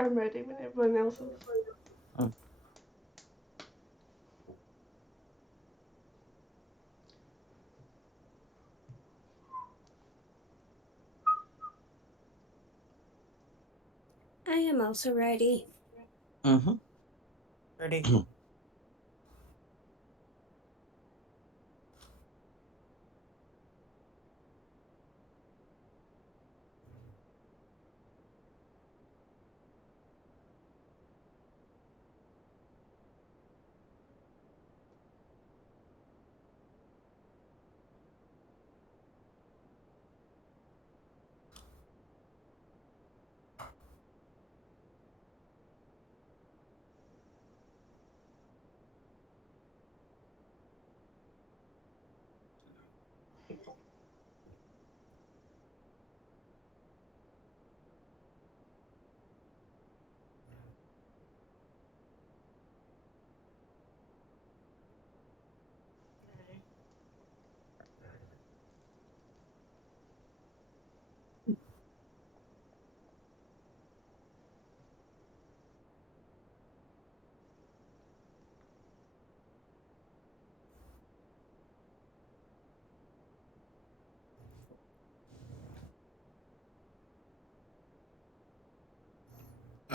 I'm ready when everyone else is. Mm. I am also ready. Mm-hmm. Ready.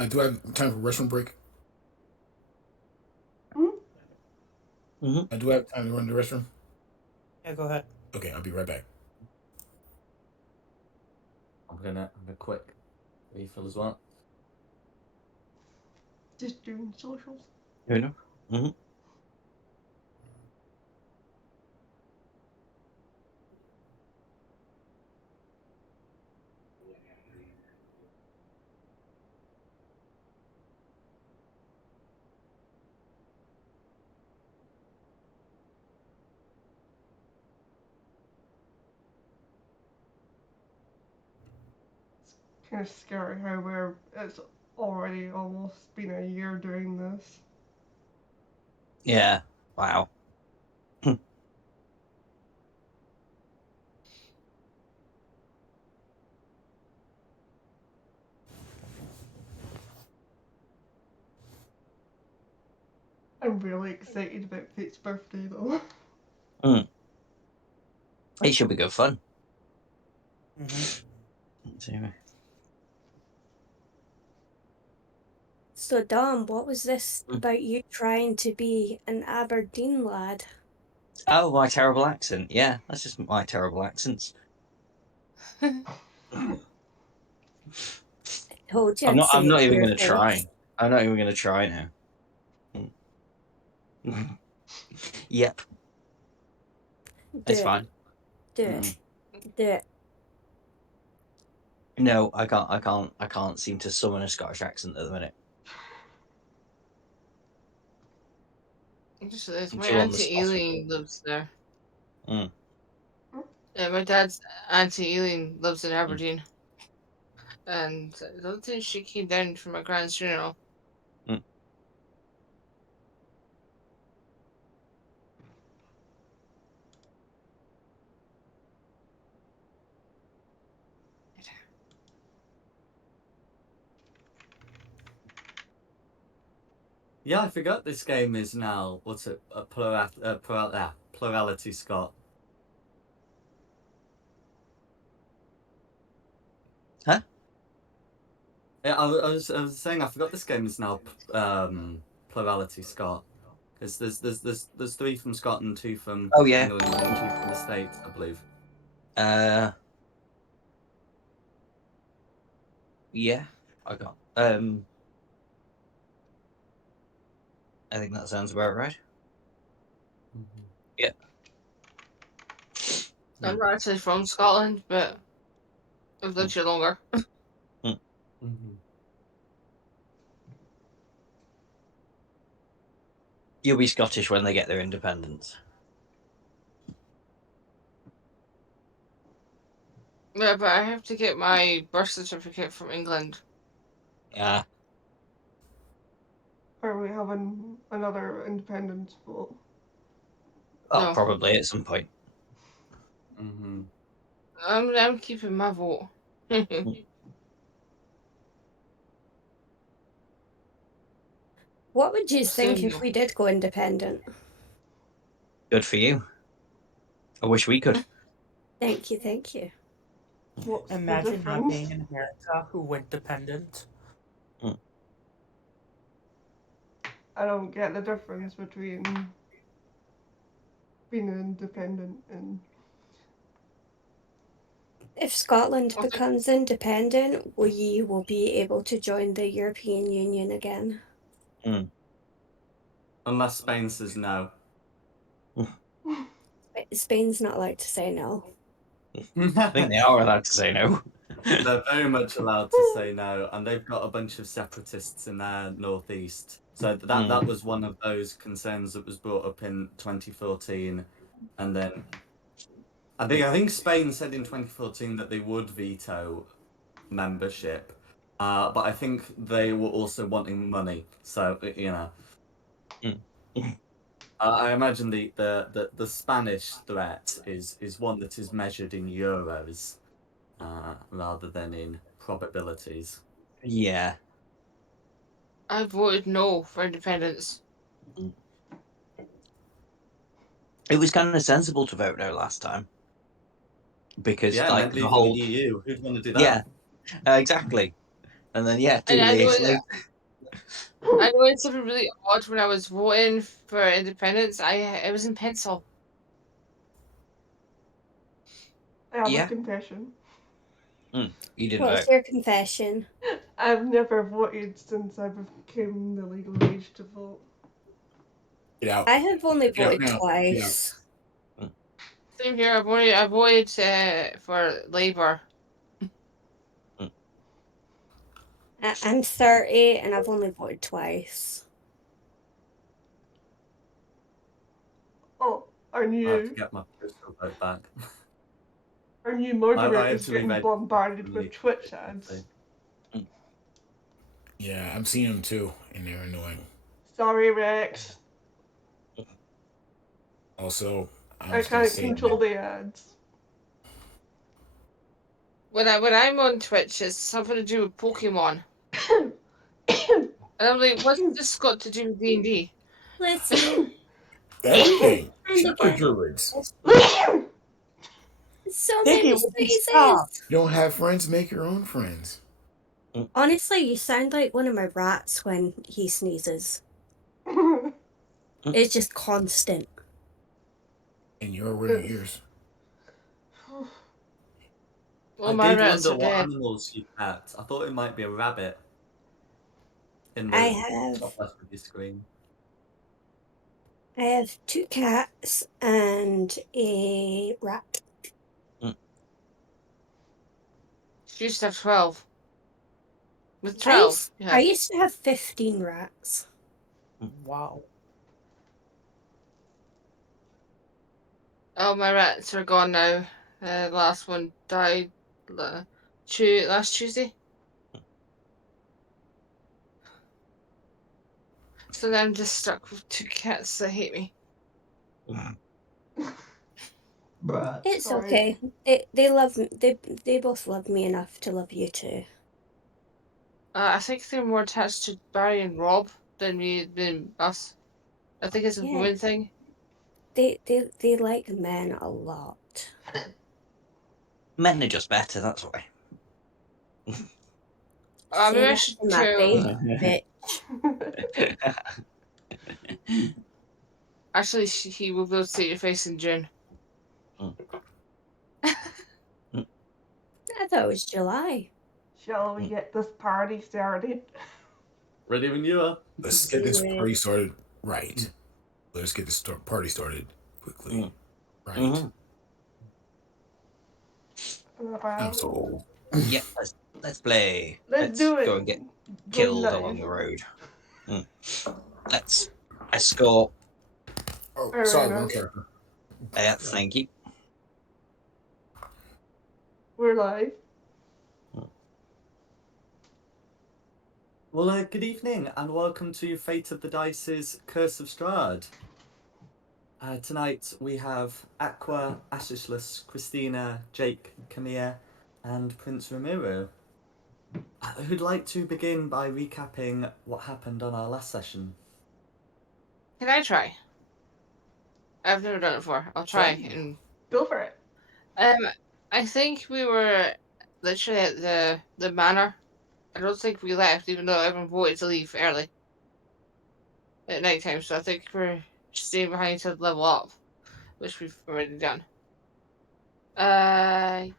Do I have time for restroom break? Hmm? Mm-hmm. I do have time to run to the restroom. Yeah, go ahead. Okay, I'll be right back. I'm gonna have a quick refill as well. Just doing socials. Fair enough. Mm-hmm. Kind of scary how it's already almost been a year doing this. Yeah. Wow. I'm really excited about Fate's birthday though. Mm. It should be good fun. Mm-hmm. So, Dom, what was this Mm. about you trying to be an Aberdeen lad? Oh, my terrible accent. Yeah, that's just my terrible accents. I told you I'm I'd not. say I'm it not to even your going to try. face. I'm not even going to try now. Yep, Do it's it. fine. Do Mm. it. Do it. No, I can't. I can't. I can't seem to summon a Scottish accent at the minute. It's I'm my too on the auntie spot. Eileen lives there. Mm. Yeah, my dad's auntie Eileen lives in Mm. Aberdeen, and I don't think she came down for my grand's funeral. Mm. Yeah, I forgot this game is now what's it? A plurality Scott. Huh? Yeah, I was saying I forgot this game is now plurality Scott because there's 3 from Scotland, 2 from Oh yeah. England, and 2 from the States, I believe. Yeah. I got. I think that sounds about right. Mm-hmm. Yeah. I'm not actually from Scotland, but I've lived Mm. here longer. Mm. Mm-hmm. You'll be Scottish when they get their independence. Yeah, but I have to get my birth certificate from England. Yeah. Are we having another independence vote? Oh, No, probably at some point. Mm-hmm. I'm keeping my vote. Mm. What would you think Same. if we did go independent? Good for you. I wish we could. Thank you, thank you. What's the Imagine not being difference? in America who went dependent. I don't get the difference between being independent and If Scotland I think- becomes independent, we will be able to join the European Union again. Unless Spain says no. Spain's not allowed to say no. I think they are allowed to say no. They're very much allowed to say no, and they've got a bunch of separatists in their northeast. So that was one of those concerns that was brought up in 2014, and then I think Spain said in 2014 that they would veto membership, but I think they were also wanting money. So you know, I imagine the Spanish threat is one that is measured in euros. Rather than in probabilities. Yeah. I voted no for independence. It was kind of sensible to vote no last time. Because, Yeah, like, meant the leaving whole. the EU. Who'd want to do that? Yeah, exactly. And then, yeah, 2 I know years it, later. I know it's something really odd when I was voting for independence. I was in pencil. I have Yeah. a confession. You didn't What's vote. your confession? I've never voted since I became the legal age to vote. Get out. I have only Get out voted now. twice. Same here. I voted for Labour. I'm 30 and I've only voted twice. Oh, our I have to new get my postal vote back. Margaret I is actually getting read bombarded the with Twitch ads. Yeah, I'm seeing them too, and they're annoying. Sorry, Rex. Also, I can't control the ads. When I'm on Twitch, it's something to do with Pokemon, and I'm like, what's this got to do with D&D? Listen, Everything. and Super again, druids. so Think many it would be stop. sneezes. You don't have friends, make your own friends. Honestly, you sound like one of my rats when he sneezes. It's just constant. And you're already yours. Well, I my did rats wonder are what dead. animals you kept. I thought it might be a rabbit. In I the have top left of your screen. 2 cats and a rat. She used to have 12. With I 12, used, yeah. I used to have 15 rats. Wow. Oh, my rats are gone now. Last one died last Tuesday. So then I'm just stuck with 2 cats that hate me. Bruh. It's Sorry. okay. They love me. They both love me enough to love you too. I think they're more attached to Barry and Rob than us. I think it's a Yeah. woman thing. They like men a lot. Men are just better, that's why. Maybe Say I that should to my face, bitch. Actually, he will be able to see your face in June. I thought it was July. Shall we get this party started? Ready when you are. Let's get this party started right. Let's get this party started quickly. Right. I'm so old. Yeah, let's play. Let's do it. Go and get Go killed live. along the road. Let's escort. Oh, Alright, sorry, now. wrong character. Thank you. We're live. Well, good evening and welcome to Fate of the Dice's Curse of Strahd. Tonight we have Aqua, Ashishless, Christina, Jake, Camilla, and Prince Ramiro. Who'd like to begin by recapping what happened on our last session? Can I try? I've never done it before. I'll try. Sure. And Go for it. I think we were literally at the manor. I don't think we left, even though everyone voted to leave early at night time. So I think we're staying behind to level up, which we've already done. I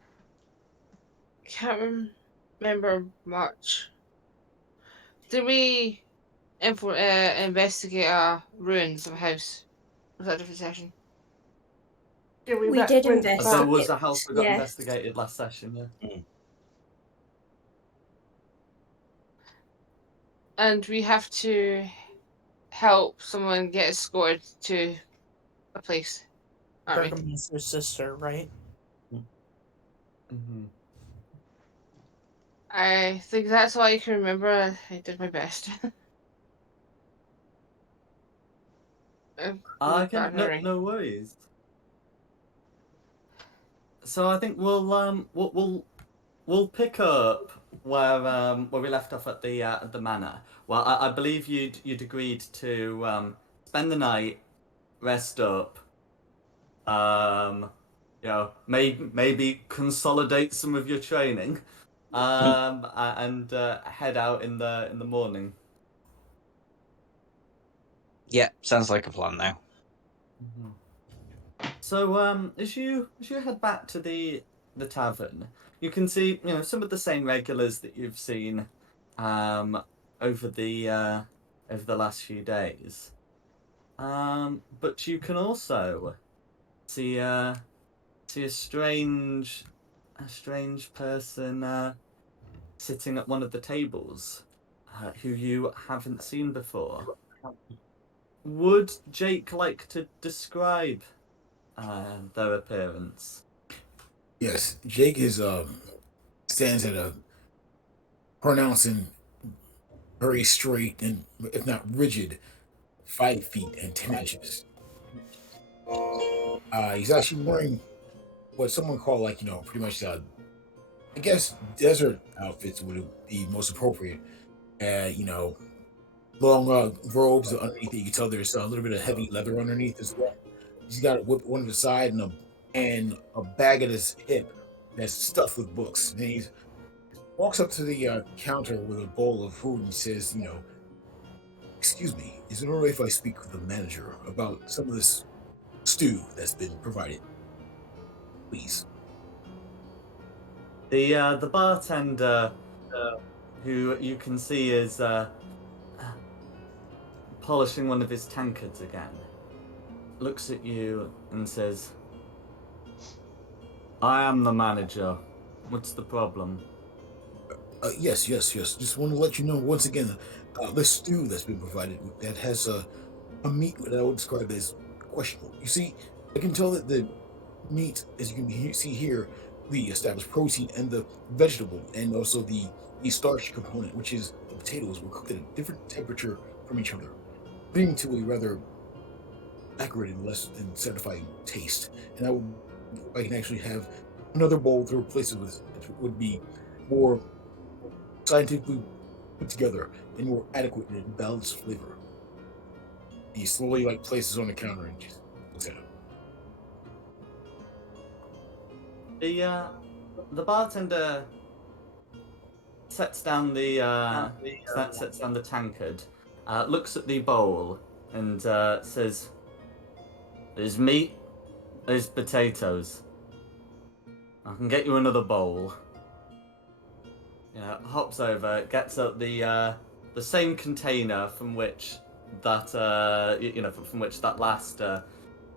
can't remember much. Did we investigate ruins of a house? Was that a different session? Yeah, We did went invest- There back. was a house that got Yeah. investigated last session, yeah. And we have to help someone get escorted to a place, aren't we? Burgomaster's sister, right? Mm-hmm. I think that's all I can remember. I did my best. No worries. So I think we'll pick up where we left off at the manor. Well, I believe you'd agreed to spend the night, rest up, maybe consolidate some of your training, and head out in the morning. Yeah, sounds like a plan now. Mm-hmm. So as you head back to the tavern, you can see some of the same regulars that you've seen over the last few days. But you can also see a strange person sitting at one of the tables who you haven't seen before. Would Jake like to describe their appearance? Yes, Jake is stands at a pronouncing very straight and if not rigid 5 feet and 10 inches. He's actually wearing what someone call pretty much I guess desert outfits would be most appropriate. Long robes underneath it. You can tell there's a little bit of heavy leather underneath as well. He's got a whip one to the side and a bag at his hip that's stuffed with books. And he walks up to the counter with a bowl of food and says, "Excuse me, is it alright if I speak with the manager about some of this stew that's been provided? Please." The bartender, who you can see is polishing one of his tankards again, looks at you and says, "I am the manager. What's the problem?" Yes. Just want to let you know once again, the stew that's been provided that has a meat that I would describe as questionable. You see, I can tell that the meat, as you can see here, the established protein and the vegetable, and also the starch component, which is the potatoes, were cooked at a different temperature from each other, leading to a rather accurate and less than satisfying taste. And I can actually have another bowl to replace it with, which would be more scientifically put together and more adequate and balanced flavor. He slowly places on the counter and just looks at him. The bartender sets down the tankard, looks at the bowl, and says, "There's meat, there's potatoes. I can get you another bowl." Hops over, gets up the same container from which that last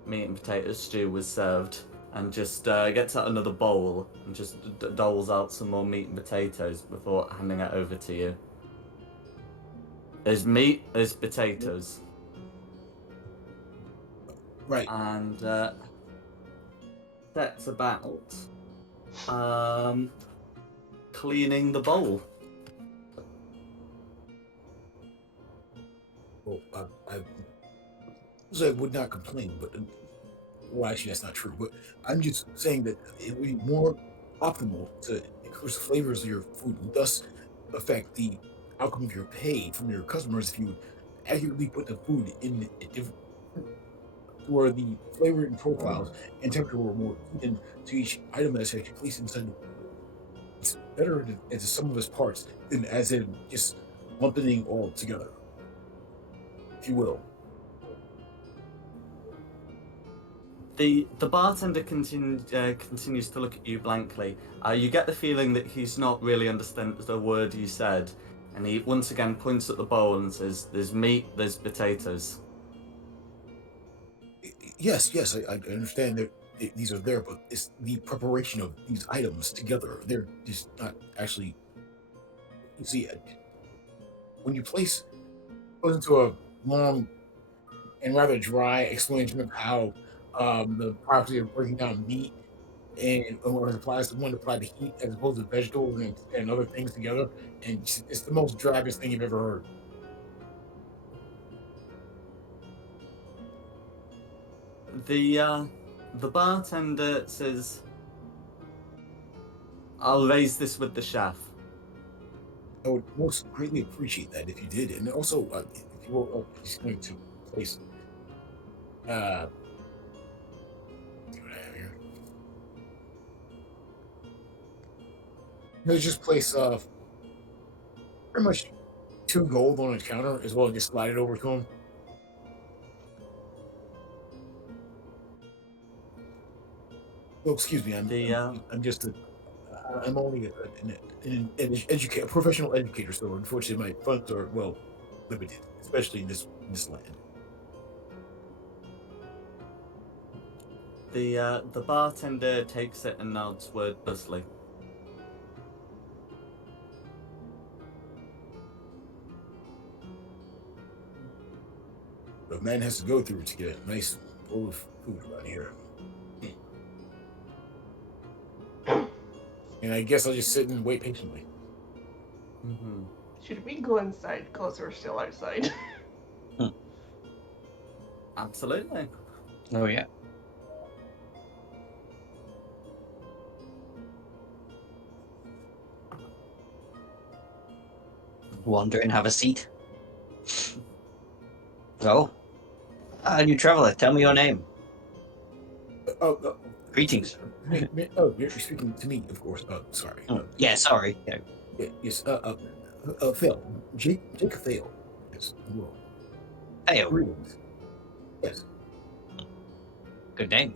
meat and potato stew was served, and just gets out another bowl and just doles out some more meat and potatoes before handing it over to you. There's meat, there's potatoes. Right. And sets about cleaning the bowl. Well, I would not complain, but well, actually, that's not true. But I'm just saying that it would be more optimal to increase the flavors of your food and thus affect the outcome of your pay from your customers if you accurately put the food in a different where the flavor and profiles and temperature were more even to each item that's actually placed inside the it's better as a sum of its parts than as in just lumping all together, if you will. The bartender continues to look at you blankly. You get the feeling that he's not really understand the word you said, and he once again points at the bowl and says, "There's meat, there's potatoes." Yes, yes, I understand that these are there, but it's the preparation of these items together. They're just not actually. You see, when you place goes into a long and rather dry explanation of how the property of breaking down meat and when it applies to one applied to heat as opposed to vegetables and other things together, and it's the most driest thing you've ever heard. The bartender says, "I'll raise this with the chef." I would most greatly appreciate that if you did, and also if you were just going to place see what I have here. Let's just place pretty much 2 gold on his counter as well and just slide it over to him. Oh, excuse me, I'm just I'm only a professional educator, so unfortunately my funds are well limited, especially in this land. The bartender takes it and nods wordlessly. A man has to go through to get a nice bowl of food around here. And I guess I'll just sit and wait patiently. Mm-hmm. Should we go inside because we're still outside? Absolutely. Oh yeah. Wander and have a seat. So, new traveler, tell me your name. Oh, Greetings. oh, you're speaking to me, of course. Sorry. Yeah, sorry. Yeah. Yes. Phil. Jake Phil. Yes. Well, Hey, greetings. Yes. good name.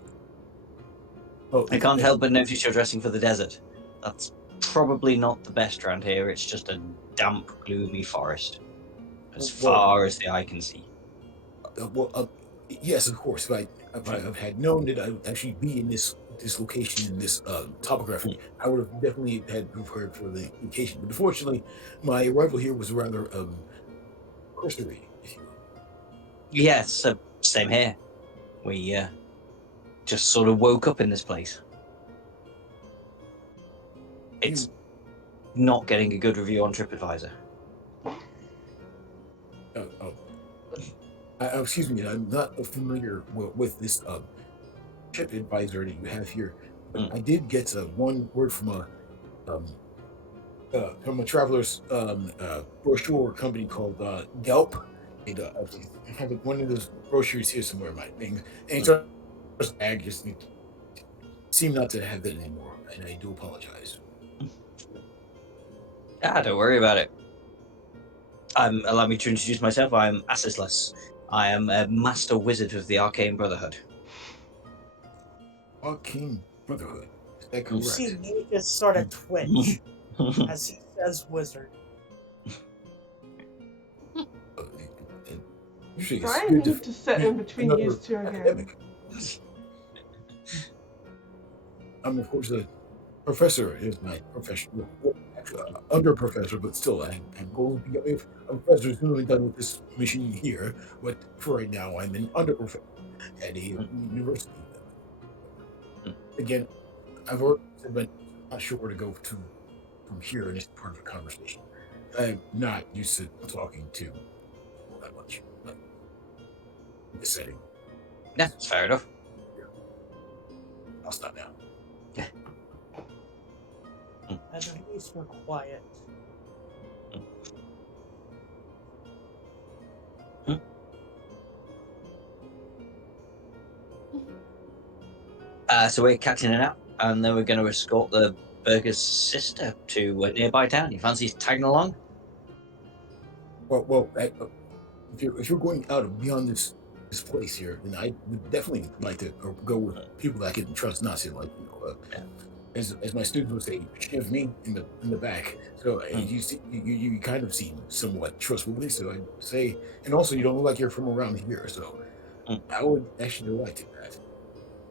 Oh, I can't help but notice you're dressing for the desert. That's probably not the best around here. It's just a damp, gloomy forest. As far as the eye can see. Yes, of course. If I had known that I would actually be in this location in this topography, I would have definitely had prepared for the vacation. But unfortunately, my arrival here was rather cursory, if you will. Yes, same here. We just sort of woke up in this place. It's not getting a good review on TripAdvisor. Excuse me, I'm not familiar with this TripAdvisor that you have here, but I did get one word um, from a traveler's brochure company called Yelp. And, I have one of those brochures here somewhere in my things, and it's just I just seem not to have that anymore, and I do apologize. Don't worry about it. Allow me to introduce myself. I'm Assislas. I am a master wizard of the Arcane Brotherhood. Arcane Brotherhood. Is that You correct? see me just sort of twitch as he says wizard. Usually it's Brian good needs to sit in between another you two again. academic. I'm of course a professor is my profession. Well, actually, under professor, but still, I'm going to be a professor as soon as I'm done with this mission here. But for right now, I'm an under professor at a university. Again, I've already said, but I'm not sure where to go to from here in this part of the conversation. I'm not used to talking to people that much. But in this setting, Yeah, that's fair enough. I'll stop now. At least you're quiet. Mm. So we're catching a nap, and then we're going to escort the burger's sister to a nearby town. You fancy tagging along? Well, if you're going out of beyond this place here, then I would definitely like to go with people that I can trust, not to like Yeah. as my students would say, shiv me in the back. So you see, you kind of seem somewhat trustworthy. So I'd say, and also you don't look like you're from around here. So Mm. I would actually like that.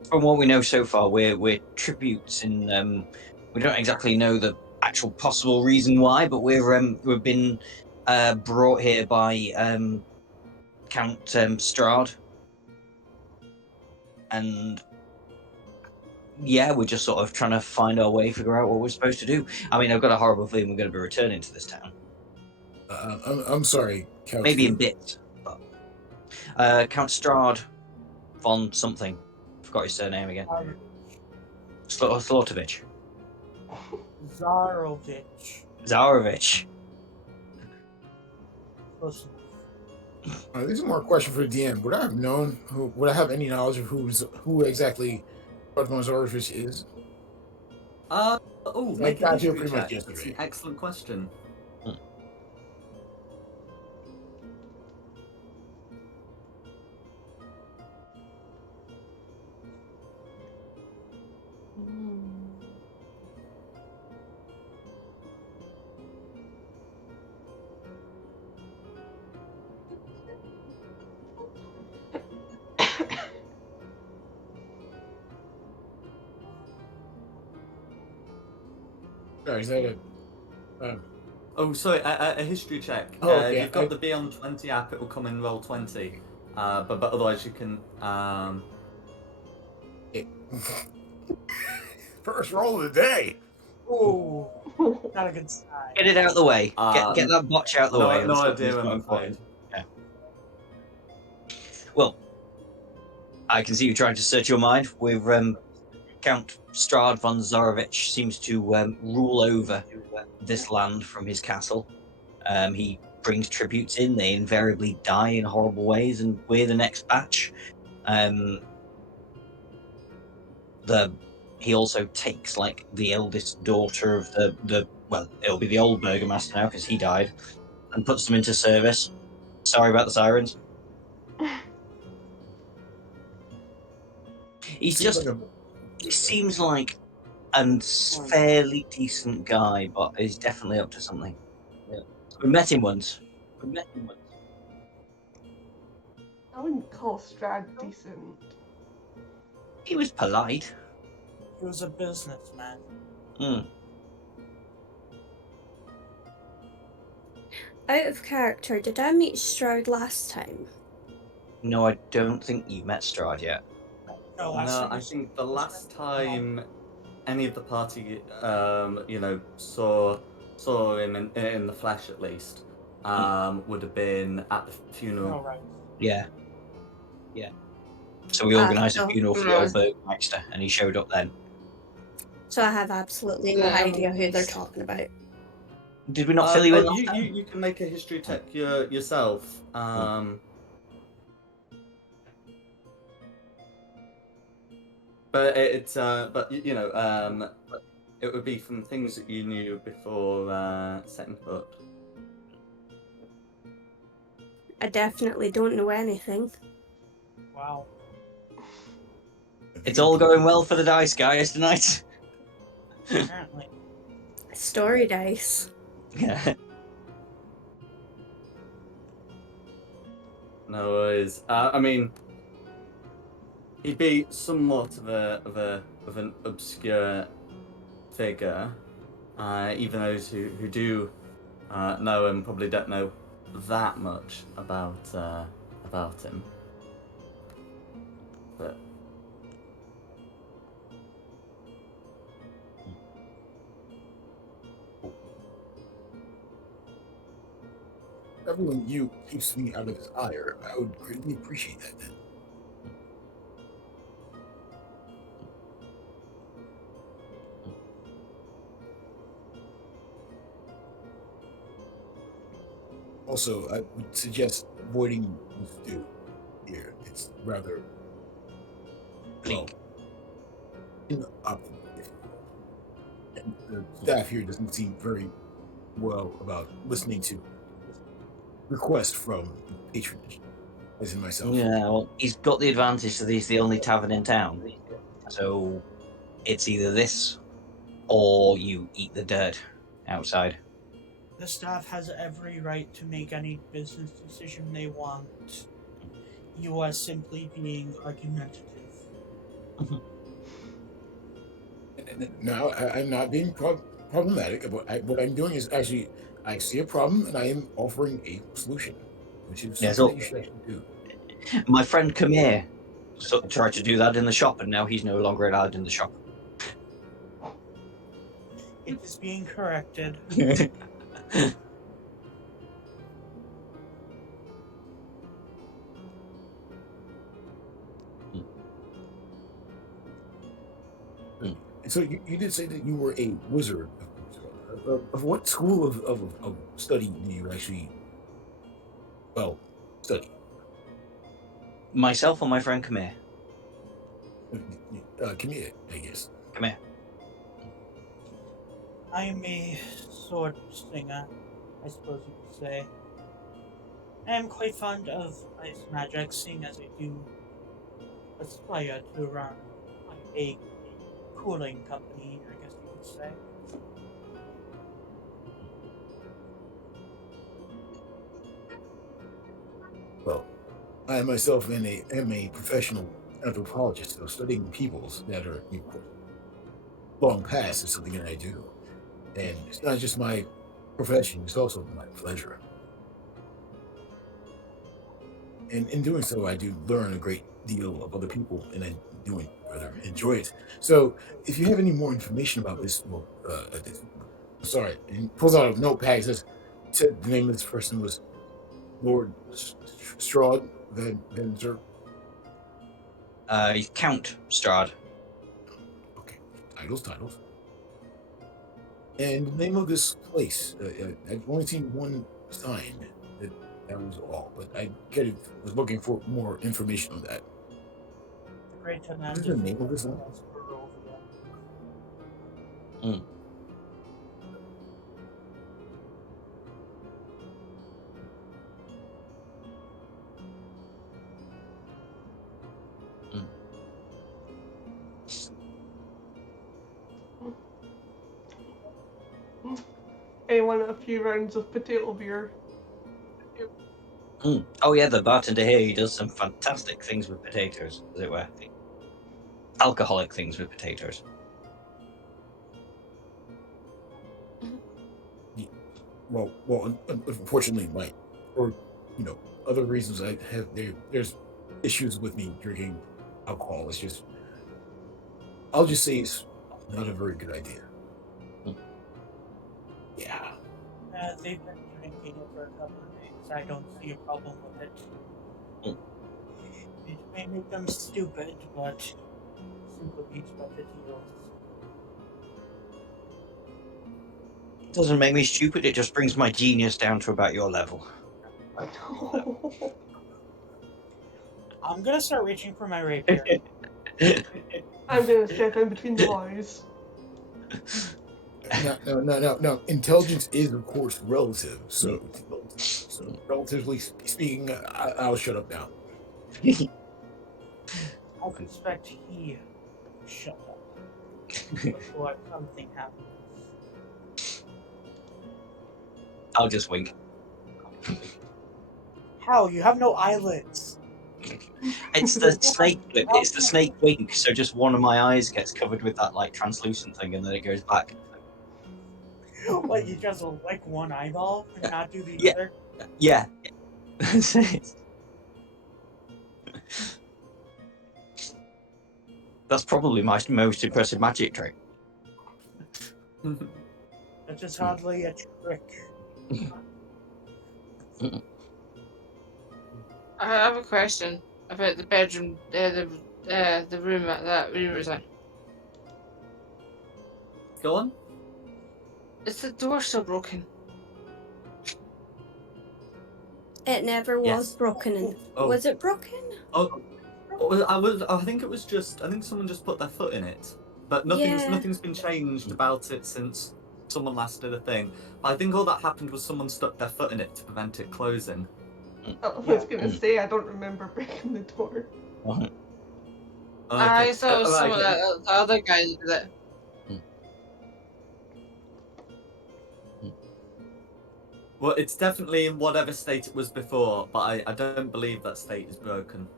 From what we know so far, we're tributes, and we don't exactly know the actual possible reason why, but we've been brought here by Count Straud, and yeah, we're just sort of trying to find our way, figure out what we're supposed to do. I mean, I've got a horrible feeling we're going to be returning to this town, I'm sorry, Count. maybe in bits, but Count Straud von something. Forgot his surname again. Slaughtovich. Zarovich. Zarovich. Close This is more a question for the DM. Would I have known? Would I have any knowledge of who exactly Rodmon's orifice is? Oh, I make a got you history pretty much check. It's an yesterday. excellent question. Sorry, is that Oh, sorry, a history check. Oh, okay, You've got the Beyond 20 app, it will come in roll 20. But otherwise you can... first roll of the day? Ooh, not a good sign. Get it out of the way. Get that botch out of the no, way. no That's idea, not I'm important. afraid. Yeah. Well, I can see you trying to search your mind. With Count Strad von Zarovich seems to rule over this land from his castle. He brings tributes in. They invariably die in horrible ways, and we're the next batch. He also takes like the eldest daughter of the well, it'll be the old burgomaster now because he died, and puts them into service. Sorry about the sirens. He's just he seems like a fairly decent guy, but he's definitely up to something. Yeah. We met him once. I wouldn't call Strad decent. He was polite. He was a businessman. Mm. Out of character, did I meet Straud last time? No, I don't think you met Strad yet. No, last No, time I was- think the last time any of the party, saw him in the flesh at least, would have been at the funeral. Oh, right. Yeah. So we organised a so- funeral for the old burgomaster, and he showed up then. So I have absolutely no idea who they're talking about. Did we not fill you in last you time? you can make a history check yourself. But it's it would be from things that you knew before setting foot. I definitely don't know anything. Wow. It's all going well for the dice guys tonight. Apparently. Story dice. Yeah. No worries. I mean, he'd be somewhat of an obscure figure. Even those who do know him probably don't know that much about him. But everyone you keeps me out of his ire. I would greatly appreciate that then. Also, I would suggest avoiding the stew here. It's rather Bleak. optimistic. And the staff here doesn't seem very well about listening to requests from patronage, as in myself. Yeah, well, he's got the advantage that he's the only tavern in town. So it's either this or you eat the dirt outside. The staff has every right to make any business decision they want. You are simply being argumentative. No, I'm not being problematic. What I'm doing is actually, I see a problem and I am offering a solution, which is Yeah, something so- that you should actually do. My friend Kamir tried to do that in the shop, and now he's no longer allowed in the shop. It is being corrected. And so you did say that you were a wizard. Of what school of study do you actually, well, study? Myself or my friend Kamir? Camille, I guess. Come here. I am a sword singer, I suppose you could say. I am quite fond of ice magic, seeing as I do aspire to run a cooling company, I guess you could say. Well, I myself am a professional anthropologist, so studying peoples that are long past is something that I do. And it's not just my profession, it's also my pleasure. And in doing so, I do learn a great deal of other people, and I do rather enjoy it. So, if you have any more information about this, well, sorry, he pulls out a notepad. He said the name of this person was Lord Straud Van Zer. Count Straud. Okay, titles. And the name of this place, I've only seen one sign. That was all, but was looking for more information on that. The Great What is the name of this one? Anyone a few rounds of potato beer? Oh yeah, the bartender here, he does some fantastic things with potatoes, as it were. Alcoholic things with potatoes. Well, unfortunately, or other reasons I have there's issues with me drinking alcohol. It's just, I'll just say it's not a very good idea. Yeah. They've been drinking it for a couple of days. I don't see a problem with it. It may make them stupid, but simple beats better deals. It doesn't make me stupid, it just brings my genius down to about your level. I'm gonna start reaching for my rapier. I'm gonna step in between the boys. No. Intelligence is, of course, relative. So relatively speaking, I'll shut up now. I suspect he shut up before something happens. I'll just wink. How? You have no eyelids. It's the snake. It's the snake wink. So just one of my eyes gets covered with that like translucent thing, and then it goes back. What, you just like one eyeball and not do the Yeah. other? Yeah. That's probably my most impressive magic trick. That's just hardly a trick. I have a question about the bedroom, the room that we was in. Go on. Is the door still broken? It never was Yes. broken. Oh. Was it broken? I think it was just. I think someone just put their foot in it. but Yeah. nothing's been changed about it since someone last did a thing. I think all that happened was someone stuck their foot in it to prevent it closing. I was gonna say, I don't remember breaking the door. I thought it was right, some of the other guy that did it. Well, it's definitely in whatever state it was before, but I don't believe that state is broken.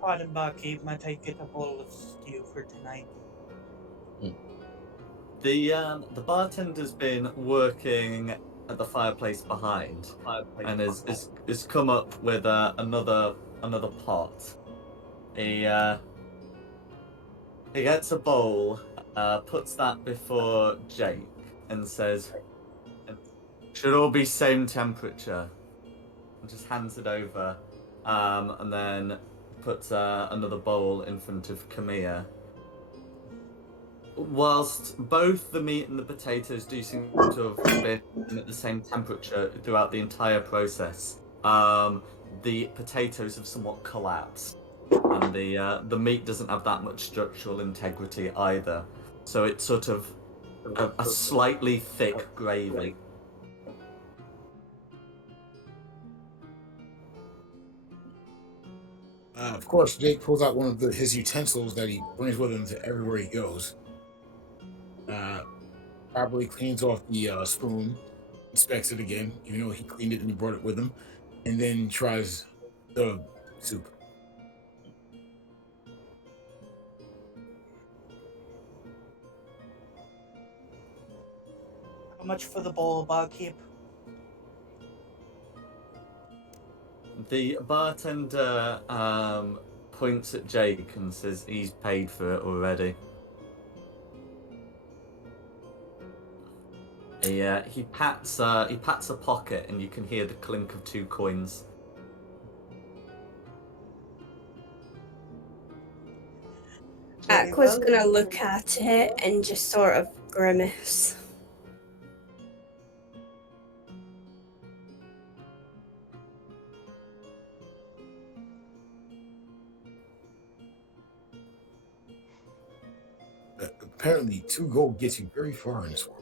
Pardon, barkeep, might I get a bowl of stew for tonight? The bartender's been working at the fireplace behind, and has come up with another pot. He gets a bowl, puts that before Jake, and says, "Should all be same temperature." And just hands it over, and then puts another bowl in front of Camilla. Whilst both the meat and the potatoes do seem to have been at the same temperature throughout the entire process, the potatoes have somewhat collapsed, and the meat doesn't have that much structural integrity either. So it's sort of a slightly thick gravy. Of course, Jake pulls out one of his utensils that he brings with him to everywhere he goes. Probably cleans off the spoon, inspects it again, even though he cleaned it and he brought it with him, and then tries the soup. How much for the bowl, barkeep? The bartender points at Jake and says he's paid for it already. He pats a pocket and you can hear the clink of 2 coins. Aqua's gonna look at it and just sort of grimace. Apparently, 2 gold gets you very far in this world.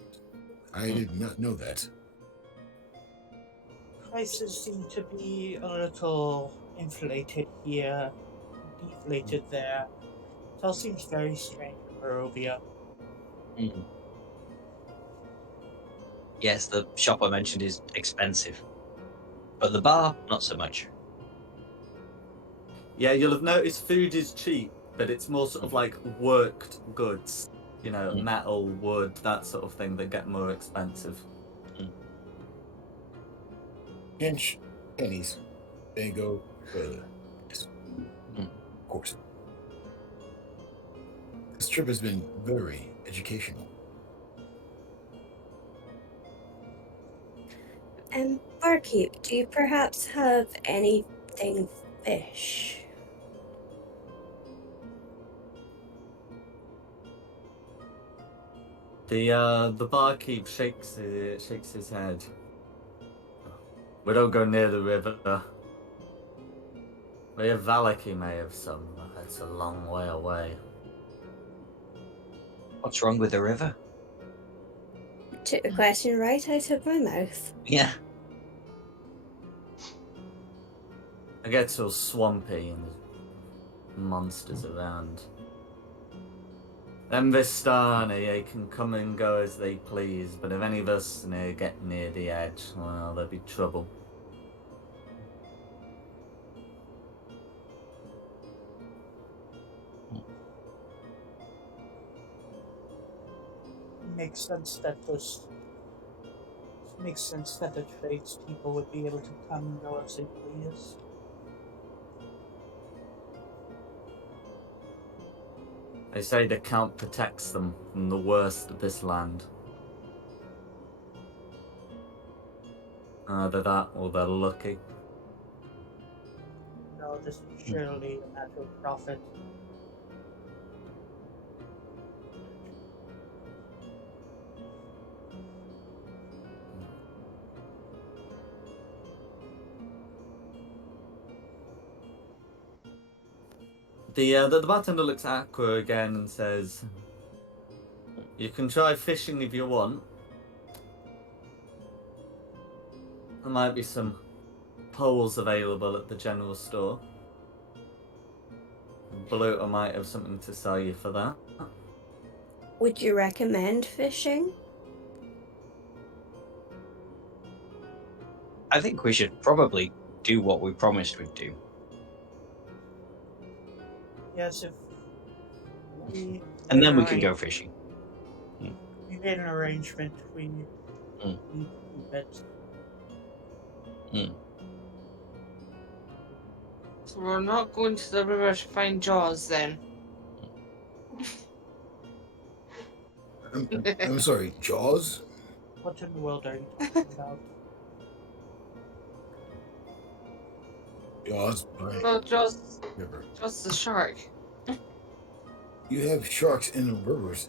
I did not know that. Prices seem to be a little inflated here, deflated there. It all seems very strange in Barovia. Yes, the shop I mentioned is expensive, but the bar, not so much. Yeah, you'll have noticed food is cheap, but it's more sort of like worked goods. You know, metal, wood, that sort of thing that get more expensive. Pinch, pennies, they go further. Yes. Of course. This trip has been very educational. Barkeep, do you perhaps have anything fish? The barkeep shakes his head. We don't go near the river. Maybe Valaki may have some, but it's a long way away. What's wrong with the river? Took the question right out of my mouth. Yeah. It gets all swampy and there's monsters around. Them Vistani, they can come and go as they please, but if any of us get near the edge, well, there'll be trouble. Makes sense that the tradespeople would be able to come and go as they please. They say the Count protects them from the worst of this land. Either that or they're lucky. No, this is surely a matter of profit. The bartender looks at Aqua again and says, "You can try fishing if you want. There might be some poles available at the general store. Bloater might have something to sell you for that." Would you recommend fishing? I think we should probably do what we promised we'd do. Yes, if we And then we Alright. can go fishing. we made an arrangement, we need Mm. to keep it. So we're not going to the river to find Jaws then. I'm sorry, Jaws? What in the world are you talking about? Jaws by Well, Jaws river. the shark. You have sharks in the rivers.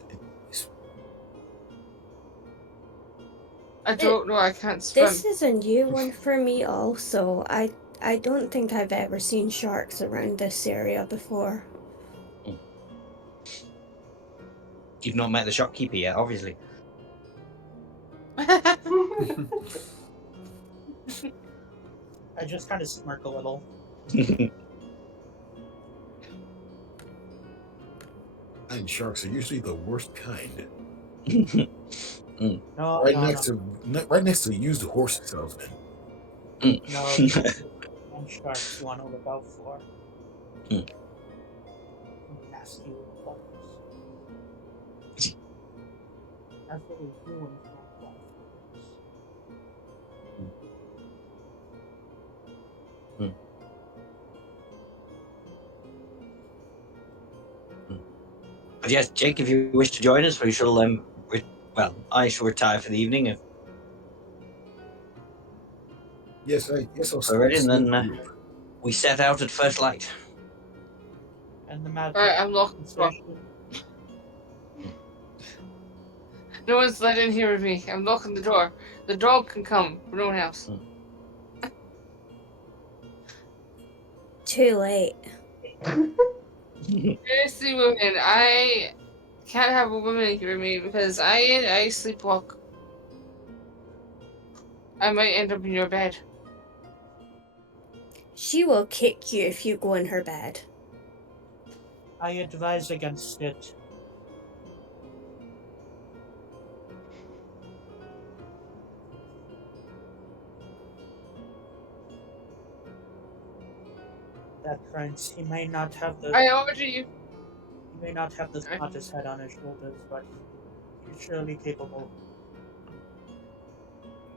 I don't know, I can't swim. This is a new one for me also. I don't think I've ever seen sharks around this area before. You've not met the shopkeeper yet, obviously. I just kind of smirk a little. And sharks are usually the worst kind. No, Right no, next to used horse salesman. no. And sharks you want to look out for. Nasty little bugs. That's what we do when it's not well. But yes, Jake, if you wish to join us, we shall. I shall retire for the evening. If Yes, I'll we're ready, and sleep then with you. we set out at first light. And the magic. Alright, I'm locking the door. No one's let in here with me. I'm locking the door. The dog can come, but no one else. Too late. Seriously, women, I can't have a woman in here with me because I sleepwalk. I might end up in your bed. She will kick you if you go in her bed. I advise against it. That Prince, he may not have the I order you. he may not have the smartest head on his shoulders, but he's surely capable.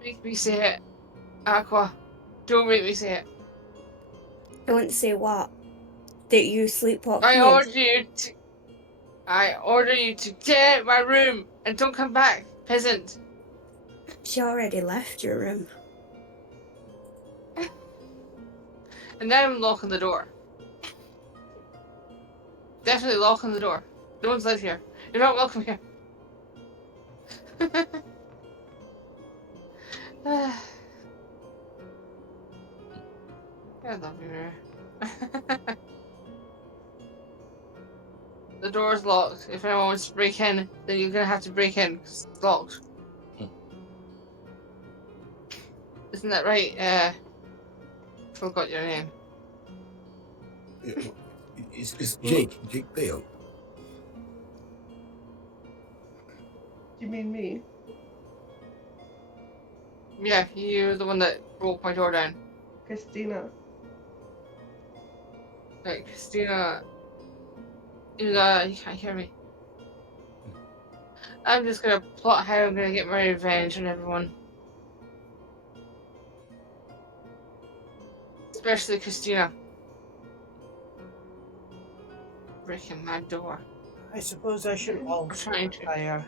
Make me say it. Aqua. Don't make me say it. Don't say what? That you sleepwalk I me order you to get out of my room and don't come back, peasant. She already left your room. And now I'm locking the door. Definitely locking the door. No one's live here. You're not welcome here. I love you, Mary. The door's locked. If anyone wants to break in, then you're gonna have to break in because it's locked. Isn't that right? Forgot your name. It's Jake Theo. You mean me? Yeah, you're the one that broke my door down. Christina. Like, Christina. You can't hear me. I'm just gonna plot how I'm gonna get my revenge on everyone. Especially Christina. Breaking my door. I suppose I should also trying to. retire.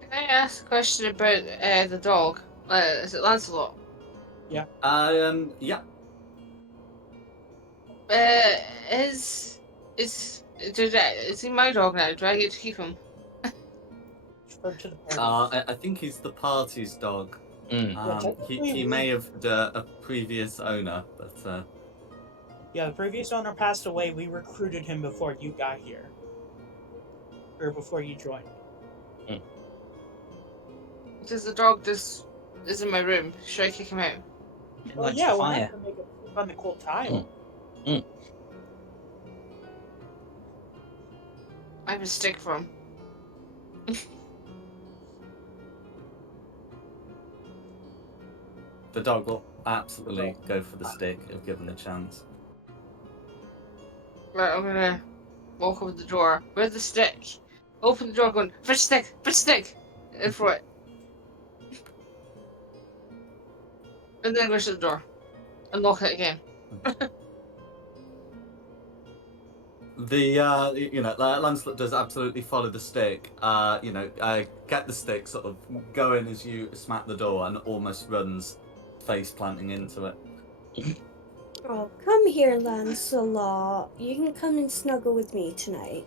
Can I ask a question about the dog? Is it Lancelot? Yeah. Is he my dog now? Do I get to keep him? referred to the party. I think he's the party's dog. Mm. He may have had a previous owner, but Yeah, the previous owner passed away. We recruited him before you got here. Or before you joined. Because the dog just is in my room. Should I kick him out? It Well, likes yeah, the we'll fire. have to make it sleep on the cold tile. I have a stick for him. the dog will absolutely go for the stick if given the chance. Right, I'm gonna walk over the door with the stick. Open the door, going, fetch stick, and throw it. And then go to the door and lock it again. Lancelot does absolutely follow the stick. Get the stick, sort of going as you smack the door, and almost runs face planting into it. Oh, come here, Lancelot. You can come and snuggle with me tonight.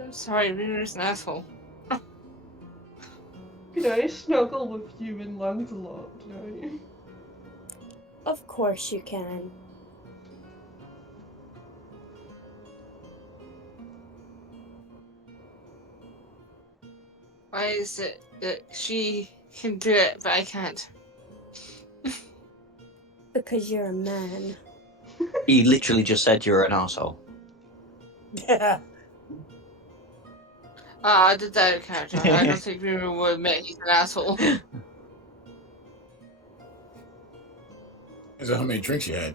I'm sorry, Runer's an asshole. Can I snuggle with you and Lancelot tonight? Of course you can. Why is it that she can do it, but I can't? Because you're a man. He literally just said you're an asshole. Yeah. I did that out of character. I don't think Runer would admit he's an asshole. Is that how many drinks you had?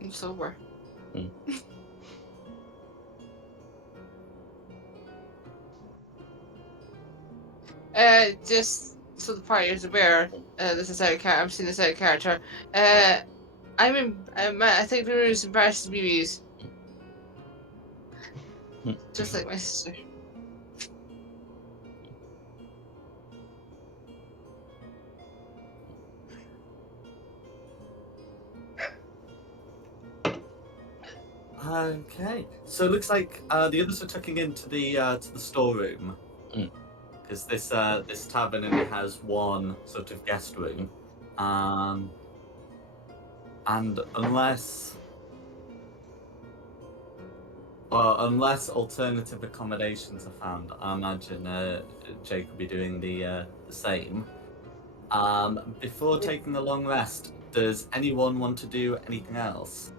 I'm sober. Just so the party is aware, this is out of character. I'm seeing this out of character. I think Runer is embarrassed to be used. Just like my sister. Okay, so it looks like the others are tucking into the storeroom, because this tavern only has one sort of guest room, and unless alternative accommodations are found, I imagine Jake will be doing the same. Before taking a long rest, does anyone want to do anything else?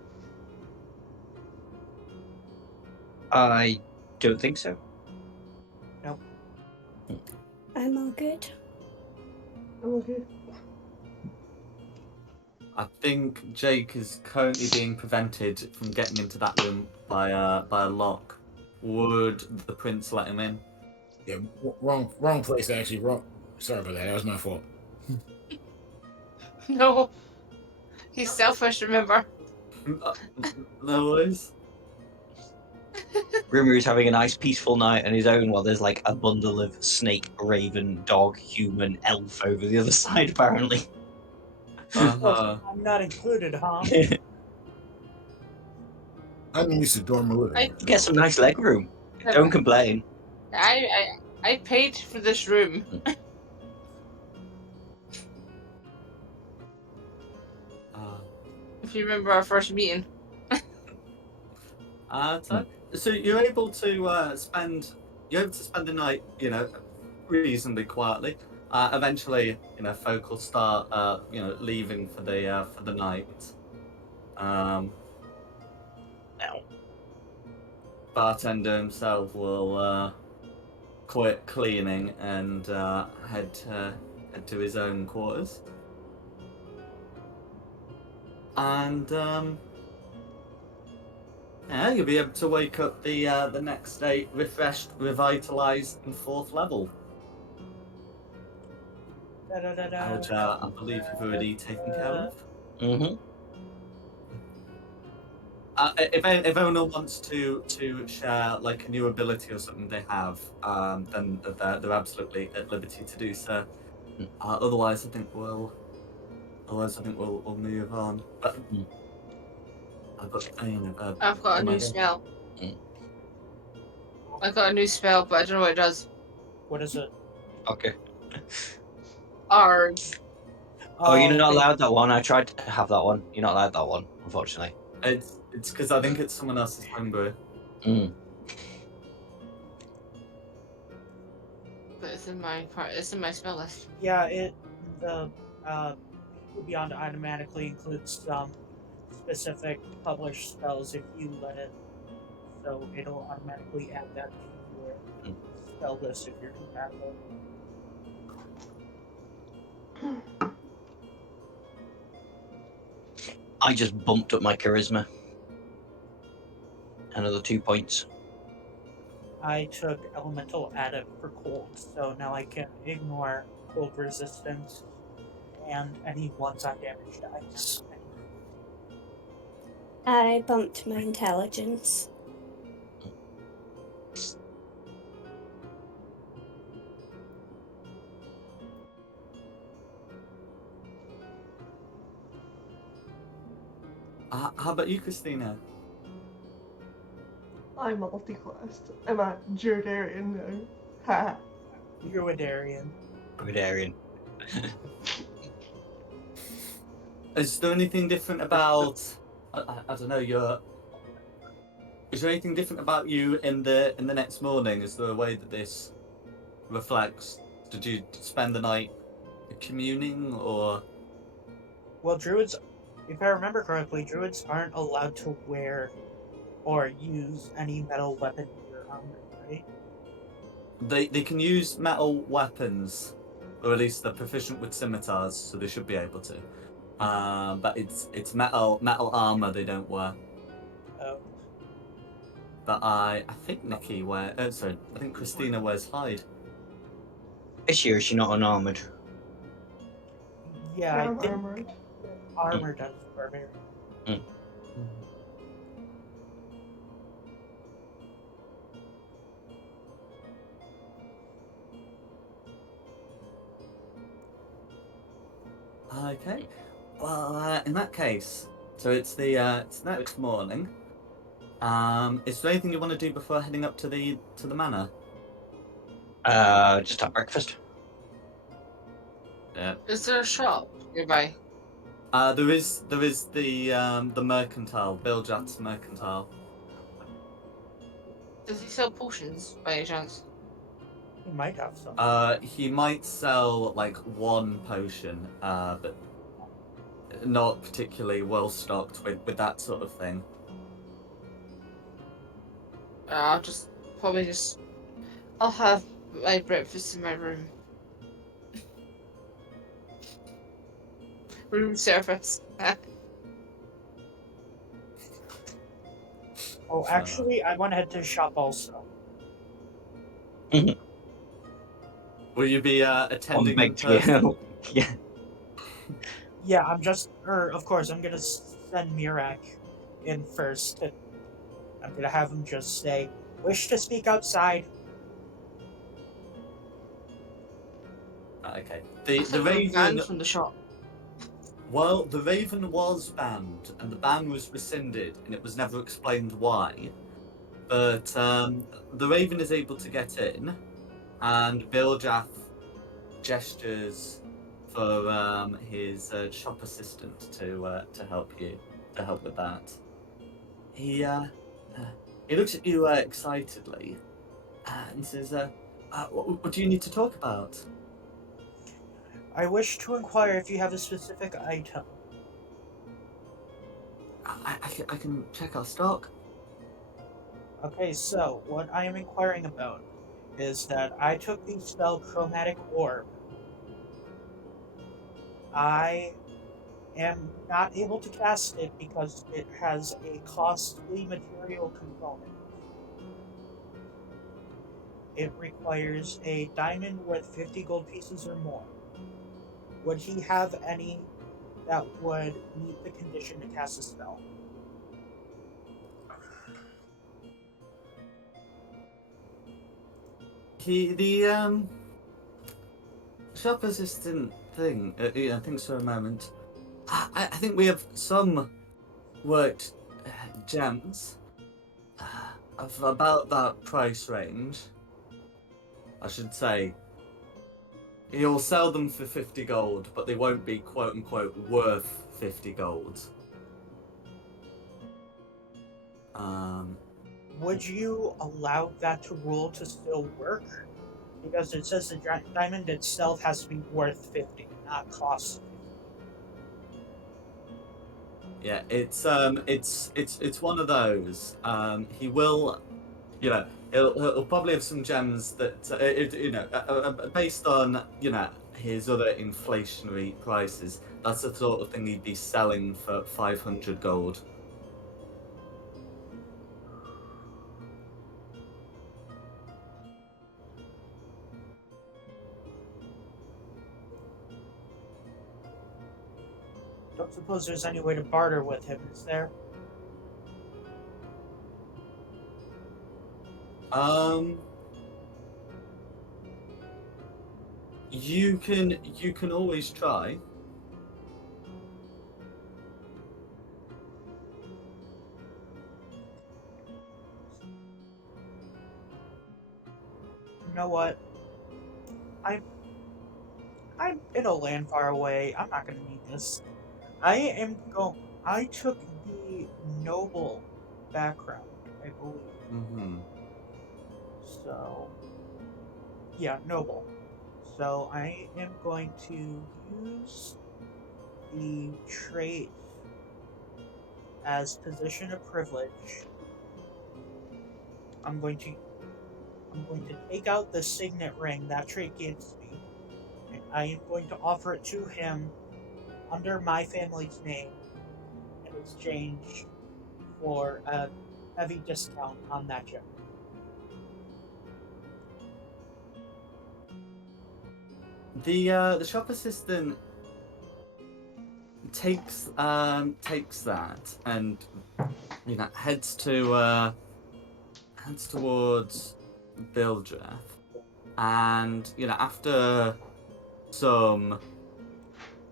I don't think so. Nope. I'm all good. I'm okay. I think Jake is currently being prevented from getting into that room by a lock. Would the prince let him in? Yeah, wrong place actually. Wrong. Sorry about that. That was my fault. No. He's selfish, remember? No worries. Rumour is having a nice peaceful night on his own while there's like a bundle of snake, raven, dog, human, elf over the other side apparently. Uh-huh. I'm not included, huh? I'm used to dorm a little. I- Get some nice leg room. Don't complain. I paid for this room. If you remember our first meeting. So you're able to spend the night, reasonably quietly. Eventually, folk will start, leaving for the night. Bartender himself will quit cleaning and head to his own quarters. And you'll be able to wake up the next day refreshed, revitalized, and 4th level. Which I believe you've already taken care of. Mm-hmm. If anyone wants to share like a new ability or something they have, then they're absolutely at liberty to do so. Otherwise, I think we'll move on. But I've got a new spell. Mm. I've got a new spell, but I don't know what it does. What is it? Okay. Arg. Oh, you're not thank- allowed that one. I tried to have that one. You're not allowed that one, unfortunately. It's because I think it's someone else's homebrew. Mm. But it's in my part. It's in my spell list. Yeah, the Beyond automatically includes some specific published spells if you let it. So it'll automatically add that to your spell list if you're compatible. I just bumped up my charisma. Another 2 points. I took elemental added for cold, so now I can ignore cold resistance and any ones on damage dice. I bumped my intelligence. How about you, Christina? I'm multi-classed. I'm a Judarian now. Ha. Druidarian. Gridarian. Is there anything different about? I don't know. Is there anything different about you in the next morning? Is there a way that this reflects? Did you spend the night communing, or? Well, druids, if I remember correctly, druids aren't allowed to wear or use any metal weapon in your armor, right? They can use metal weapons, or at least they're proficient with scimitars, so they should be able to. But it's metal armor they don't wear. Oh. But I think Nikki sorry, I think Christina wears hide. This year, she's not unarmored. Yeah, I I'm think armored. armor does barbarian. Okay. Well, in that case, so it's next morning. Is there anything you want to do before heading up to the manor? Just have breakfast. Yeah. Is there a shop nearby? There is the mercantile, Biljat's mercantile. Does he sell potions by any chance? He might have some. He might sell like one potion, but not particularly well stocked with that sort of thing. I'll I'll have my breakfast in my room. Room service. Oh, actually, I want to head to the shop also. Will you be On attending in big person? Yeah. Yeah, of course, I'm gonna send Mirak in first. I'm gonna have him just say, "Wish to speak outside." Okay. I The thought they were Raven. banned from the shop. Well, the Raven was banned, and the ban was rescinded, and it was never explained why. But the Raven is able to get in, and Biljaf gestures for his shop assistant to help with that. He looks at you excitedly, and says, "What do you need to talk about?" I wish to inquire if you have a specific item. I can check our stock. Okay, so what I am inquiring about is that I took the spell Chromatic Orb. I am not able to cast it because it has a costly material component. It requires a diamond worth 50 gold pieces or more. Would he have any that would meet the condition to cast a spell? The shop assistant thing. Thinks for a moment. I think we have some worked gems of about that price range. I should say he'll sell them for 50 gold, but they won't be quote unquote worth 50 gold. Would you allow that rule to still work? Because it says the diamond itself has to be worth 50, not cost 50. Yeah, it's one of those. He will, you know, he'll probably have some gems that based on his other inflationary prices. That's the sort of thing he'd be selling for 500 gold. Don't suppose there's any way to barter with him, is there? You can always try. You know what? I'm in a land far away. I'm not gonna need this. I took the noble background, I believe. Mm-hmm. So, yeah, noble. So I am going to use the trait as position of privilege. I'm going to take out the signet ring that trait gives me. And I am going to offer it to him under my family's name in exchange for a heavy discount on that gem. The shop assistant takes that and heads towards Bildreth, and after some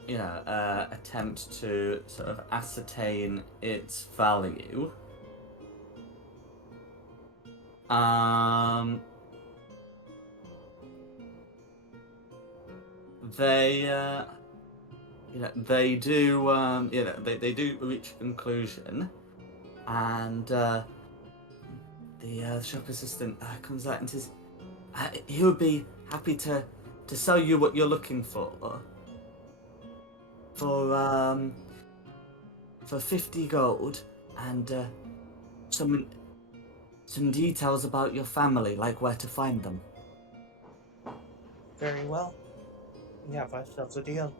attempt to sort of ascertain its value, they do they do reach a conclusion, and the shop assistant comes out and says he would be happy to sell you what you're looking for 50 gold and some details about your family, like where to find them. Very well. We have ourselves a deal.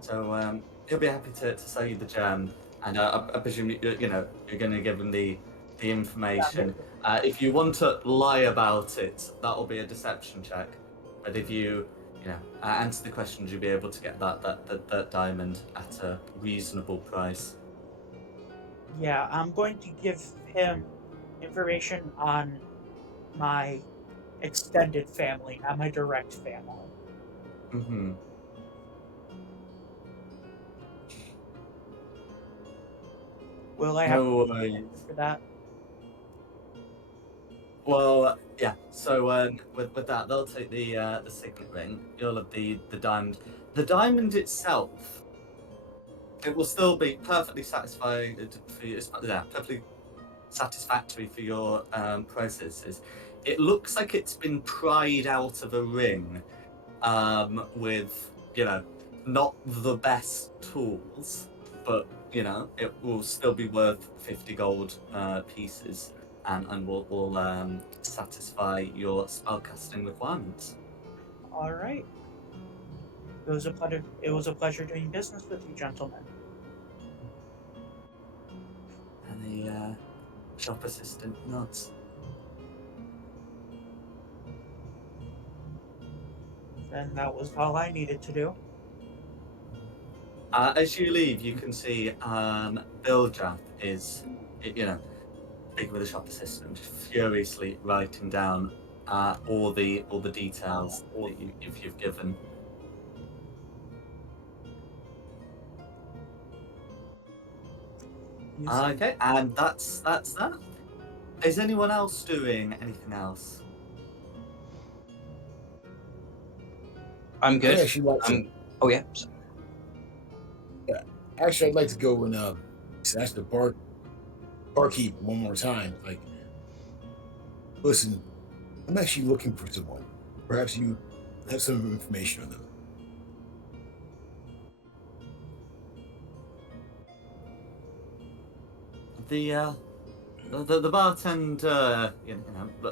So he'll be happy to sell you the gem, and I presume you're going to give him the information. If you want to lie about it, that'll be a deception check. But if you answer the questions, you'll be able to get that diamond at a reasonable price. Yeah, I'm going to give him information on my extended family, not my direct family. Mm-hmm. Will I have No to worries. for that? Well, yeah. So with that, they'll take the signet ring. You'll have the diamond. The diamond itself, it will still be perfectly satisfying for you. Perfectly satisfactory for your processes. It looks like it's been pried out of a ring, with not the best tools, but it will still be worth 50 gold pieces, and will satisfy your spellcasting requirements. All right. It was a pleasure. It was a pleasure doing business with you, gentlemen. And the shop assistant nods. And that was all I needed to do. As you leave, you can see Bildrath is, big with the shop assistant, furiously writing down all the details that you've given. using. Okay, and that's that. Is anyone else doing anything else? I'm I'd good. actually like to. Oh yeah. Actually, I'd like to go and ask the barkeep one more time. Like, listen, I'm actually looking for someone. Perhaps you have some information on them. The bartender,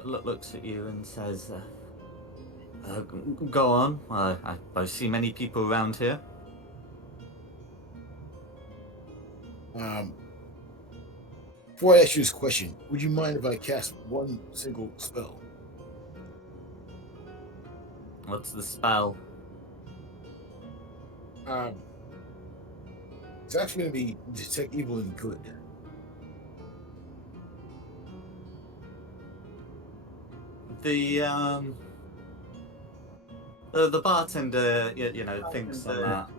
looks at you and says, "Go on. I see many people around here." Um, Before I ask you this question, would you mind if I cast one single spell? What's the spell? Um, it's actually going to be detect evil and good. The bartender, thinks on that.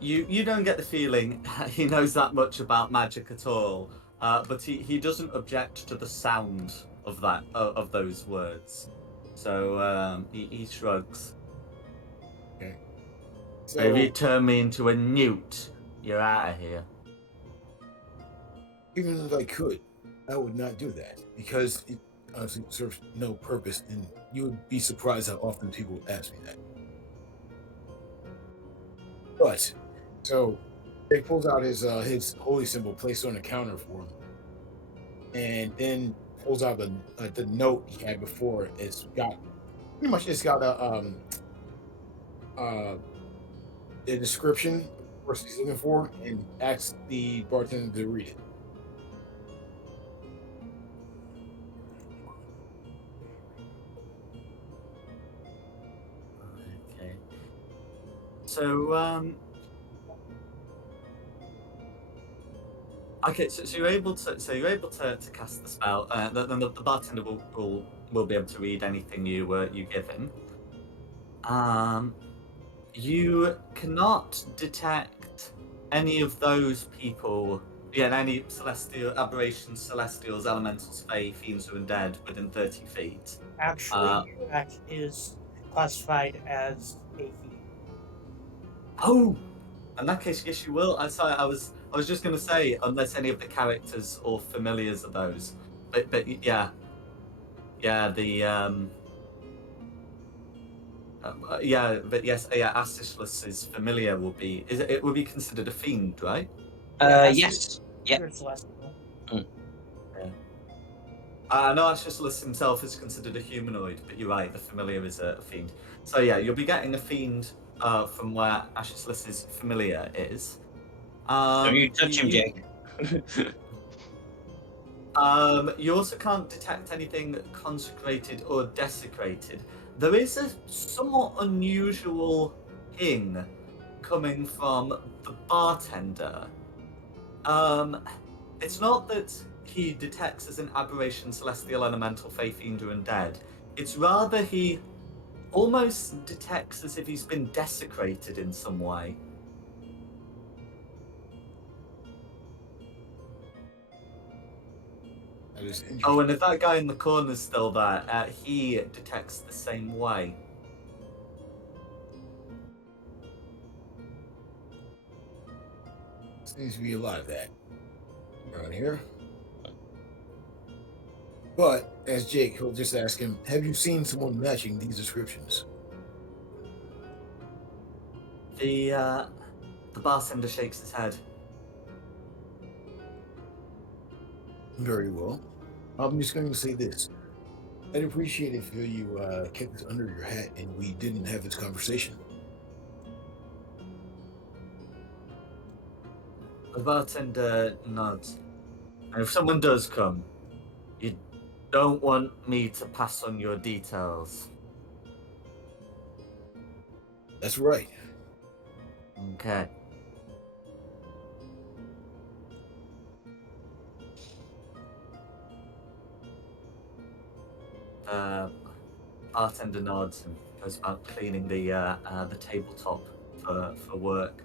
You don't get the feeling he knows that much about magic at all, but he doesn't object to the sound of of those words. So he shrugs. Okay. If you So turn me into a newt, you're out of here. even if I could, I would not do that because it honestly serves no purpose, and you would be surprised how often people ask me that. But so he pulls out his holy symbol placed on the counter for him, and then pulls out the note he had before. It's got uh a description of the person he's looking for, and asks the bartender to read it. Okay. So okay, so you're able to cast the spell. Then the bartender will be able to read anything you give him. You cannot detect any of those people. Yeah, any celestial aberrations, celestials, elementals, fae, fiends, or undead within 30 feet. Actually, that is classified as a feat. Oh, in that case, yes, you will. I was just gonna say, unless any of the characters or familiars are those, but yeah, but yes, yeah, Astishless is familiar. It will be considered a fiend, right? Yes. Yep. You're celestial. Yeah. I know Astishless himself is considered a humanoid, but you're right, the familiar is a fiend. So yeah, you'll be getting a fiend from where Astishless's familiar is. Don't you touch him, You Jake. you also can't detect anything consecrated or desecrated. There is a somewhat unusual ping coming from the bartender. It's not that he detects as an aberration, celestial, elemental, fae, fiend, or undead. It's rather he almost detects as if he's been desecrated in some way. That is Oh, interesting. and if that guy in the corner is still there, he detects the same way. Seems to be a lot of that around here. But as Jake, he'll just ask him, "Have you seen someone matching these descriptions?" The bartender shakes his head. Very well. I'm just going to say this. I'd appreciate it if you kept this under your hat and we didn't have this conversation. The bartender nods. And if someone does come, you don't want me to pass on your details. That's right. Okay. The bartender nods and goes about cleaning the tabletop for work.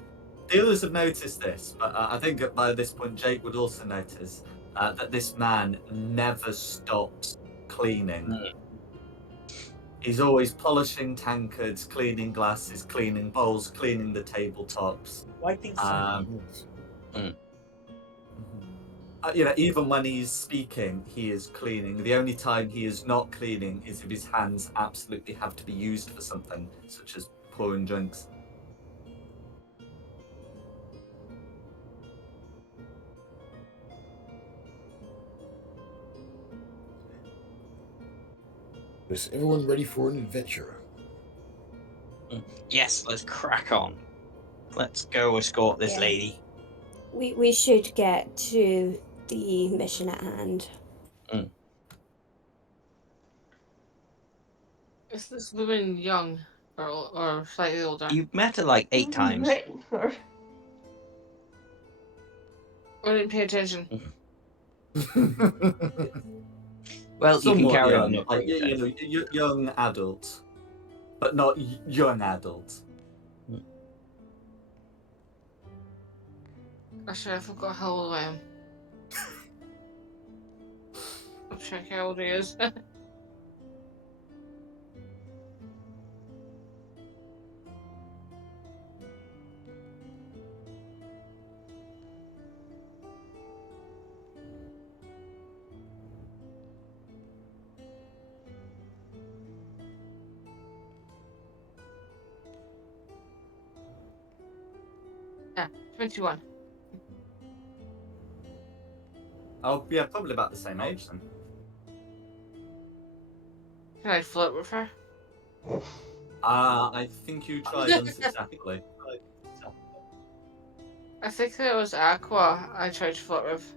The others have noticed this, but I think that by this point Jake would also notice that this man never stops cleaning. He's always polishing tankards, cleaning glasses, cleaning bowls, cleaning the tabletops. Wiping Um, something. Even when he's speaking, he is cleaning. The only time he is not cleaning is if his hands absolutely have to be used for something, such as pouring drinks. Is everyone ready for an adventure? Yes, let's crack on. Let's go escort this Yeah. lady. We should get to the mission at hand. Is this woman young or slightly older? You've met her like 8 times. Right. I didn't pay attention. Well, you can Somewhat carry young, on. Not like, paying attention. young adult, but not young adult. Actually, I forgot how old I am. I'll check how old he is. Yeah, 21. Oh, yeah, probably about the same age then. Can I flirt with her? I think you tried unsuccessfully. I think it was Aqua I tried to flirt with.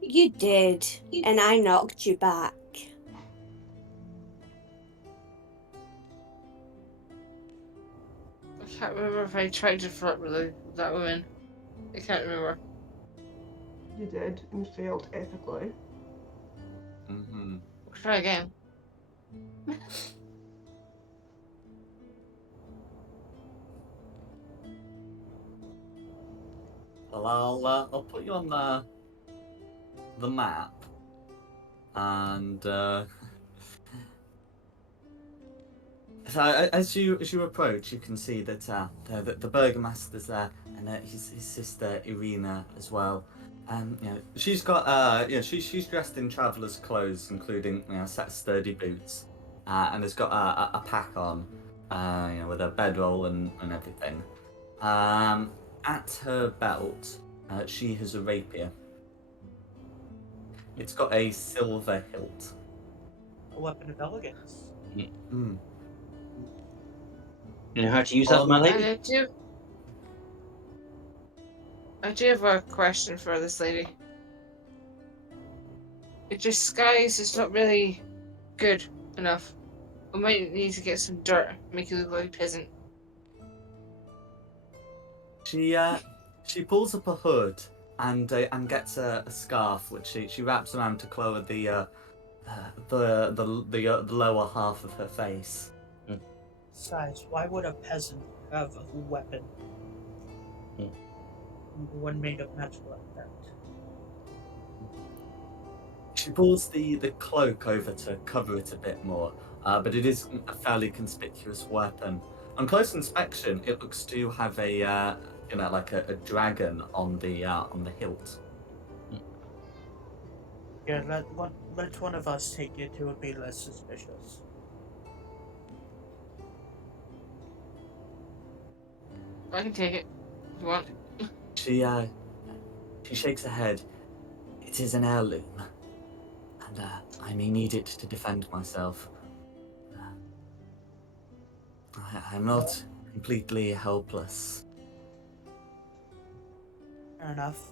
You did, and I knocked you back. I can't remember if I tried to flirt with that woman. I can't remember. You did, and failed epically. Mm-hmm. We'll try again. Well, I'll put you on the map, and so as you approach, you can see that the burgomaster's there, and his sister Irina as well. She's got she's dressed in traveller's clothes, including a set of sturdy boots, and has got a pack on, with a bedroll and everything. At her belt, she has a rapier. It's got a silver hilt. A weapon of elegance. Mm. You know how to use that, my And lady? I do have a question for this lady. Your disguise is not really good enough. We might need to get some dirt, make you look like a peasant. She pulls up a hood and gets a scarf which she wraps around to cover the lower half of her face. Besides, why would a peasant have a weapon? One made of metal like that. She pulls the cloak over to cover it a bit more, but it is a fairly conspicuous weapon. On close inspection, it looks to have a like a dragon on the hilt. Yeah, let one of us take it. It would be less suspicious. I can take it if you want. She shakes her head. It is an heirloom, and I may need it to defend myself. I'm not completely helpless. Fair enough.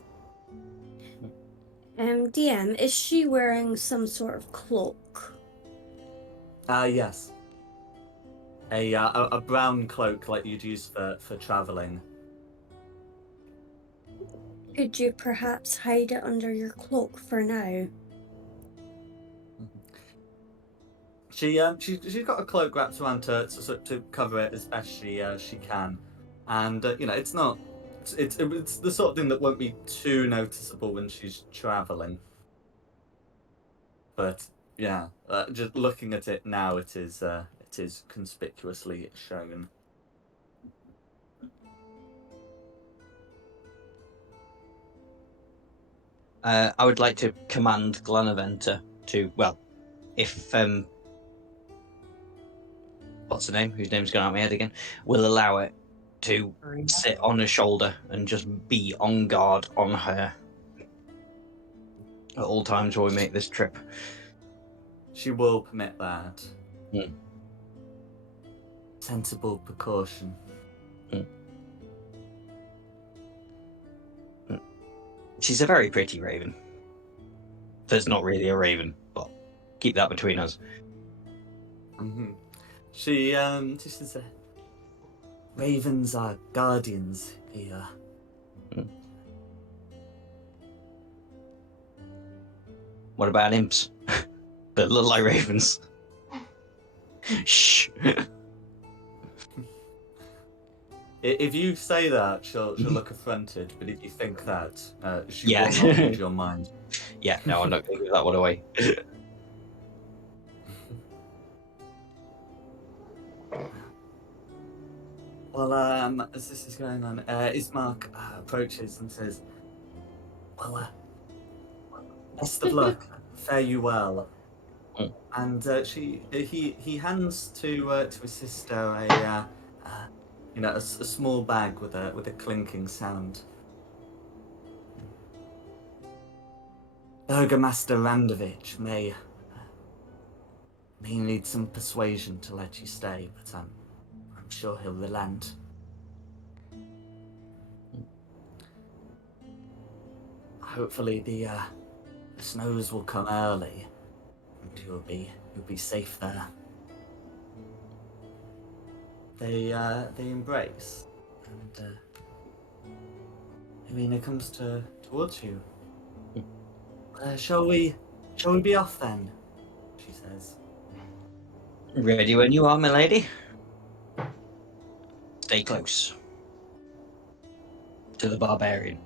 DM, is she wearing some sort of cloak? Yes. A brown cloak like you'd use for travelling. Could you perhaps hide it under your cloak for now? She's got a cloak wrapped around to cover it as best she can, and it's not It's the sort of thing that won't be too noticeable when she's traveling. But yeah, just looking at it now, it is conspicuously shown. I would like to command Glenaventer to, well, if what's the name? Whose name's gone out of my head again? Will allow it to sit on her shoulder and just be on guard on her at all times while we make this trip. She will permit that. Mm. Sensible precaution. She's a very pretty raven. There's not really a raven, but keep that between us. Mm-hmm. She says, ravens are guardians here. What about imps that look like ravens? Shh. If you say that, she'll look affronted. But if you think that, she Yeah. will not read your mind. Yeah, no, I'm not going to give that one away. Well, as this is going on, Ismark approaches and says, "Well, best of luck. Fare you well." Mm. And he hands to his sister a small bag with a clinking sound. Burgomaster Randovich may need some persuasion to let you stay, but I'm sure he'll relent. Hopefully the snows will come early, and you'll be safe there. They embrace, and Irina comes towards you. Shall we be off then? She says. Ready when you are, my lady. Stay close to the barbarian.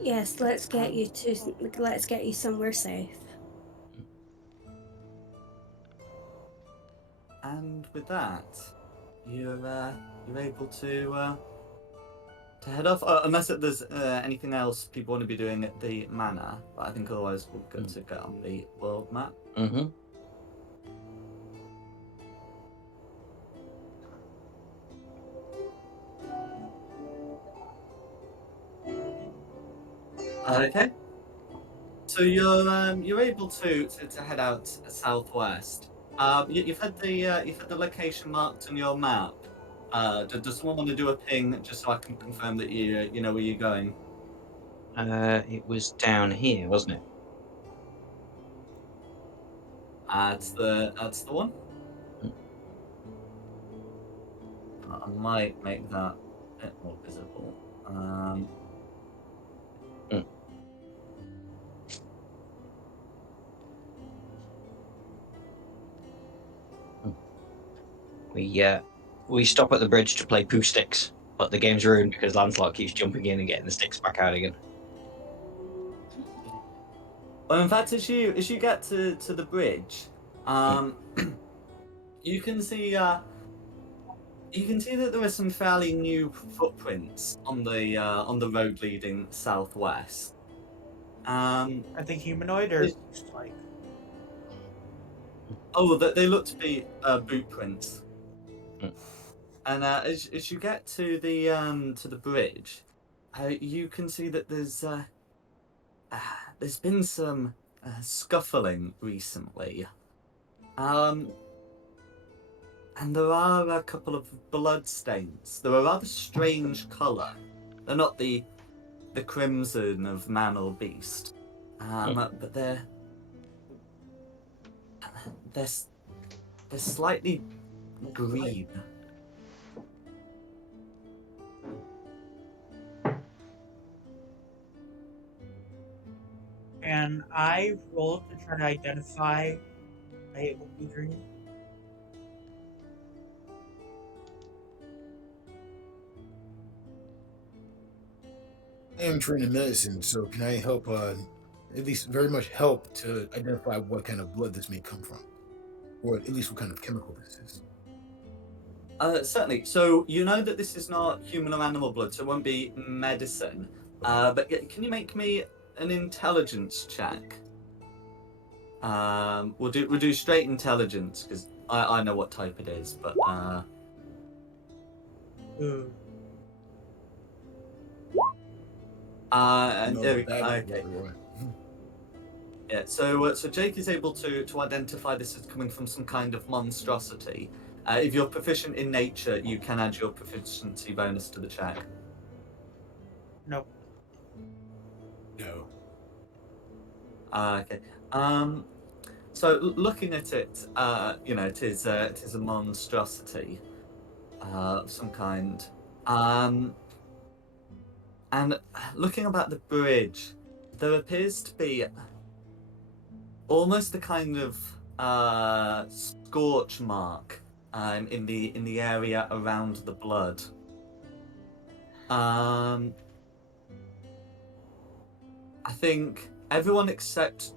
Yes, let's get you somewhere safe. And with that, you're able to head off, unless there's anything else people want to be doing at the manor. But I think otherwise we're good to get on the world map. Mm-hmm. Okay. So you're able to head out southwest. You've had the location marked on your map. Does someone want to do a ping just so I can confirm that you know where you're going? It was down here, wasn't it? That's the one. Mm. I might make that a bit more visible. We stop at the bridge to play poo sticks, but the game's ruined because Lancelot keeps jumping in and getting the sticks back out again. Well, in fact, as you get to the bridge, you can see that there are some fairly new footprints on the road leading southwest. Are they humanoid or like? Oh, they look to be boot prints. Mm. And as you get to the bridge, you can see that there's been some scuffling recently. And there are a couple of blood stains. They're a rather strange colour. They're not the crimson of man or beast, but they're slightly green. And I rolled to try to identify why it would be green. I am trained in medicine, so can I help? At least very much help to identify what kind of blood this may come from, or at least what kind of chemical this is. Certainly. So you know that this is not human or animal blood, so it won't be medicine. But can you make me an intelligence check? We'll do straight intelligence because I know what type it is, but Ooh. and No, there we go. that is Okay. right. Yeah. So Jake is able to identify this as coming from some kind of monstrosity. If you're proficient in nature, you can add your proficiency bonus to the check. Nope. No. Okay. So looking at it, it is a monstrosity of some kind. And looking about the bridge, there appears to be almost a kind of scorch mark in the area around the blood. I think everyone except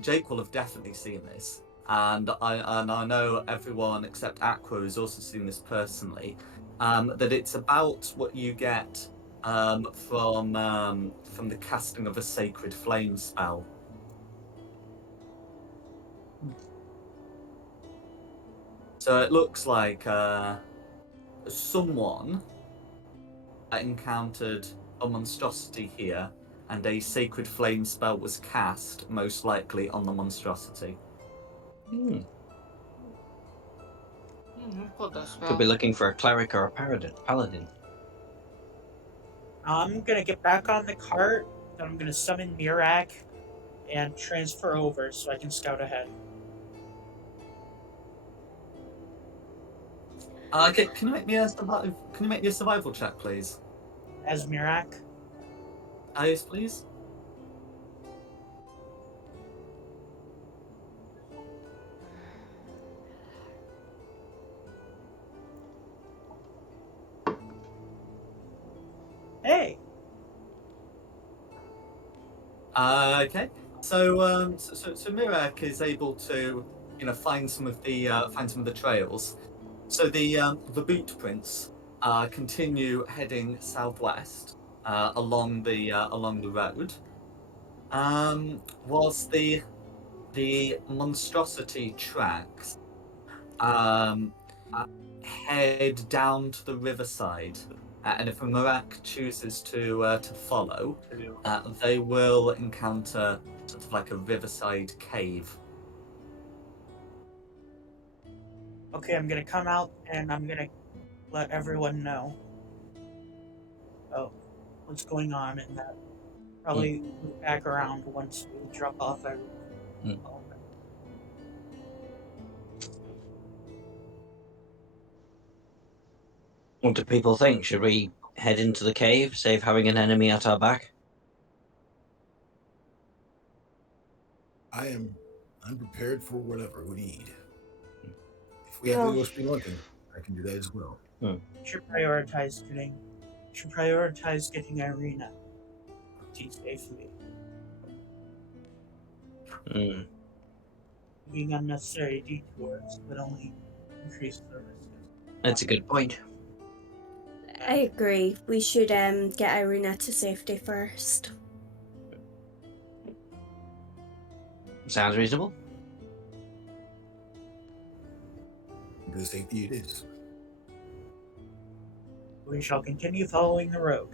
Jake will have definitely seen this, and I know everyone except Aqua has also seen this personally. That it's about what you get from the casting of a sacred flame spell. So it looks like someone encountered a monstrosity here, and a sacred flame spell was cast, most likely on the monstrosity. Got this Could be looking for a cleric or a paladin. I'm gonna get back on the cart, and I'm gonna summon Mirak and transfer over so I can scout ahead. Okay, can you make me a survival check, please? As Mirak, Yes, please. hey, Okay. So Mirak is able to, find some of the trails. So the boot prints continue heading southwest along the road. Whilst the monstrosity tracks head down to the riverside, and if a Mirak chooses to follow, they will encounter sort of like a riverside cave. okay, I'm gonna come out and I'm gonna let everyone know. Oh, what's going on, and that probably loop back around once we drop off everyone. Mm. What do people think? Should we head into the cave, save having an enemy at our back? I'm prepared for whatever we need. If we have to Well, go speed hunting, I can do that as well. Should prioritize getting Irina to safely. Mm. Being unnecessary detours would only increase the risk. That's a good point. I agree. We should get Irina to safety first. Sounds reasonable. The safety it is. We shall continue following the road.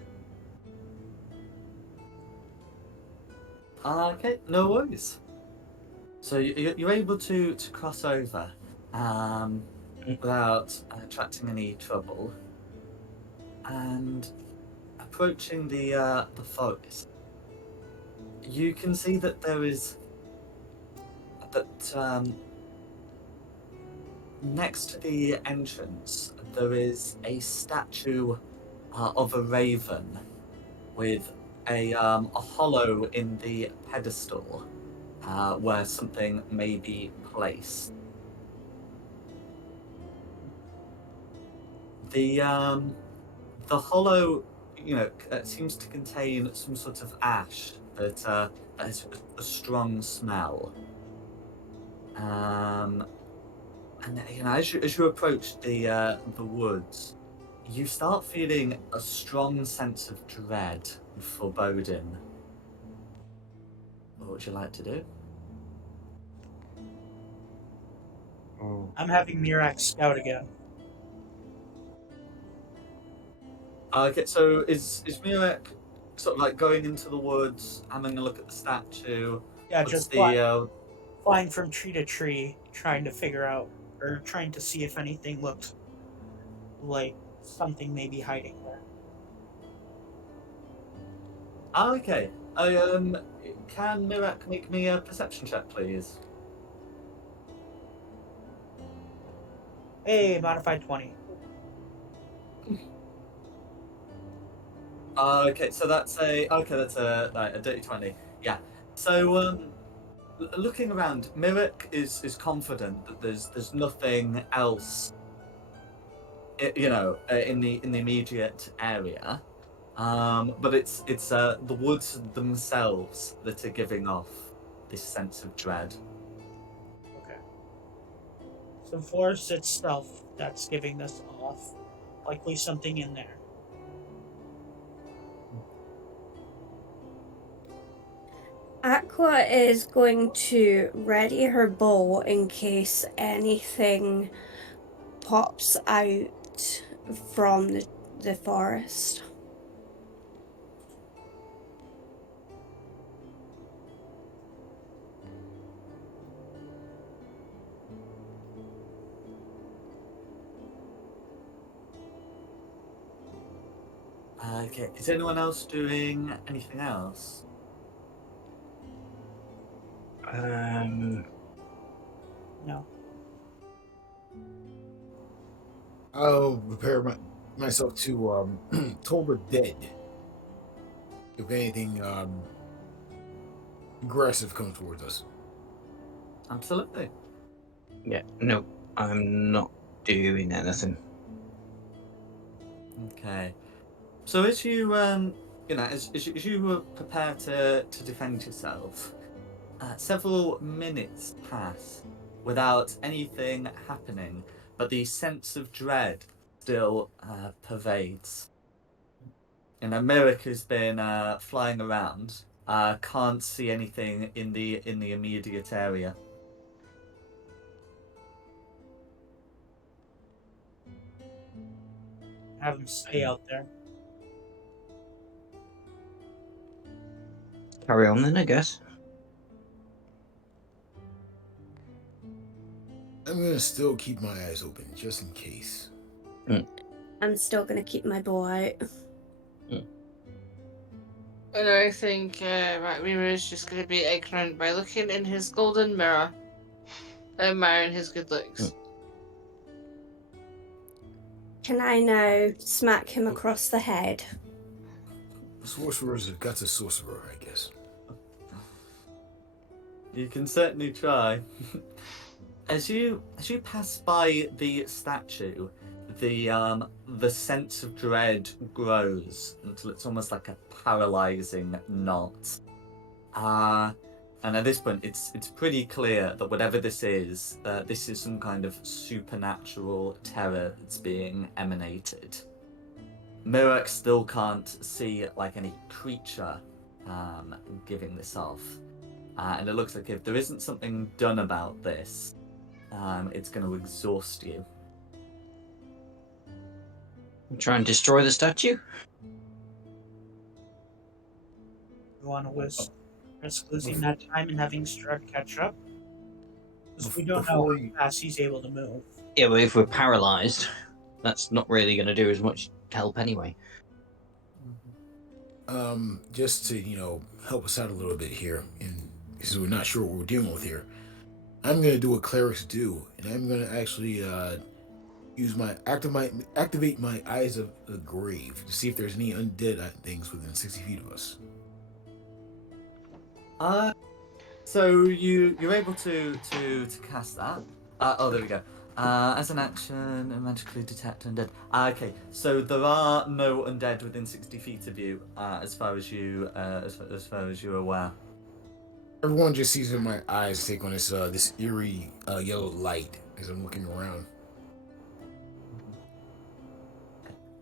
Okay, no worries. So you're able to cross over without attracting any trouble, and approaching the forest. You can see that there is next to the entrance there is a statue of a raven with a hollow in the pedestal where something may be placed. The hollow, seems to contain some sort of ash that has a strong smell. And as you approach the woods, you start feeling a strong sense of dread and foreboding. What would you like to do? I'm having Mirax scout again. Okay, so is Mirek sort of like going into the woods, having a look at the statue? Yeah, What's just the flying from tree to tree, trying to figure out or trying to see if anything looked like something may be hiding there. okay. Can Mirek make me a perception check, please? Hey, modified 20. Okay, so that's a dirty 20. Yeah. So looking around, Mirek is confident that there's nothing else, in the immediate area. But it's the woods themselves that are giving off this sense of dread. Okay. So forest itself that's giving this off. Likely something in there. Aqua is going to ready her bow in case anything pops out from the forest. Okay, is anyone else doing anything else? No. I'll prepare myself to toll the dead. If anything aggressive comes towards us. Absolutely. Yeah, no, I'm not doing anything. Okay. So as you as you prepare to defend yourself, several minutes pass without anything happening, but the sense of dread still pervades. Merrick has been flying around, can't see anything in the immediate area. Have him stay out there. Carry on then, I guess. I'm gonna still keep my eyes open just in case. I'm still gonna keep my bow out. And I think Rima is just going to be ignorant by looking in his golden mirror, admiring his good looks. Can I now smack him across the head? Sorcerers have got a sorcerer, I guess. You can certainly try. As you pass by the statue, the sense of dread grows until it's almost like a paralyzing knot. And at this point, it's pretty clear that whatever this is some kind of supernatural terror that's being emanated. Mirek still can't see like any creature giving this off, and it looks like if there isn't something done about this, it's going to exhaust you. Try and destroy the statue? You want to risk losing that time and having Straud catch up? Because we don't know how fast he's able to move. Yeah, but if we're paralyzed, that's not really going to do as much help anyway. Just to, help us out a little bit here, and because we're not sure what we're dealing with here, I'm gonna do what clerics do, and I'm gonna actually activate my eyes of the grave to see if there's any undead things within 60 feet of us. So you're able to cast that. Oh, there we go. As an action, magically detect undead. Okay, so there are no undead within 60 feet of you, as far as you, as far as you're aware. Everyone just sees in my eyes take on this eerie yellow light as I'm looking around.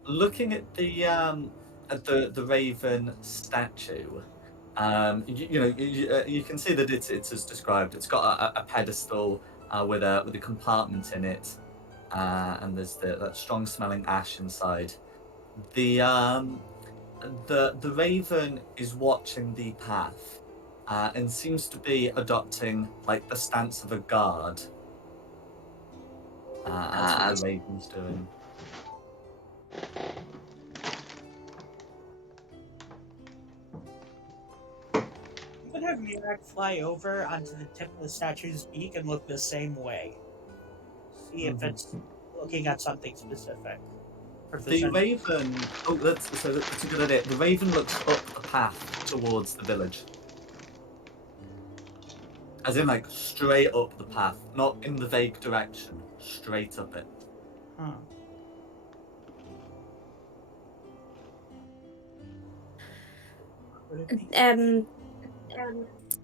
Looking at the raven statue, you can see that it's as described. It's got a pedestal with a compartment in it, and there's that strong smelling ash inside. The raven is watching the path, and seems to be adopting like the stance of a guard. That's what the raven's doing. I'm gonna have Mirak fly over onto the tip of the statue's beak and look the same way. See if it's looking at something specific. Or if there's The any- raven. Oh, that's a good idea. The raven looks up the path towards the village, as in like straight up the path, not in the vague direction, straight up it. Huh. Would it be-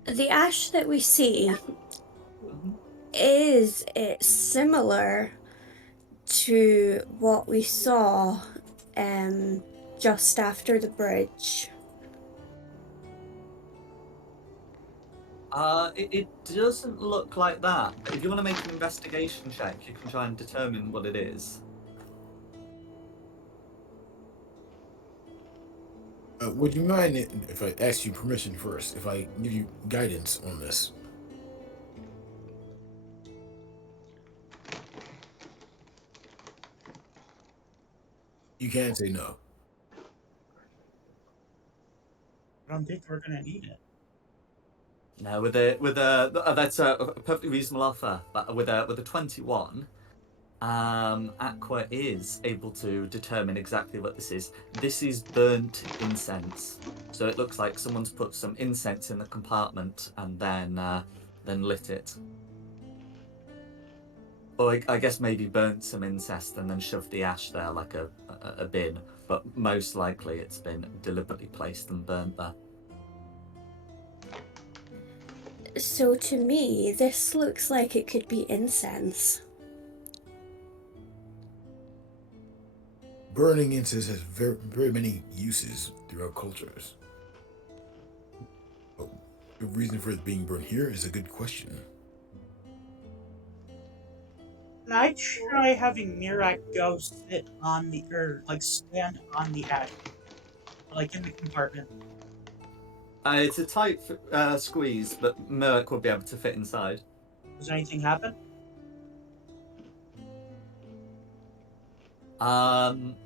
The ash that we see, is it similar to what we saw just after the bridge? It doesn't look like that. But if you want to make an investigation check, you can try and determine what it is. Would you mind if I ask you permission first? If I give you guidance on this? You can say no. I don't think we're gonna need it. No, that's a perfectly reasonable offer. But with a 21, Aqua is able to determine exactly what this is. This is burnt incense, so it looks like someone's put some incense in the compartment and then lit it. Or I guess maybe burnt some incense and then shoved the ash there like a bin. But most likely it's been deliberately placed and burnt there. So to me, this looks like it could be incense. Burning incense has very, very many uses throughout cultures. But the reason for it being burned here is a good question. Can I try having Mirak go sit on the stand on the ash, like in the compartment? It's a tight squeeze, but Merc will be able to fit inside. Does anything happen?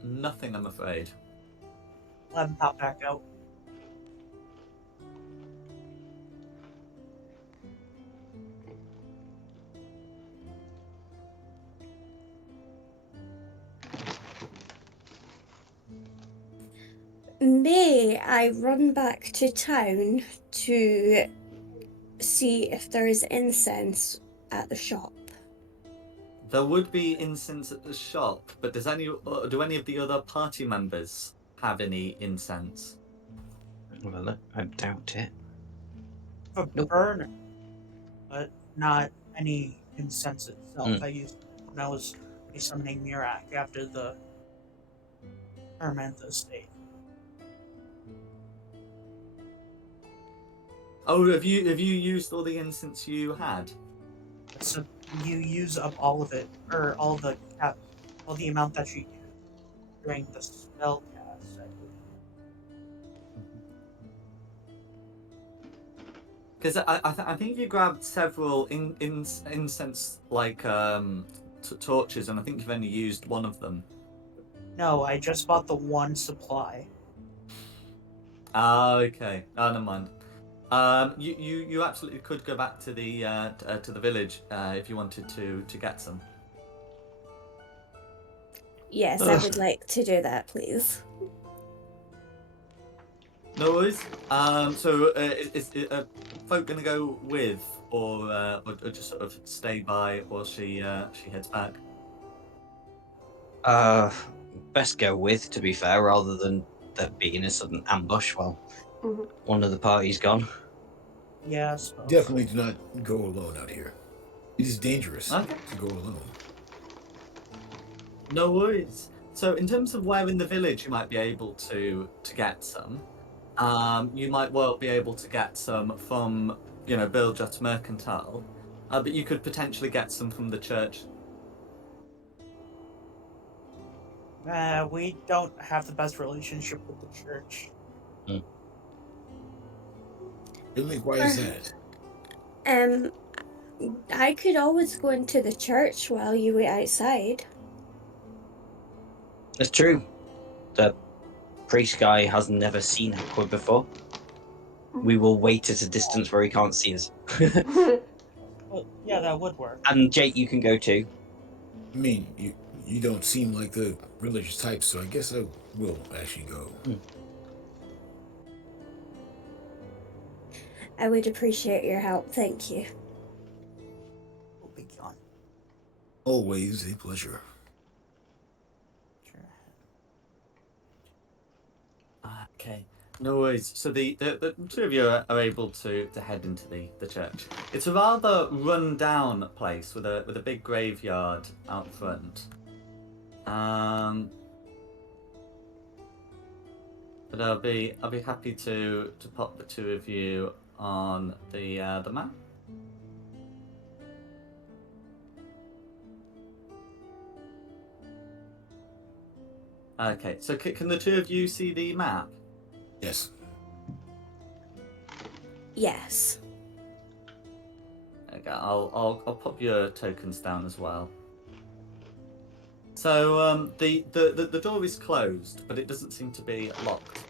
Nothing, I'm afraid. Let him pop back out. May I run back to town to see if there is incense at the shop? There would be incense at the shop, but do any of the other party members have any incense? Well, I doubt it. A burner, but not any incense itself. I used when I was summoning Mirak after the Hermantha state. Oh, have you used all the incense you had? So you use up all of it, or all the amount that you use during the spell cast. Because I think you grabbed several incense like torches, and I think you've only used one of them. No, I just bought the one supply. Ah, okay. Oh, never mind. You absolutely could go back to the village if you wanted to get some. Yes, I would like to do that, please. No worries. So is folk gonna go with or just sort of stay by while she heads back? Best go with, to be fair, rather than there being a sudden ambush while Mhm. one of the party's gone. Yeah, I suppose. Definitely do not go alone out here. It is dangerous Okay. to go alone. No worries. So, in terms of where in the village you might be able to get some, you might well be able to get some from Biljot Mercantile, but you could potentially get some from the church. We don't have the best relationship with the church. Really, why is that? I could always go into the church while you wait outside. It's true. The priest guy has never seen Aqua before. We will wait at a distance where he can't see us. Well, yeah, that would work. And Jake, you can go too. I mean, you don't seem like the religious type, so I guess I will actually go. I would appreciate your help, thank you. We'll be gone. Always a pleasure. Sure. Okay. No worries. So the two of you are able to head into the church. It's a rather run down place with a big graveyard out front. But I'll be happy to pop the two of you on the map. Okay, so can the two of you see the map? Yes. Yes. Okay, I'll pop your tokens down as well. So the door is closed, but it doesn't seem to be locked.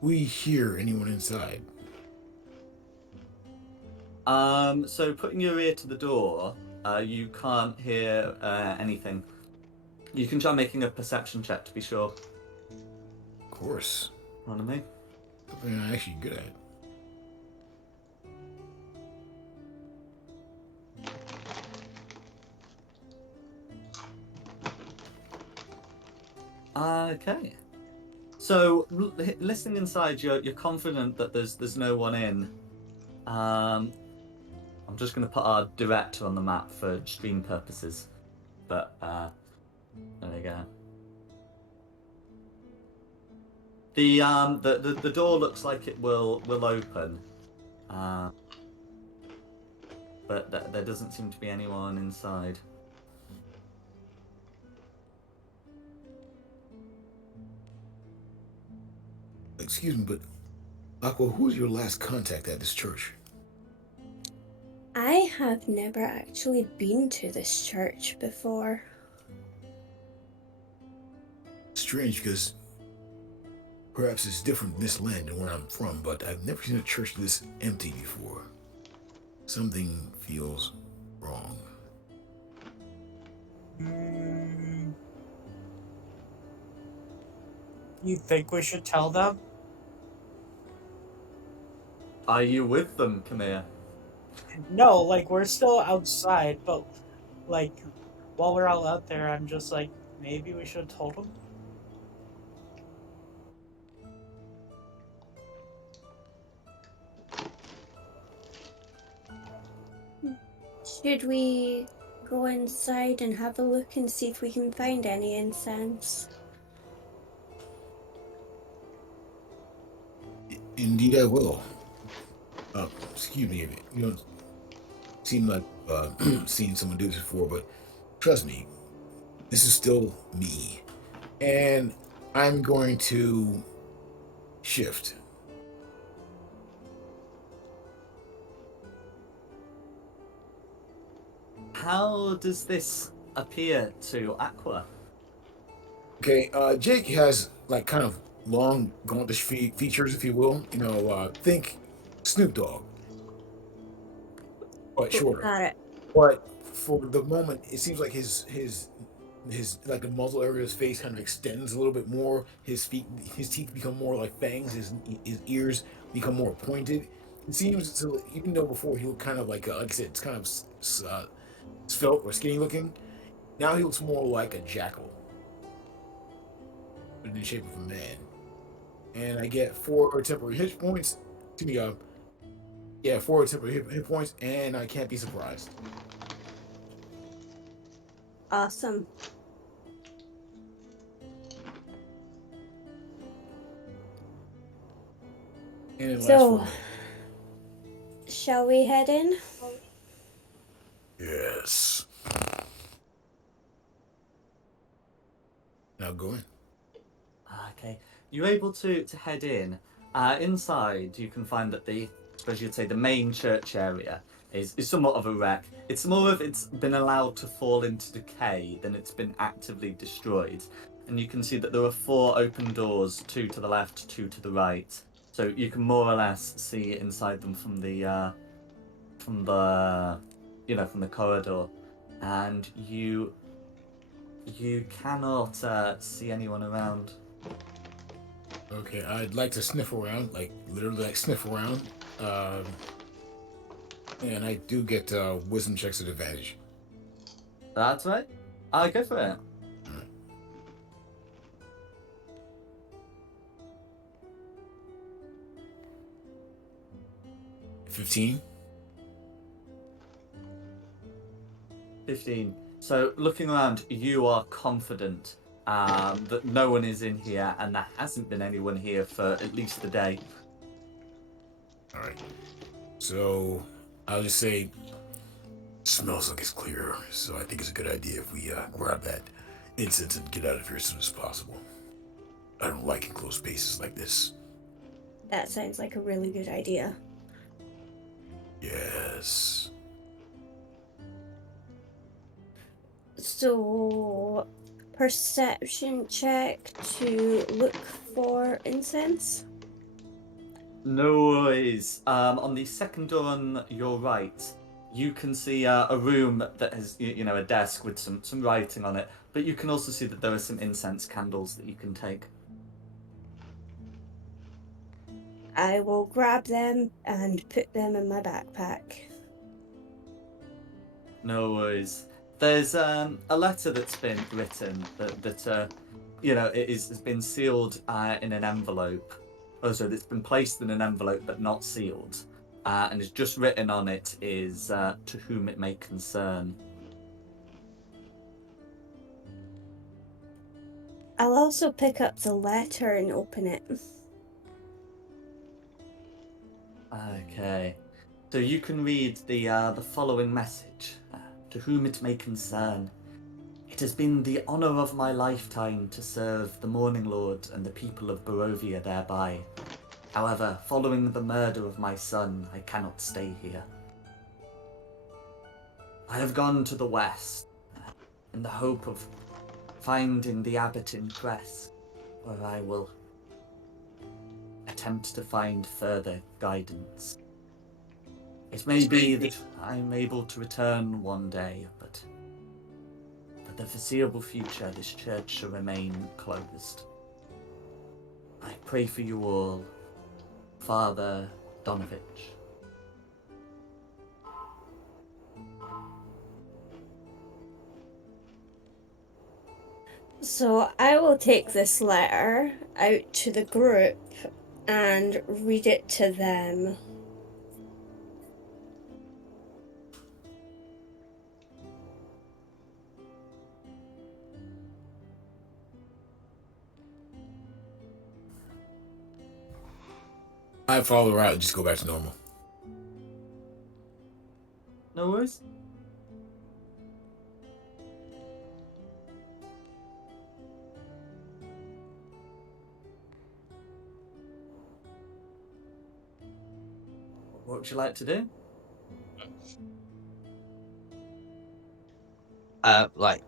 We hear anyone inside. So putting your ear to the door, you can't hear anything. You can try making a perception check to be sure. Of course. On me. Something I'm actually good at. Okay. So listening inside, you're confident that there's no one in. I'm just going to put our director on the map for stream purposes, but there we go. The door looks like it will open, but there doesn't seem to be anyone inside. Excuse me, but Aqua, who's your last contact at this church? I have never actually been to this church before. Strange, because perhaps it's different in this land than where I'm from, but I've never seen a church this empty before. Something feels wrong. You think we should tell them? Are you with them, Kamea? No, like, we're still outside, but, like, while we're all out there, I'm just like, maybe we should have told them? Should we go inside and have a look and see if we can find any incense? Indeed, I will. Excuse me, you don't seem like seen someone do this before, but trust me, this is still me, and I'm going to shift. How does this appear to Aqua? Okay, Jake has like kind of long, gauntish features, if you will. You know, think Snoop Dogg, but shorter. Got it. But for the moment, it seems like his like the muzzle area of his face kind of extends a little bit more. His teeth become more like fangs. His ears become more pointed, it seems to, even though before he looked kind of like I said, it's kind of svelte or skinny looking. Now he looks more like a jackal, but in the shape of a man. And I get 4 temporary hit points. To me, yeah, 4 temporary hit points, and I can't be surprised. Awesome. And it lasts for So, a minute. shall we head in? Yes. Now go in. Okay, you're able to head in. Inside, you can find that I suppose you'd say the main church area is somewhat of a wreck. It's more of it's been allowed to fall into decay than it's been actively destroyed. And you can see that there are 4 open doors, 2 to the left, 2 to the right. So you can more or less see inside them from the from the corridor, and you cannot see anyone around. Okay, I'd like to sniff around, like literally like sniff around. And I do get wisdom checks at advantage. That's right. I'll go for it. 15. 15. So looking around, you are confident that no one is in here, and there hasn't been anyone here for at least the day. All right. So I'll just say, smells like it's clear. So I think it's a good idea if we grab that incense and get out of here as soon as possible. I don't like enclosed spaces like this. That sounds like a really good idea. Yes. So, perception check to look for incense. No worries. On the second door on your right, you can see a room that has, a desk with some writing on it. But you can also see that there are some incense candles that you can take. I will grab them and put them in my backpack. No worries. There's a letter that's been written that it has been sealed in an envelope. Oh, so it's been placed in an envelope but not sealed, and it's just written on it is to whom it may concern. I'll also pick up the letter and open it. Okay, so you can read the following message: to whom it may concern. It has been the honour of my lifetime to serve the Morning Lord and the people of Barovia thereby. However, following the murder of my son, I cannot stay here. I have gone to the west in the hope of finding the abbot in Crest, where I will attempt to find further guidance. It may be that I'm able to return one day, but for the foreseeable future, this church shall remain closed. I pray for you all, Father Donovich. So I will take this letter out to the group and read it to them. I follow her out and just go back to normal. No worries. What would you like to do? Like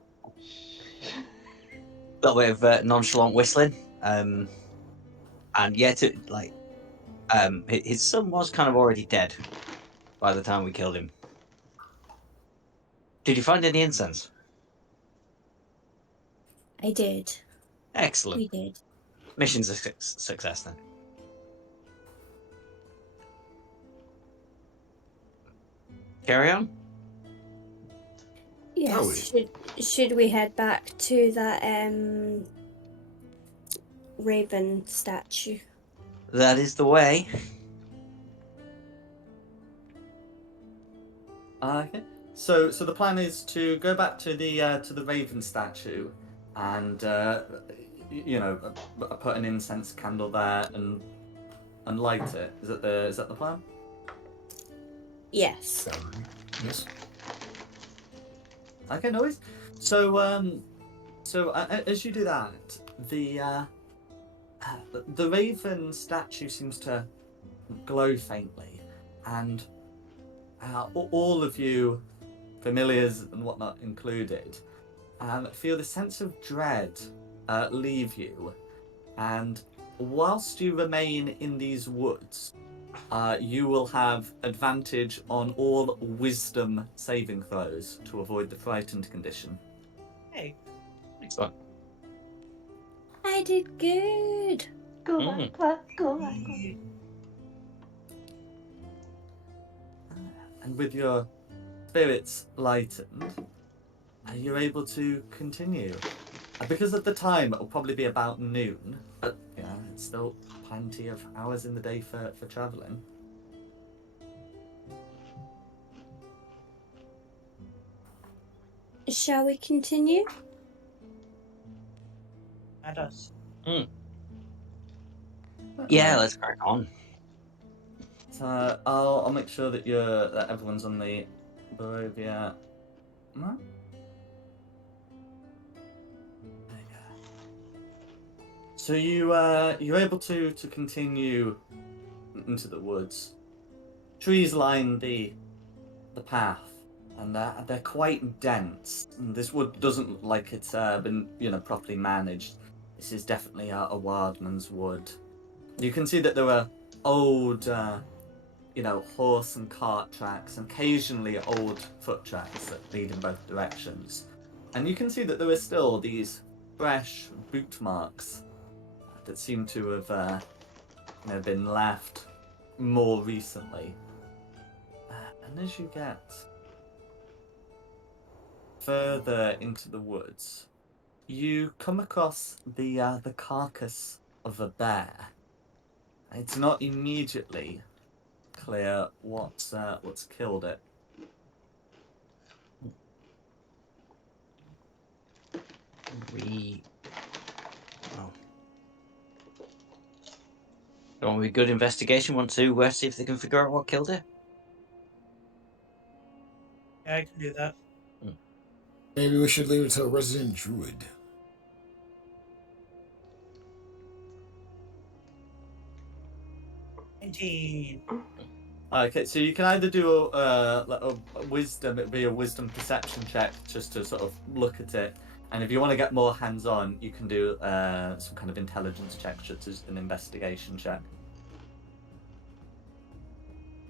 a little bit of nonchalant whistling. And yeah, his son was kind of already dead by the time we killed him. Did you find any incense? I did. Excellent. We did. Mission's a success then. carry on? Yes. Should we head back to that raven statue? That is the way. Okay. So the plan is to go back to the raven statue, and put an incense candle there and light it. Is that the plan? Yes. Yes. Okay, no worries. So as you do that, the raven statue seems to glow faintly, and all of you, familiars and whatnot included, feel the sense of dread leave you, and whilst you remain in these woods, you will have advantage on all wisdom saving throws to avoid the frightened condition. Hey, Excellent. I did good. Go Mm. back, go back. And with your spirits lightened, you're able to continue. Because at the time it'll probably be about noon, but it's still plenty of hours in the day for travelling. Shall we continue? at us. Yeah, let's crack on. So I'll make sure that everyone's on the Barovia map. So you're able to continue into the woods. Trees line the path, and they're quite dense. And this wood doesn't look like it's been properly managed. This is definitely a wildman's wood. You can see that there are old horse and cart tracks, and occasionally old foot tracks that lead in both directions. And you can see that there are still these fresh boot marks that seem to have been left more recently. And as you get further into the woods, you come across the carcass of a bear. It's not immediately clear what's killed it. Don't want to be good investigation. Want to see if they can figure out what killed it? Yeah, I can do that. Maybe we should leave it to a resident druid. Indeed. Okay, so you can either do a wisdom, it'd be a wisdom perception check just to sort of look at it, and if you want to get more hands-on, you can do some kind of intelligence check, such as an investigation check.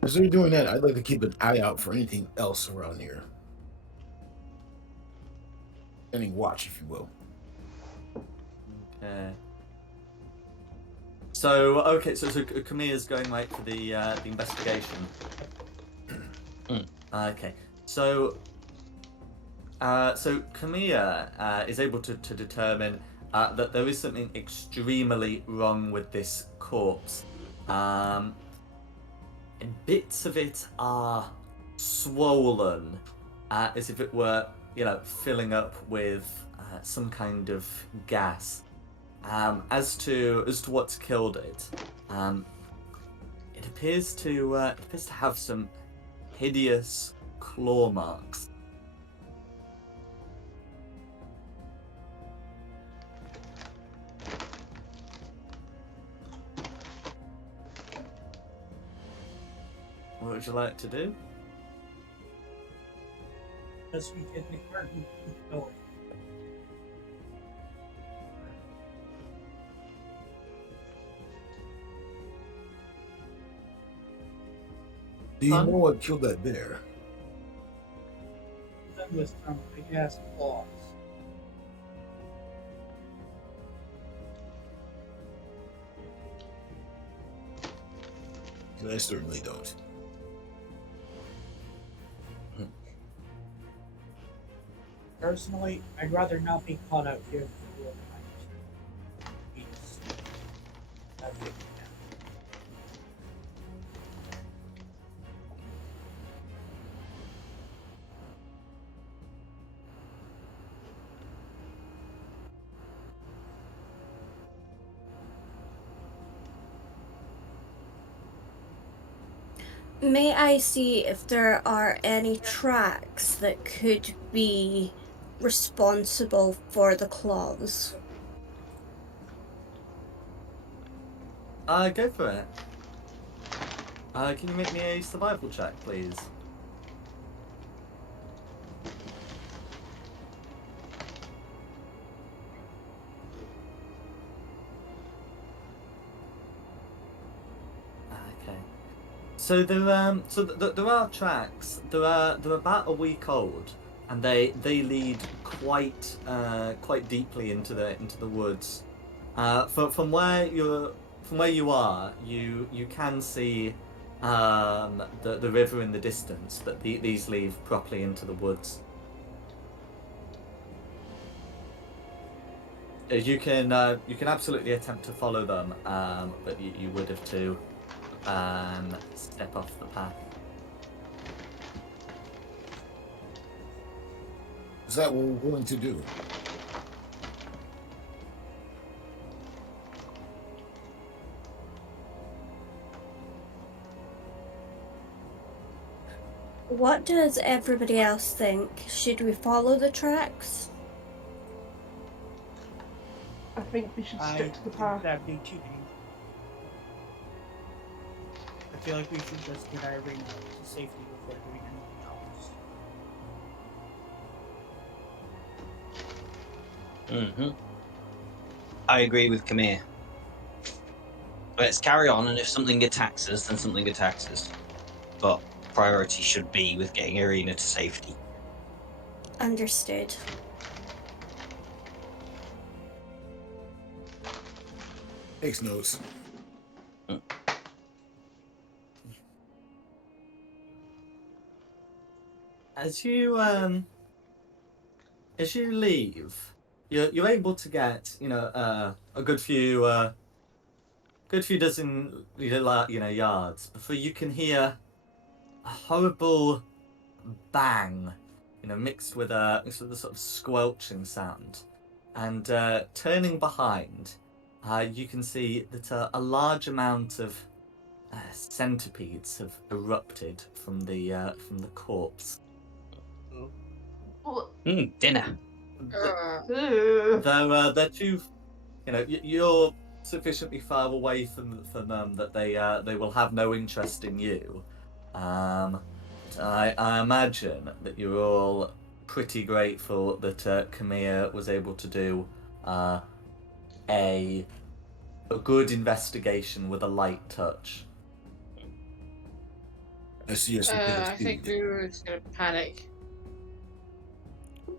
As we're doing that, I'd like to keep an eye out for anything else around here. Any watch, if you will. Okay. So Kamia's going right for the investigation. Okay. So Kamiya is able to determine that there is something extremely wrong with this corpse. And bits of it are swollen, as if it were, filling up with some kind of gas. As to what's killed it, it appears to have some hideous claw marks. What would you like to do? As we get the curtain going. Do you know what killed that bear? That was from big ass claws. I certainly don't. Personally, I'd rather not be caught out here in the middle of the night. Please, that's it. May I see if there are any tracks that could be responsible for the claws? Go for it. Can you make me a survival check, please? Okay. So there are tracks. They're about a week old, and they lead quite deeply into the woods. From where you are, you can see the river in the distance, but these lead properly into the woods. You can absolutely attempt to follow them, but you would have to step off the path. Is that what we're going to do? What does everybody else think? Should we follow the tracks? I think we should I stick to the think path. that'd be too dangerous. I feel like we should just get Irene to safety before doing anything else. I agree with Kamir. Let's carry on, and if something attacks us, then something attacks us. But priority should be with getting Irina to safety. Understood. Takes notes. As you leave, you're able to get a good few dozen yards before you can hear a horrible bang, mixed with a sort of squelching sound, and turning behind, you can see that a large amount of centipedes have erupted from the corpse. Dinner. They're too, you're sufficiently far away from them that they will have no interest in you. I imagine that you're all pretty grateful that Kamir was able to do a good investigation with a light touch. I see. Yes, we I think we were just gonna panic.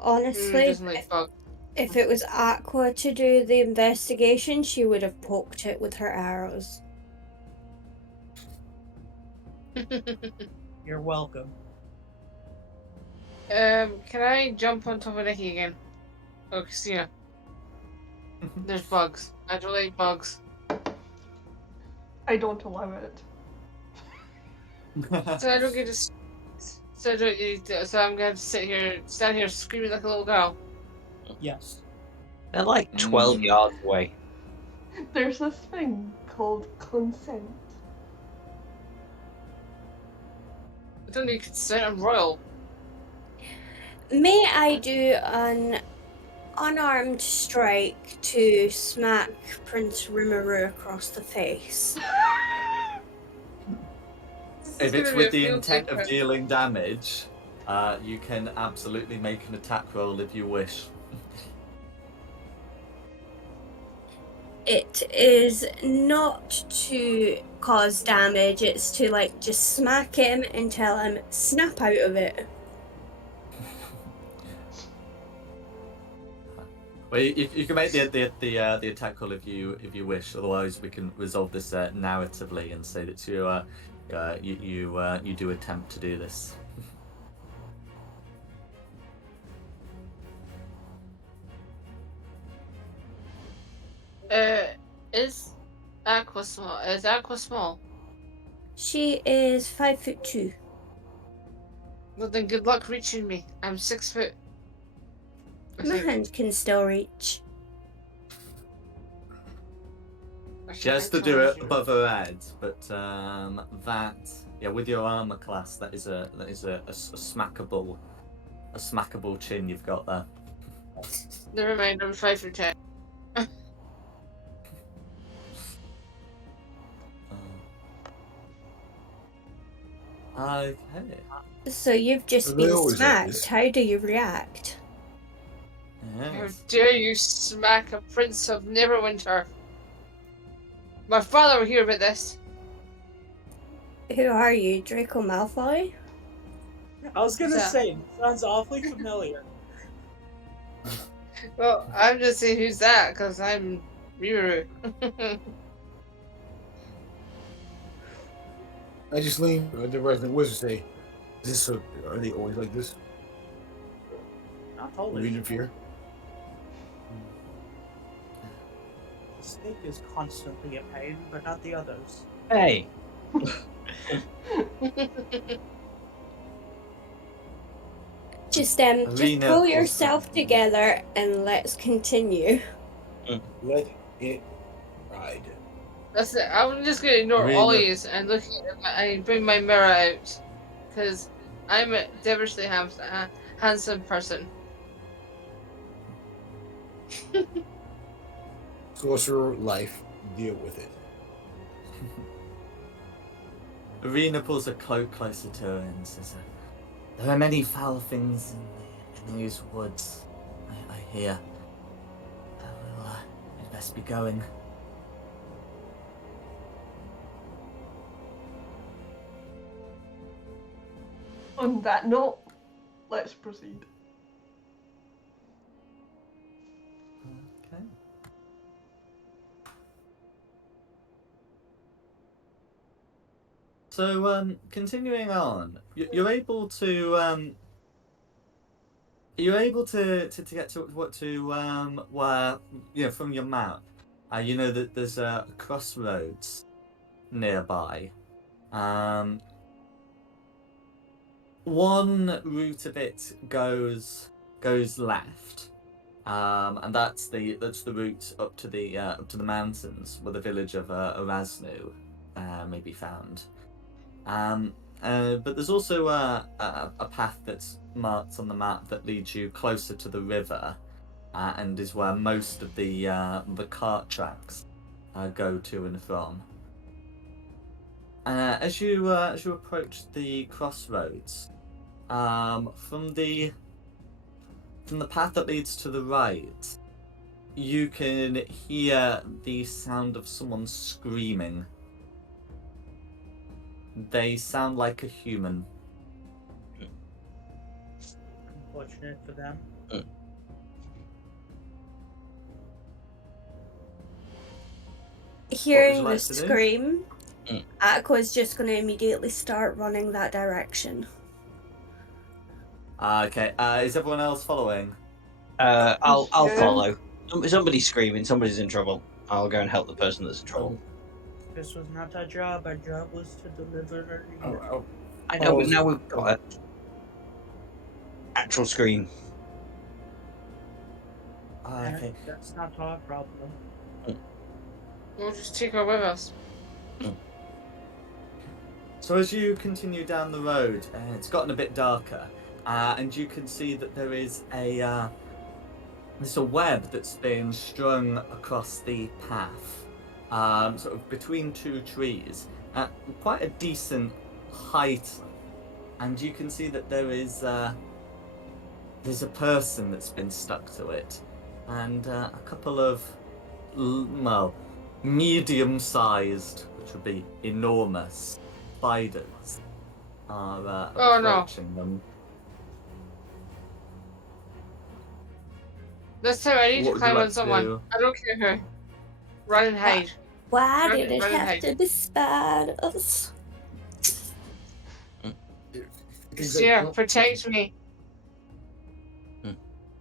Honestly, Doesn't like fog. if it was Aqua to do the investigation, she would have poked it with her arrows. You're welcome. Can I jump on top of Nikki again? Oh, Christina. There's bugs. I don't like bugs. I don't allow it. So I don't get to. So I don't get to, so I'm going to stand here screaming like a little girl. Yes. They're like 12 yards away. There's this thing called consent. I don't need consent. I'm royal. May I do an unarmed strike to smack Prince Rimuru across the face? If it's with the intent of dealing damage, you can absolutely make an attack roll if you wish. It is not to cause damage, it's to just smack him and tell him, snap out of it. Well, you can make the attack roll if you wish. Otherwise, we can resolve this narratively and say that you do attempt to do this. Is Aqua small? Is Aqua small? She is 5'2". Well, then good luck reaching me. I'm 6 foot. I My think. hand can still reach. She has to do it above her head, but that with your armor class, that is a smackable chin you've got there. Never mind. I'm 5'10". Okay. So you've just They been always like this. smacked. How do you react? How Yes. dare you smack a prince of Neverwinter? My father will hear about this. Who are you, Draco Malfoy? I was gonna What's that? say, sounds awfully familiar. Well, I'm just saying who's that because I'm Miru. I just lean. The resident wizard say, "Is this so? Are they always like this? Not Do always. we interfere?" The snake is constantly a pain, but not the others. Hey, Just Arena pull plus yourself something. together and let's continue. Let it ride. That's it. I'm just gonna ignore Really? all yous and look at I bring my mirror out because I'm a devilishly handsome person. Sorcerer life. Deal with it. Arena pulls a cloak closer to her and says, "There are many foul things in these woods. I hear. We'd best be going." On that note, let's proceed. Okay. So, continuing on, you're able to get to where from your map, you know that there's a crossroads nearby. One route of it goes left, and that's the route up to the mountains where the village of Erasnu may be found. But there's also a path that's marked on the map that leads you closer to the river, and is where most of the cart tracks go to and from. As you approach the crossroads, from the path that leads to the right, you can hear the sound of someone screaming. They sound like a human. Unfortunate for them. Hearing like the to do? scream, Mm. Aqua's just going to immediately start running that direction. Okay. Is everyone else following? I'll Yeah. follow. Somebody's screaming. Somebody's in trouble. I'll go and help the person that's in trouble. This was not our job. Our job was to deliver. I know, but Oh, now we've got an actual screen. Okay. That's not our problem. We'll just take her with us. So as you continue down the road, it's gotten a bit darker, and you can see that there is there's a web that's been strung across the path, sort of between two trees, at quite a decent height, and you can see that there's a person that's been stuck to it, and a couple of medium-sized, which would be enormous, spiders are Oh, no. approaching them. This time I need What to would you climb like on to someone. do? I don't care who. Run and hide. Why Run- did it run and have hide. to be spiders? Yeah, protect me.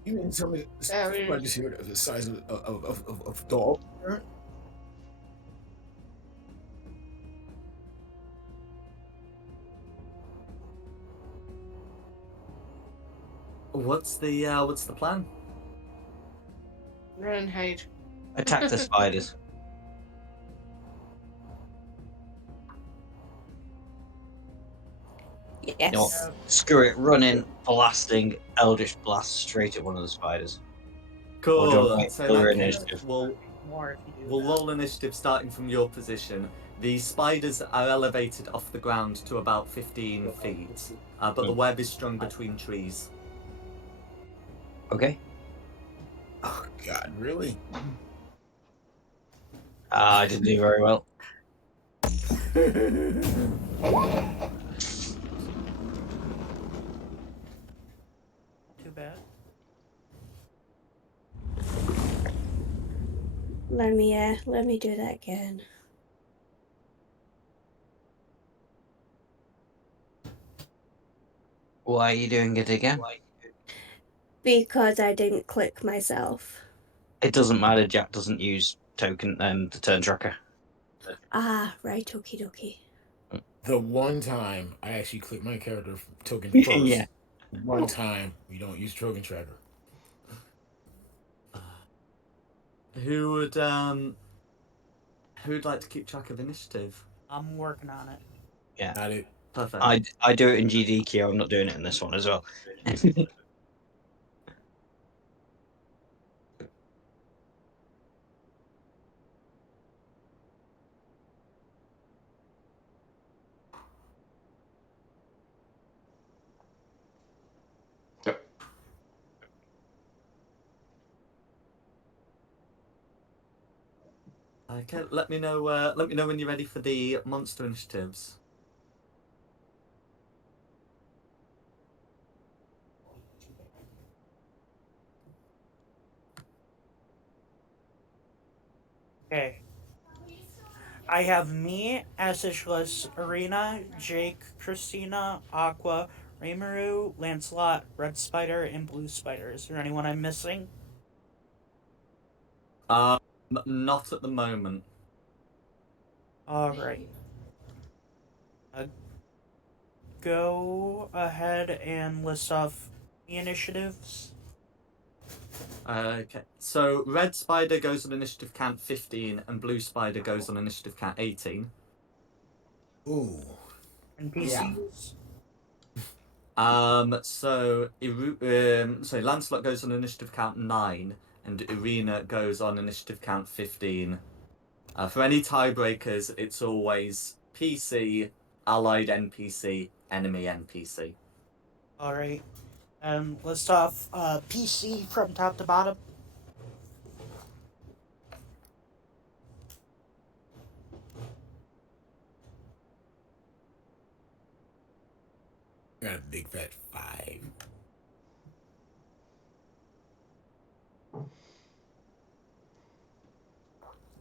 You mean tell me Yeah, spiders here are the size of dog? Right? What's the plan? run and hide. Attack the spiders. Yes. No, screw it, run in, blasting Eldritch Blast straight at one of the spiders. Or do you Cool. want to wait So in till that your case, initiative? More if you do we'll that. roll initiative starting from your position. The spiders are elevated off the ground to about 15 feet, but the web is strung between trees. Okay. Oh God, really? I didn't do very well. Too bad. Let me do that again. Why are you doing it again? Because I didn't click myself. It doesn't matter. Jack doesn't use token the turn tracker. Ah, right, okie dokie. The one time I actually click my character token first. Yeah. One time we don't use token tracker. Who'd like to keep track of initiative? I'm working on it. Yeah. Not it. Perfect. I do it in GDQ. I'm not doing it in this one as well. Okay, let me know. Let me know when you're ready for the monster initiatives. Okay. I have me, Asishless Arena, Jake, Christina, Aqua, Raymaru, Lancelot, Red Spider, and Blue Spider. Is there anyone I'm missing? Not at the moment. Alright. Go ahead and list off the initiatives. Okay, so Red Spider goes on initiative count 15, and Blue Spider goes on initiative count 18. Ooh. NPCs. So Lancelot goes on initiative count 9, and Irina goes on initiative count 15. For any tiebreakers, it's always PC, allied NPC, enemy NPC. Alright. And list off PC from top to bottom. I got a big fat 5.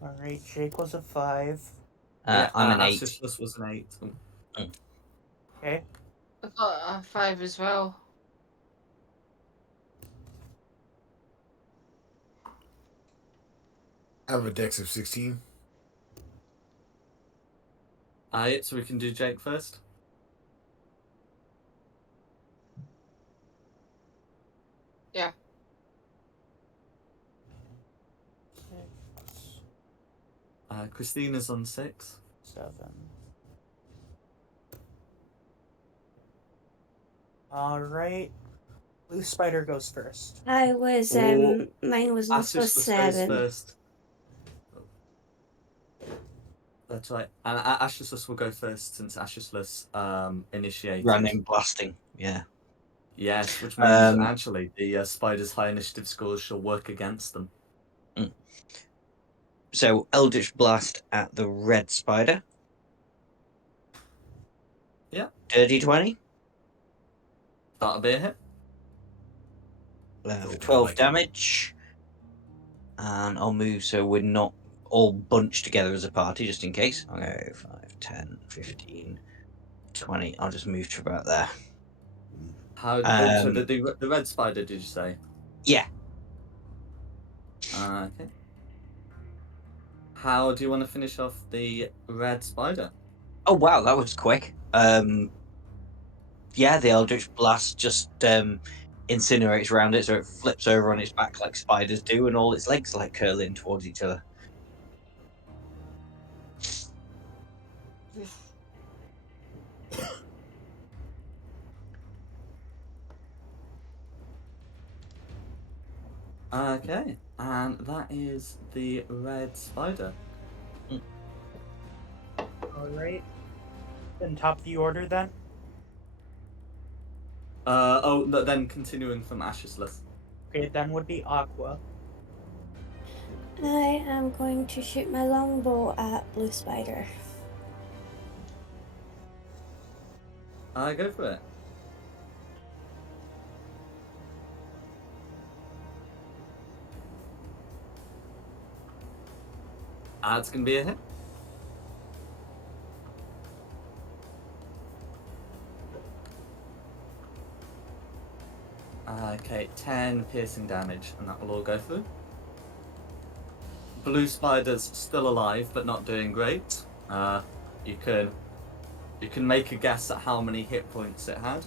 Alright, Jake was a 5. I'm an 8. Asishless was an 8. Okay. I got a 5 as well. I have a dex of 16. So we can do Jake first. Yeah. 6, Christina's on 6. 7. Alright. Blue Spider goes first. I was Oh, mine was also Asishless goes 7. first. That's right. And Ashishless will go first since Ashishless initiated. Running, blasting. Yeah. Yes, which means actually the spider's high initiative scores shall work against them. So Eldritch Blast at the red spider. Yeah. Dirty 20. That'll be a hit. For I 12 like it. damage. And I'll move so we're not all bunched together as a party, just in case. I'll go 5, 10, 15, 20. I'll just move to about there. So the red spider, did you say? Yeah. Okay. How do you want to finish off the red spider? Oh wow, that was quick. Yeah, the Eldritch Blast just incinerates around it, so it flips over on its back like spiders do, and all its legs like curling towards each other. Okay, and that is the red spider. Alright. Then top of the order then? Then continuing from Ash's list. Okay, then would be Aqua. I am going to shoot my longbow at Blue Spider. Go for it. It's gonna be a hit. Okay, 10 piercing damage, and that will all go through. Blue spider's still alive, but not doing great. You can make a guess at how many hit points it had.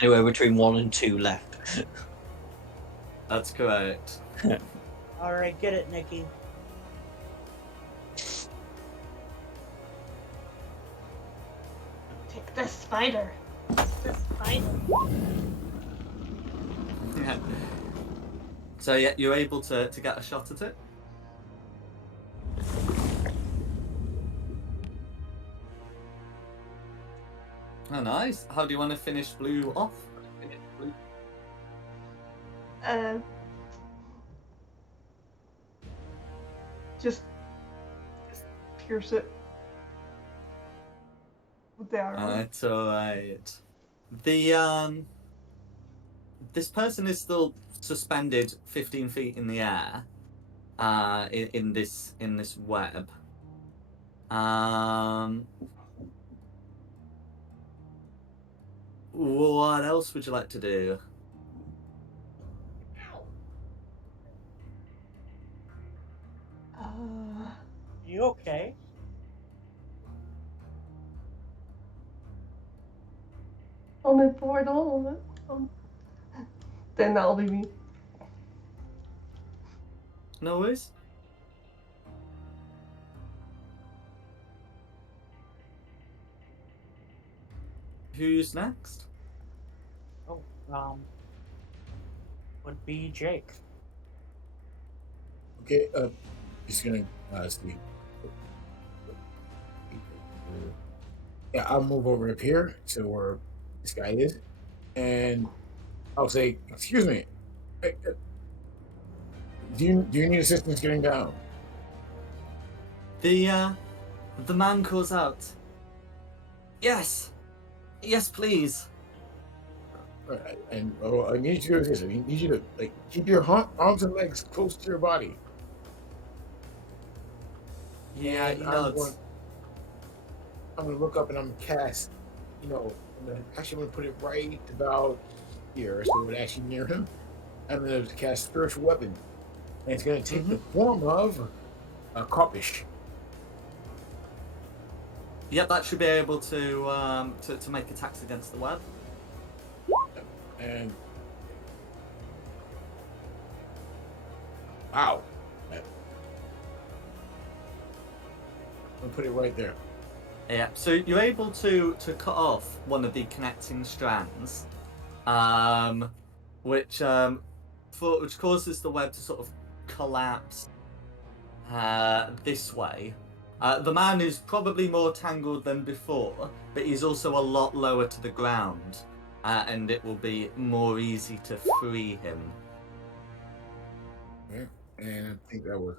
Anywhere between 1 and 2 left. That's correct. Alright, get it, Nikki. Take this spider. This spider. So yeah, you're able to get a shot at it. Oh, nice. How do you want to finish blue off? Just pierce it with the arrow. It's alright. The this person is still suspended 15 feet in the air. In this web. What else would you like to do? You okay? On the portal. Then that'll be me. No worries. Who's next? Oh, would be Jake. Okay, just gonna see. Yeah, I'll move over up here to where this guy is, and I'll say, "Excuse me, do you need assistance getting down?" The man calls out, Yes, please. Right, and I need you to do this. I need you to keep your arms and legs close to your body. Yeah, he nods. I'm gonna look up and I'm gonna cast. I'm gonna put it right about here, so it would actually near him. I'm gonna cast spiritual weapon, and it's gonna take the form of a coppish. Yep, that should be able to make attacks against the web. And wow, I'm gonna put it right there. Yeah, so you're able to cut off one of the connecting strands, which causes the web to sort of collapse this way. The man is probably more tangled than before, but he's also a lot lower to the ground, and it will be more easy to free him. Yeah, and I think that was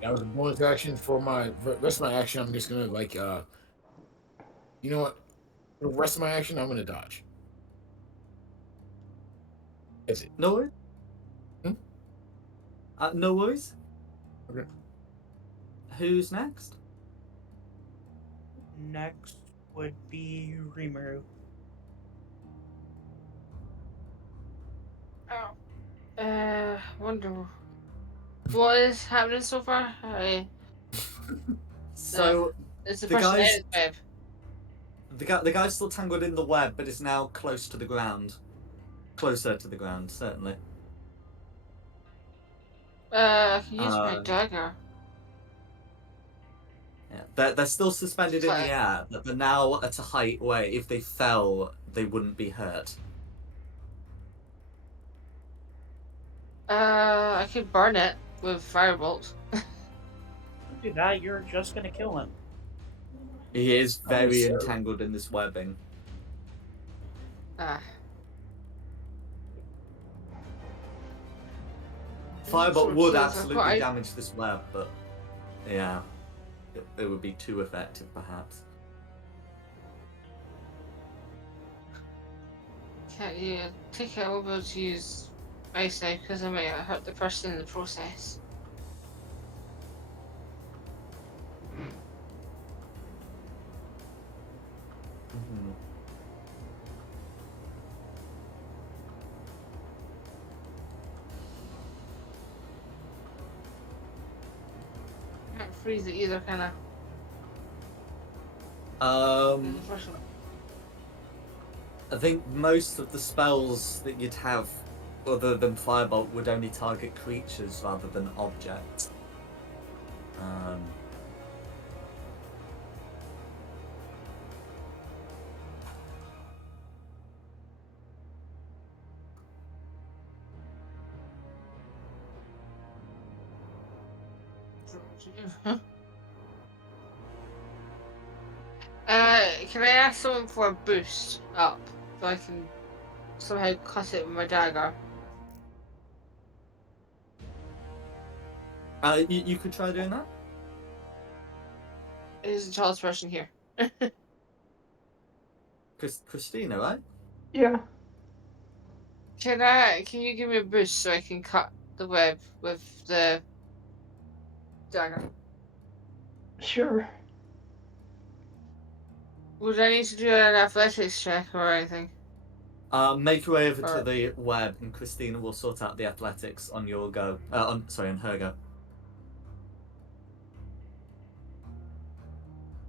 that was a bonus action for my rest of my action. I'm just gonna you know what? The rest of my action, I'm gonna dodge. That's it. No worries. No worries. Okay. Who's next? Next would be Rimuru. Wonder what is happening so far. So It's the the person guys, in the web. the guy's still tangled in the web, but is now close to the ground. Closer to the ground, certainly. I can use my Uh, dagger. Yeah, they're still suspended in the Fine. air, but they're now at a height where if they fell, they wouldn't be hurt. I could burn it with firebolt. Do that, you're just gonna kill him. He is very so. entangled in this webbing. Ah. Firebolt Sort of would seems like absolutely what I- damage this web, but yeah, it would be too effective, perhaps. Can't you take it over to use ice now because I might hurt the person in the process. Mhm. Can't freeze it either, can I? Um, The first one. I think most of the spells that you'd have, other than Firebolt, would only target creatures rather than objects. Can I ask someone for a boost up so I can somehow cut it with my dagger? You could try doing that. Who's the tallest person here? Christina, right? Yeah. Can you give me a boost so I can cut the web with the dagger? Sure. Would I need to do an athletics check or anything? Make your way over to Alright. the web, and Christina will sort out the athletics on your go. On her go.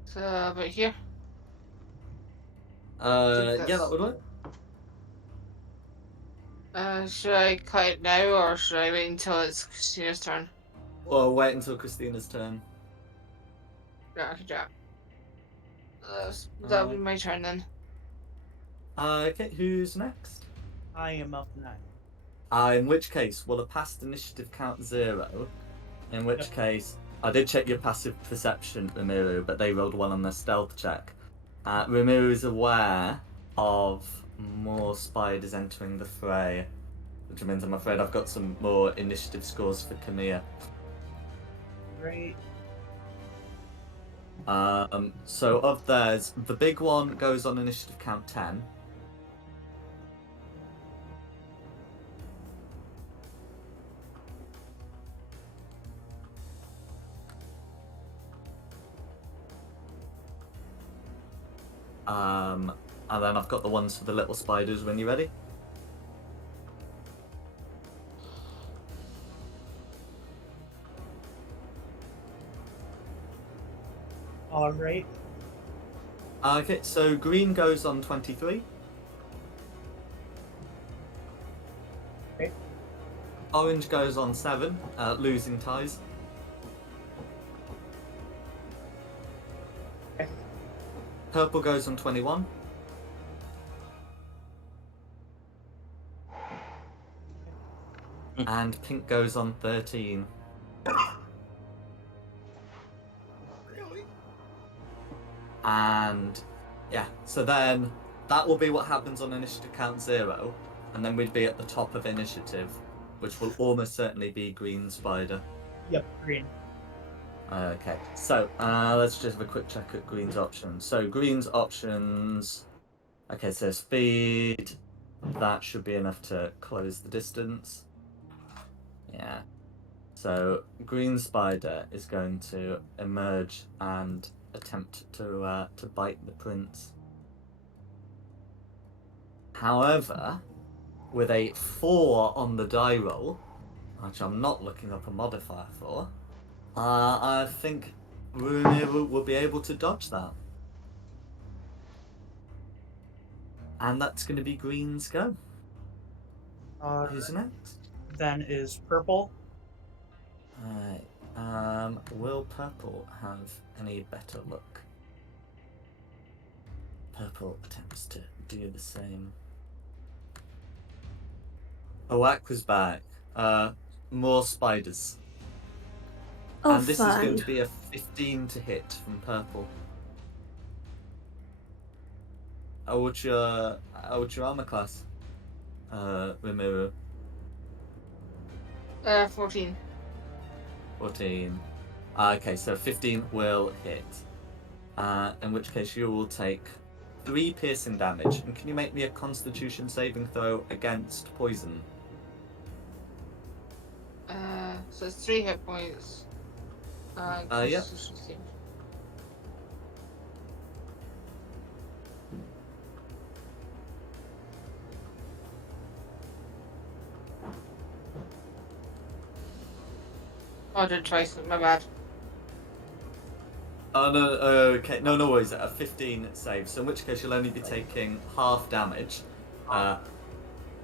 So about here. Yeah, that's- that would work. Should I cut it now or should I wait until it's Christina's turn? Or wait until Christina's turn. Yeah, I could do that. That'll be my turn then. Okay, who's next? I am up next. In which case, will a past initiative count 0? In which case, I did check your passive perception, Rimuru, but they rolled 1 on their stealth check. Rimuru is aware of more spiders entering the fray, which means I'm afraid I've got some more initiative scores for Camilla. Great. So of theirs, the big one goes on initiative count 10. And then I've got the ones for the little spiders when you're ready. Alright. Okay, so green goes on 23. Okay. Orange goes on 7, losing ties. Okay. Purple goes on 21. And pink goes on 13. Really? And yeah, so then that will be what happens on initiative count 0, and then we'd be at the top of initiative, which will almost certainly be green spider. Yep, green. Okay, so let's just have a quick check at green's options. So green's options, okay, so speed, that should be enough to close the distance. Yeah. So green spider is going to emerge and attempt to bite the prince. However, with a 4 on the die roll, which I'm not looking up a modifier for, I think Runir will be able to dodge that. And that's going to be Green's go. Who's next? Then is purple. Alright. Will Purple have any better luck? Purple attempts to do the same. Aqua's back. More spiders. Oh, And this is going fun. to be a 15 to hit from Purple. What's your armor class? Rimuru. 14. 14. Okay, so 15 will hit. In which case you will take 3 piercing damage. And can you make me a Constitution saving throw against poison? So it's 3 hit points. Yeah. Constitution save. Oh, I did twice. My bad. Oh no, okay, no worries. A 15 save. So in which case you'll only be taking half damage,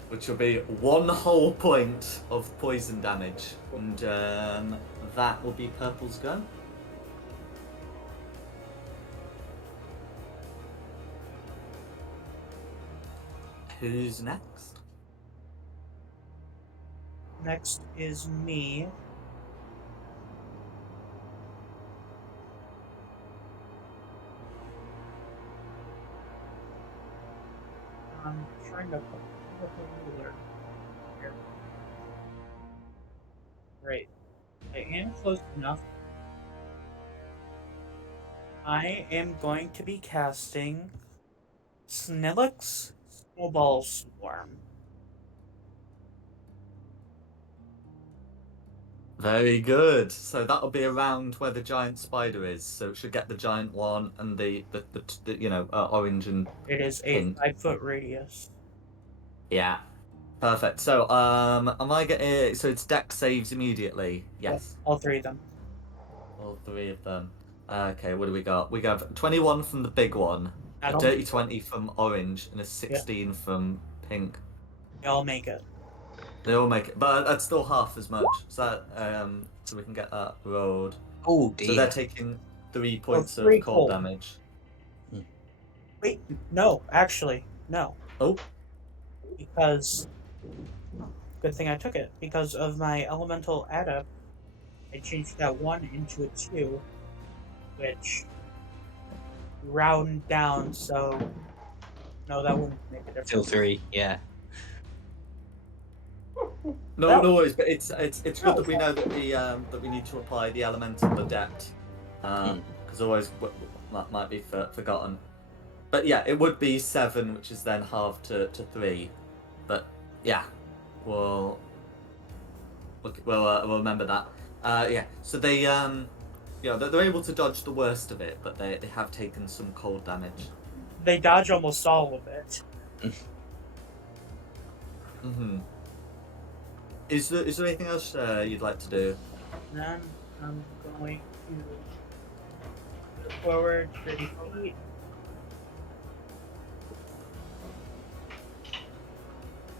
which will be 1 whole point of poison damage, and that will be Purple's go. Who's next? Next is me. I'm trying to put the ruler here. Great. I am close enough. I am going to be casting Snillix Snowball Swarm. Very good. So that'll be around where the giant spider is. So it should get the giant one and the orange and It is a pink. 5-foot radius. Yeah. Perfect. So am I getting? So it's dex saves immediately. Yes. All 3 of them. All 3 of them. Okay. What do we got? We got 21 from the big one, a That'll dirty 20 from orange, and a 16 from pink. They all make it. They all make it, but that's still half as much. So so we can get that rolled. Oh dear. So they're taking 3 points 3 of cold cold. damage. Wait, no, actually, no. Oh. Because good thing I took it. Because of my elemental adept, I changed that 1 into a 2, which round down, so no, that wouldn't make a difference. Still 3, yeah. No worries, but it's good that we know that that we need to apply the elemental adept, because otherwise that might be forgotten. But yeah, it would be 7, which is then halved to 3. But yeah, we'll remember that. Yeah, so they they're able to dodge the worst of it, but they have taken some cold damage. They dodge almost all of it. Mhm. Is there anything else you'd like to do? Then I'm going to move forward 30 feet.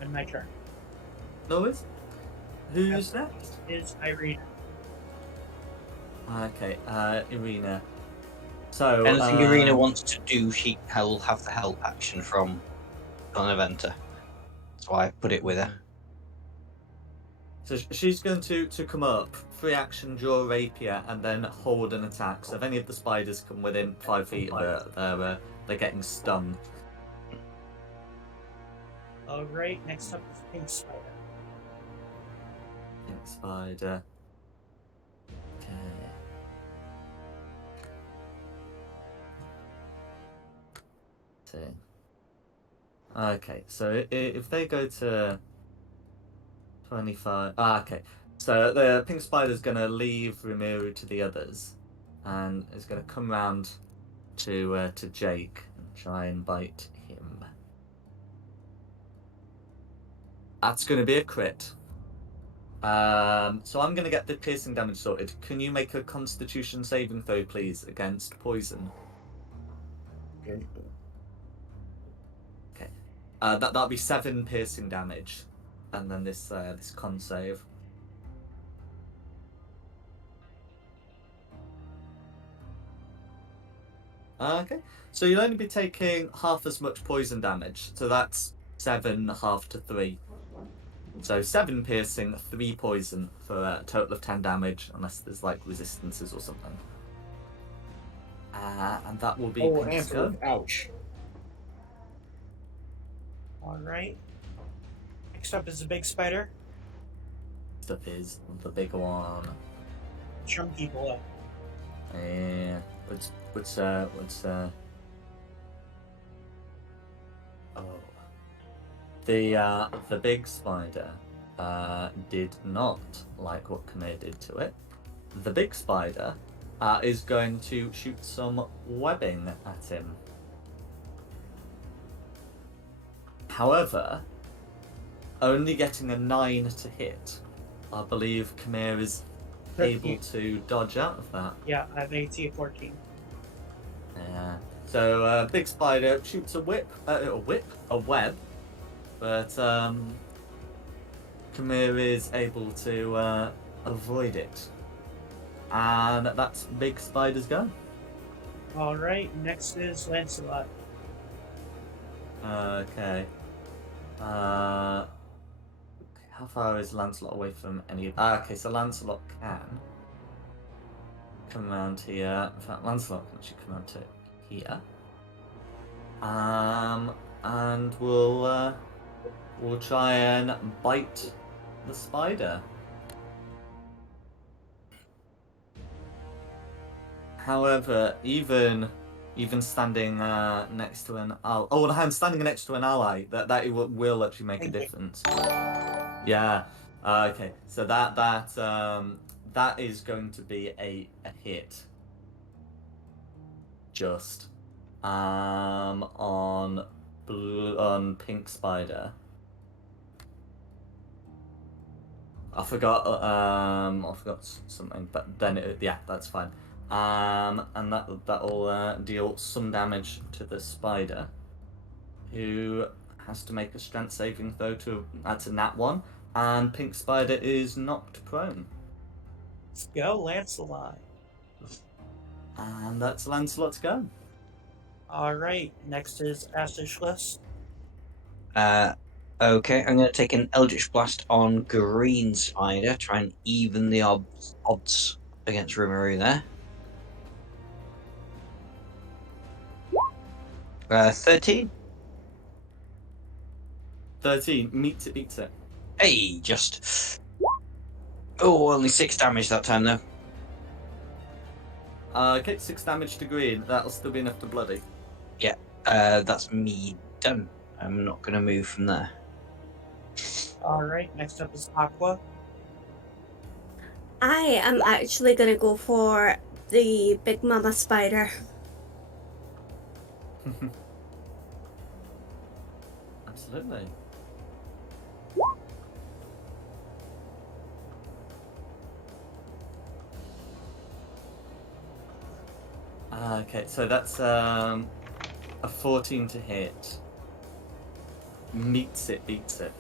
And my turn. No worries. Who's next? Is Irina. Okay, Irina. So Anything Irina wants to do, she'll have the help action from Conventer. That's why I put it with her. So she's going to come up, free action, draw a rapier, and then hold an attack. So if any of the spiders come within 5 feet of her, they're getting stung. Alright, next up is Pink Spider. Pink spider. Okay. Okay, so if they go to 25. Okay. So the pink spider's gonna leave Rimuru to the others, and is gonna come round to Jake and try and bite him. That's going to be a crit. So I'm going to get the piercing damage sorted. Can you make a Constitution saving throw, please, against poison? Okay. Okay. That'll be 7 piercing damage, and then this con save. Okay. So you'll only be taking half as much poison damage. So that's 7 half to 3. So 7 piercing, 3 poison for a total of 10 damage, unless there's like resistances or something. And that will be Oh, Pink's answer go. with ouch. Alright. Next up is the big spider. Stuff is the big one. Chum people up. Yeah. What's oh. The big spider did not like what Khmer did to it. The big spider is going to shoot some webbing at him. However, only getting a 9 to hit. I believe Khmer is able to dodge out of that. Yeah, I have AC of 14. Yeah. So big spider shoots a web, but Khmer is able to avoid it, and that's big spider's go. Alright, next is Lancelot. Okay. How far is Lancelot away from any? Okay, so Lancelot can come around here. In fact, Lancelot can actually come around to here. And we'll try and bite the spider. However, even standing next to an ally. Oh, well, I'm standing next to an ally. That will actually make a difference. Yeah. Okay. So that is going to be a hit. Just on pink spider. I forgot something, but then yeah, that's fine. And that'll deal some damage to the spider, who has to make a strength saving throw that's a nat 1, and pink spider is knocked prone. Let's go, Lancelot. And that's Lancelot's go. Alright, next is Astishless. Okay, I'm going to take an Eldritch Blast on Green Spider, try and even the odds against Rimuru there. 13. 13 meets it, beats it. Hey, just. Oh, only 6 damage that time though. Okay, 6 damage to green. That'll still be enough to bloody. Yeah, that's me done. I'm not going to move from there. Alright, next up is Aqua. I am actually going to go for the Big Mama Spider. Absolutely. Okay, so that's a 14 to hit. Meets it, beats it.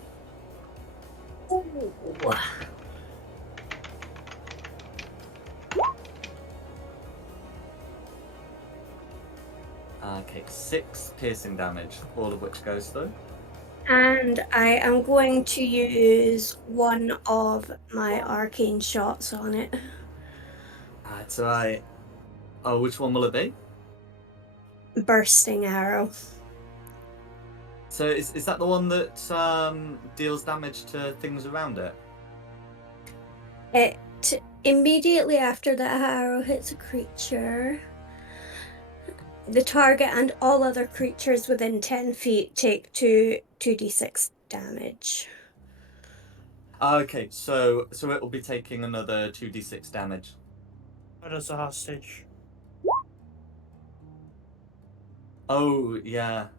Ooh. Okay, 6 piercing damage, all of which goes through. And I am going to use one of my arcane shots on it. That's alright. Oh, which one will it be? Bursting arrow. So is that the one that deals damage to things around it? It immediately after the arrow hits a creature, the target and all other creatures within 10 feet take 2d6 damage. Okay, so it will be taking another 2d6 damage. What is a hostage? Oh, yeah.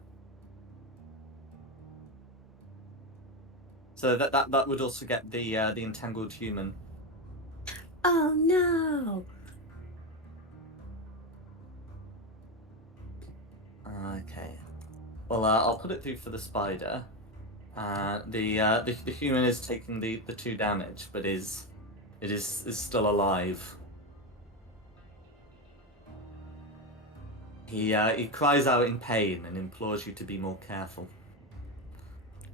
So that would also get the entangled human. Oh no! Okay. Well, I'll put it through for the spider. The human is taking the 2 damage, but is still alive. He cries out in pain and implores you to be more careful.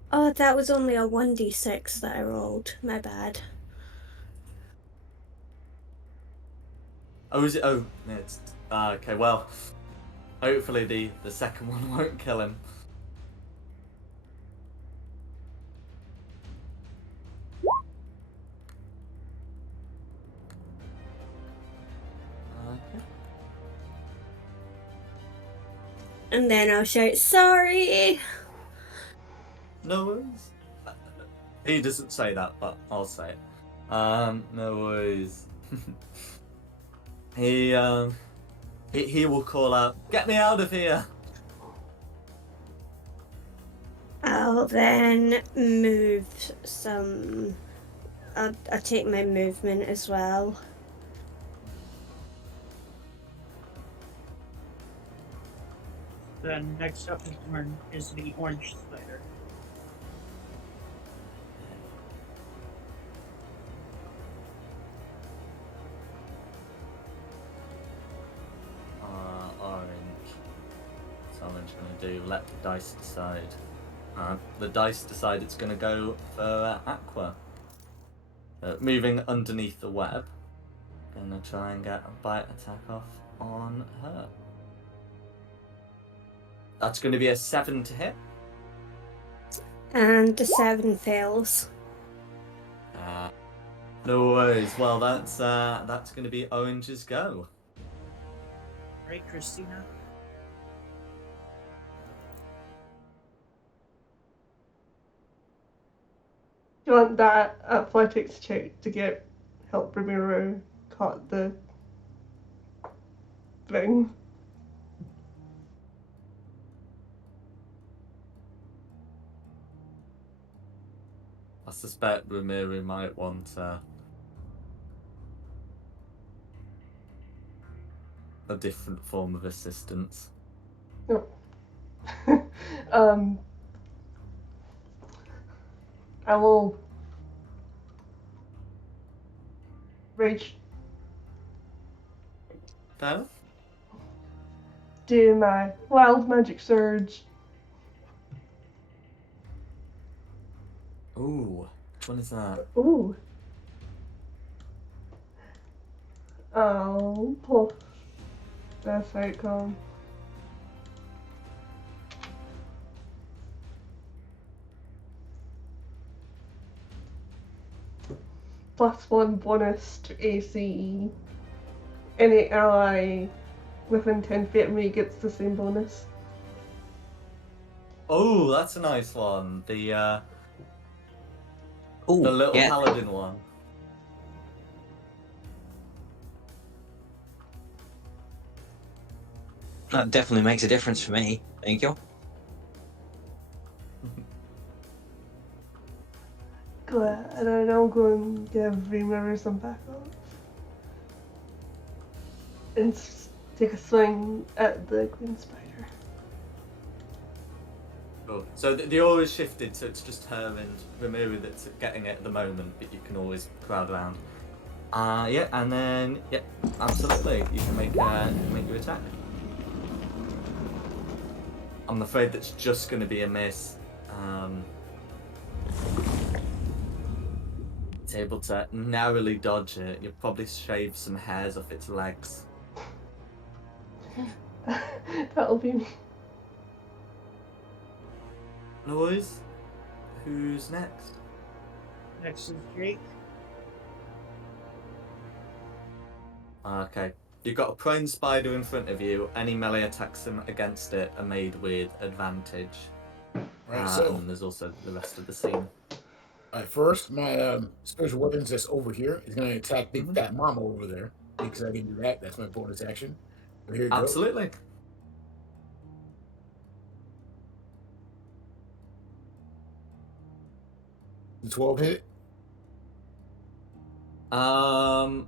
Oh, that was only a 1d6 that I rolled. My bad. Oh, is it? Oh, it's okay. Well, hopefully the second one won't kill him. Okay. And then I'll shout, sorry! No worries. He doesn't say that, but I'll say it. No worries. he will call out, "Get me out of here!" I'll then move some. I'll take my movement as well. Then next up is the orange spider. Orange. So orange going to do. Let the dice decide. The dice decide it's going to go for Aqua. Moving underneath the web. Gonna try and get a bite attack off on her. That's going to be a 7 to hit. And the 7 fails. No worries. Well, that's going to be Orange's go. Right, Christina? Do you want that athletics check to help Ramiro caught the thing? I suspect Ramiro might want a different form of assistance. No. I will rage Okay. do my wild magic surge. Ooh, which one is that? Ooh. Plus that's how it comes. +1 bonus to ACE. Any ally within 10 feet of me gets the same bonus. Oh, that's a nice one. The little yeah. paladin one. That definitely makes a difference for me. Thank you. Glad, and I now go and give Remember some backup. And take a swing at the Queen Spider. Cool. So the order is shifted, so it's just her and Ramiro that's getting it at the moment, but you can always crowd around. Yeah, and then yeah, absolutely, you can make your attack. I'm afraid that's just going to be a miss. It's able to narrowly dodge it. You'll probably shave some hairs off its legs. That'll be me. Noise. Who's next? Next is Jake. Okay. You've got a prone spider in front of you. Any melee attacks against it are made with advantage. Right, so And there's also the rest of the scene. alright, first my special weapons that's over here is gonna attack Big Mhm. Fat Mama over there. Because I can do that. That's my bonus action. So here it goes. Absolutely. The 12 hit? A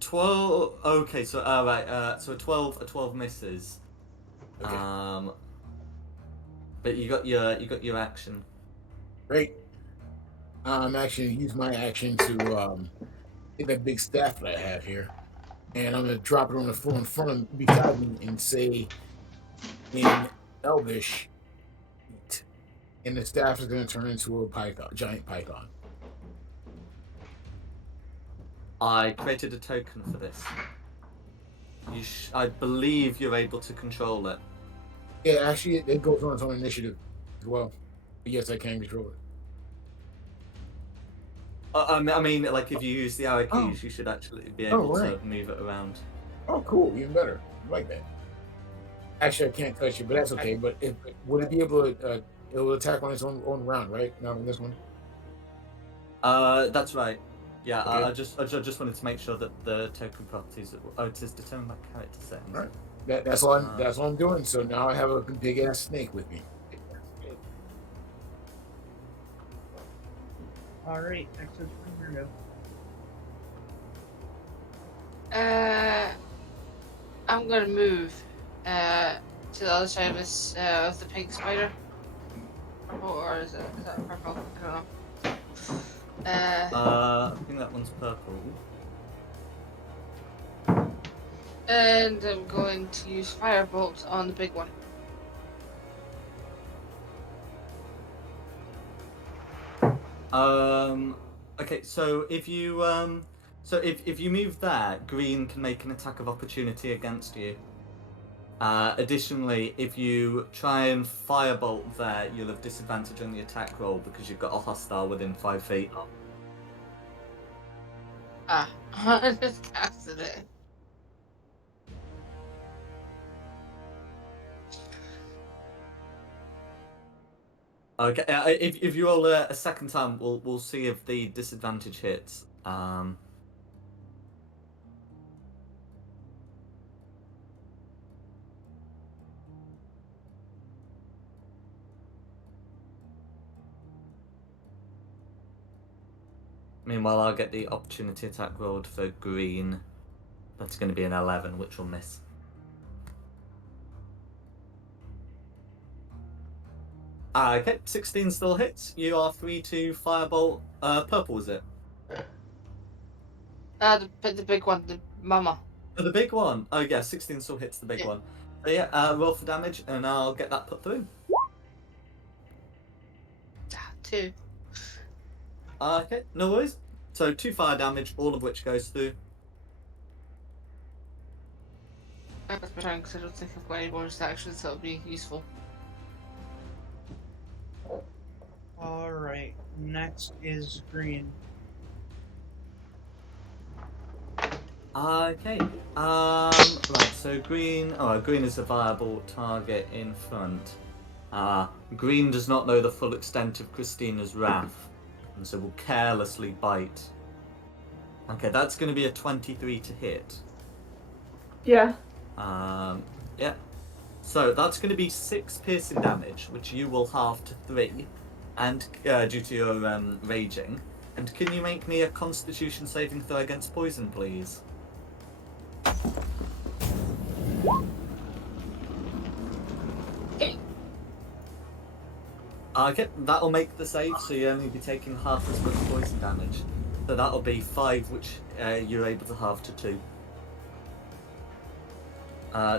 12. Okay, so right. So a 12 misses. Okay. But you got your action. Great. I'm actually gonna use my action to take that big staff that I have here, and I'm gonna drop it on the floor in front of beside me and say in Elvish, "Eat." And the staff is gonna turn into a python, giant python. I created a token for this. I believe you're able to control it. Yeah, actually, it goes on its own initiative as well. But yes, I can control it. I mean, like if you use the arrow Oh. keys, you should actually be Oh, able right. to move it around. Oh, cool. Even better. I like that. Actually, I can't touch it, but that's okay. But would it be able to? It will attack on its own round, right? Not on this one. That's right. Yeah, Okay. I just wanted to make sure that the token properties. Oh, it is determined by character settings. All right. That's all. That's all I'm doing. So now I have a big ass snake with me. Alright, next is Ringo. I'm gonna move to the other side of this of the pink spider. Purple, or is that purple? I don't know. I think that one's purple. And I'm going to use firebolt on the big one. Okay, so if you if you move there, green can make an attack of opportunity against you. Additionally, if you try and firebolt there, you'll have disadvantage on the attack roll because you've got a hostile within 5 feet. Ah, I just casted it. Okay, if you roll a second time, we'll see if the disadvantage hits. Meanwhile, I'll get the opportunity attack rolled for green. That's going to be an 11, which will miss. Okay, 16 still hits. You are free to firebolt. Purple, is it? The big one, the mama. Oh, the big one. Oh yeah, 16 still hits the big Yeah. one. So yeah, roll for damage, and I'll get that put through. 2. Okay, no worries. So 2 fire damage, all of which goes through. That's my turn because I don't think I've got any bonus actions that will be useful. Alright, next is green. Okay. Right. So green. Oh, green is a viable target in front. Green does not know the full extent of Christina's wrath, and so will carelessly bite. Okay, that's going to be a 23 to hit. Yeah. Yeah. So that's going to be 6 piercing damage, which you will halve to 3, and due to your raging. And can you make me a Constitution saving throw against poison, please? Okay, that'll make the save, so you'll only be taking half as much poison damage. So that'll be 5, which you're able to halve to 2.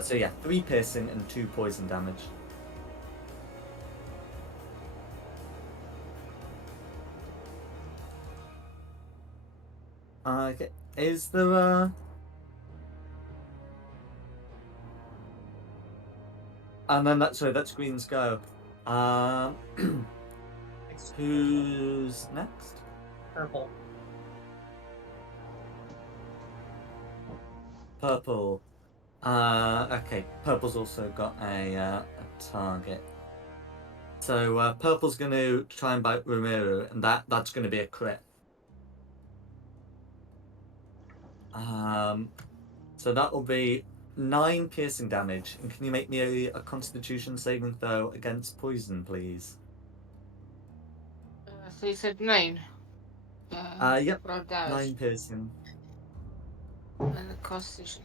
So yeah, 3 piercing and 2 poison damage. Okay, is there and then that's green's go. Who's next? Purple. Purple. Okay, purple's also got a target. So purple's going to try and bite Ramiro, and that's going to be a crit. So that will be 9 piercing damage. And can you make me a Constitution saving throw against poison, please? So you said 9. Yep. For damage. 9 piercing. And the constitution.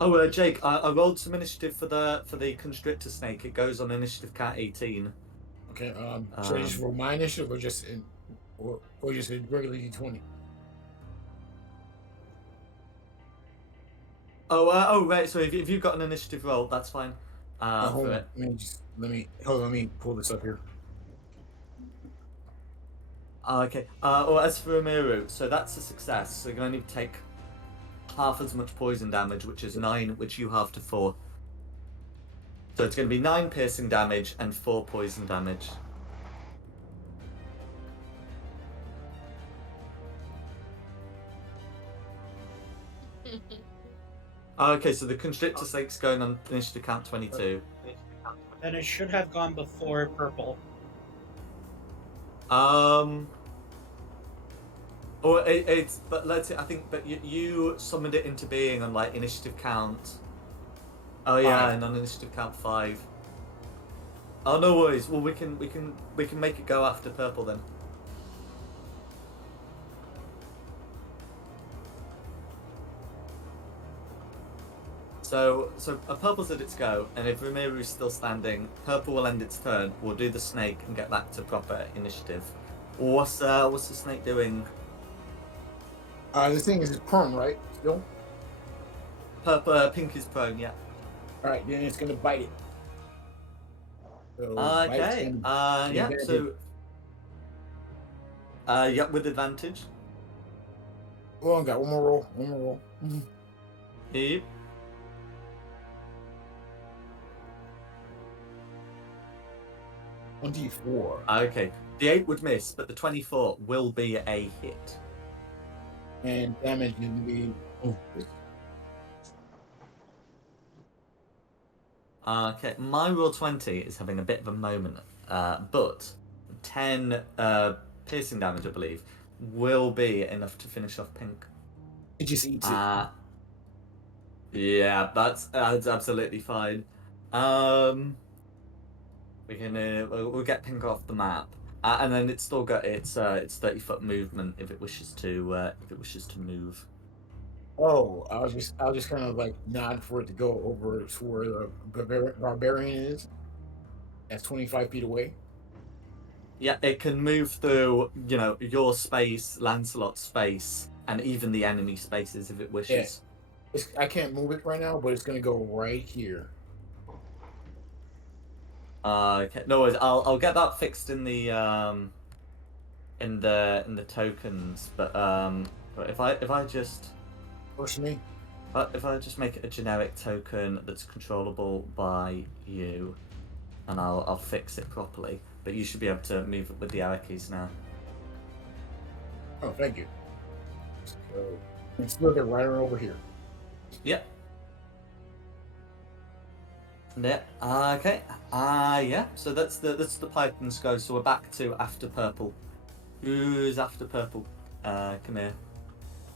Oh, Jake, I rolled some initiative for the constrictor snake. It goes on initiative cat 18. Okay. Should I just roll my initiative or just or just a regular d20? Oh, right. So if you've got an initiative roll, that's fine. Hold For on. it. Let me pull this up here. Okay. Or as for Amiru, so that's a success. So you're going to need to take half as much poison damage, which is 9, which you have to 4. So it's going to be 9 piercing damage and 4 poison damage. Okay, so the constrictor snake's going on initiative count 22. Then it should have gone before purple. Or it's but let's say I think but you summoned it into being on like initiative count. Oh yeah, 5. and on initiative count 5. Oh no worries. Well we can make it go after purple then. So a purple said its go, and if Ramiru is still standing, purple will end its turn. We'll do the snake and get back to proper initiative. What's the snake doing? This thing is prone, right? Still. Pink is prone, yeah. All right, then it's gonna bite it. So Okay. Yeah. So. Yeah, with advantage. Oh, I got one more roll. One more roll. Yep. 24. Okay. The 8 would miss, but the 24 will be a hit. And damage is gonna be. Okay, my roll 20 is having a bit of a moment, but 10 piercing damage, I believe, will be enough to finish off Pink. It just eats it. Yeah, that's absolutely fine. We can we'll get Pink off the map, and then it's still got its 30-foot movement if it wishes to move. Oh, I'll just kind of like nod for it to go over to where the barbarian is. That's 25 feet away. Yeah, it can move through, your space, Lancelot's space, and even the enemy spaces if it wishes. Yeah. I can't move it right now, but it's gonna go right here. Okay, no worries. I'll get that fixed in the tokens, but if I just First me. if I just make it a generic token that's controllable by you, and I'll fix it properly. But you should be able to move it with the arrow keys now. Oh, thank you. So let's look at right over here. Yep. Yeah. Okay. Yeah. So that's the Python's go. So we're back to after purple. Who's after purple? Come here.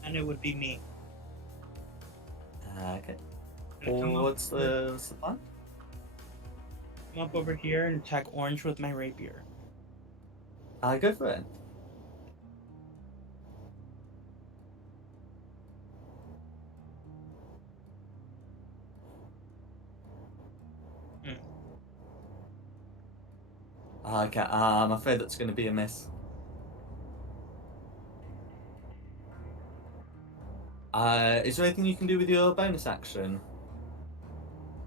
And it would be me. Okay. Gonna come What's the plan? Come up over here and attack orange with my rapier. Go for it. Okay, I'm afraid that's going to be a miss. Is there anything you can do with your bonus action?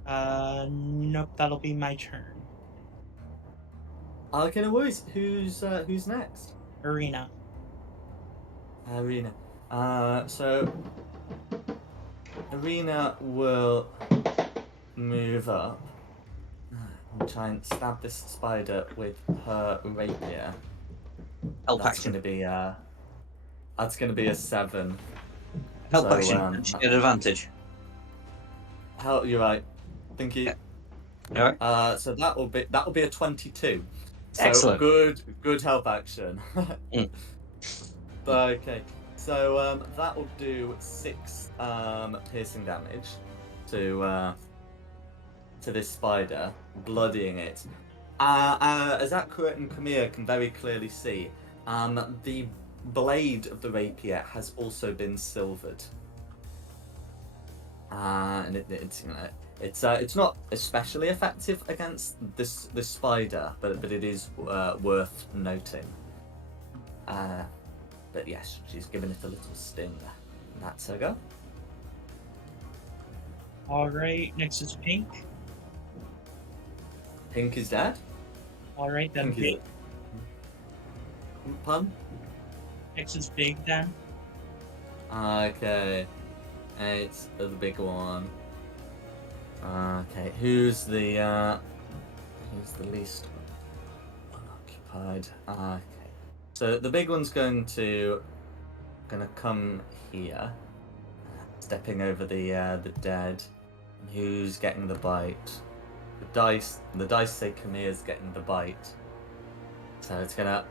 Nope, that'll be my turn. Okay, no worries. Who's next? Arena. Arena. So Arena will move up and try and stab this spider with her rapier. Help That's action. going to be a 7. Help So, action. She get advantage. You're right. Thank you. Yeah. All right. So that will be a 22. So Excellent. good help action. Okay. So that will do 6 piercing damage to to this spider, bloodying it. As Akura and Kamir can very clearly see, the blade of the rapier has also been silvered. And it's not especially effective against this spider, but it is worth noting. But yes, she's given it a little sting. That's her go. Alright, next is Pink. Pink is dead. Alright, then Pink is Big. Pun? Next is Big then. Okay. It's the big one. Okay, who's the least unoccupied? Okay. So the big one's gonna come here, stepping over the dead. Who's getting the bite? The dice say Kamir's getting the bite. So it's gonna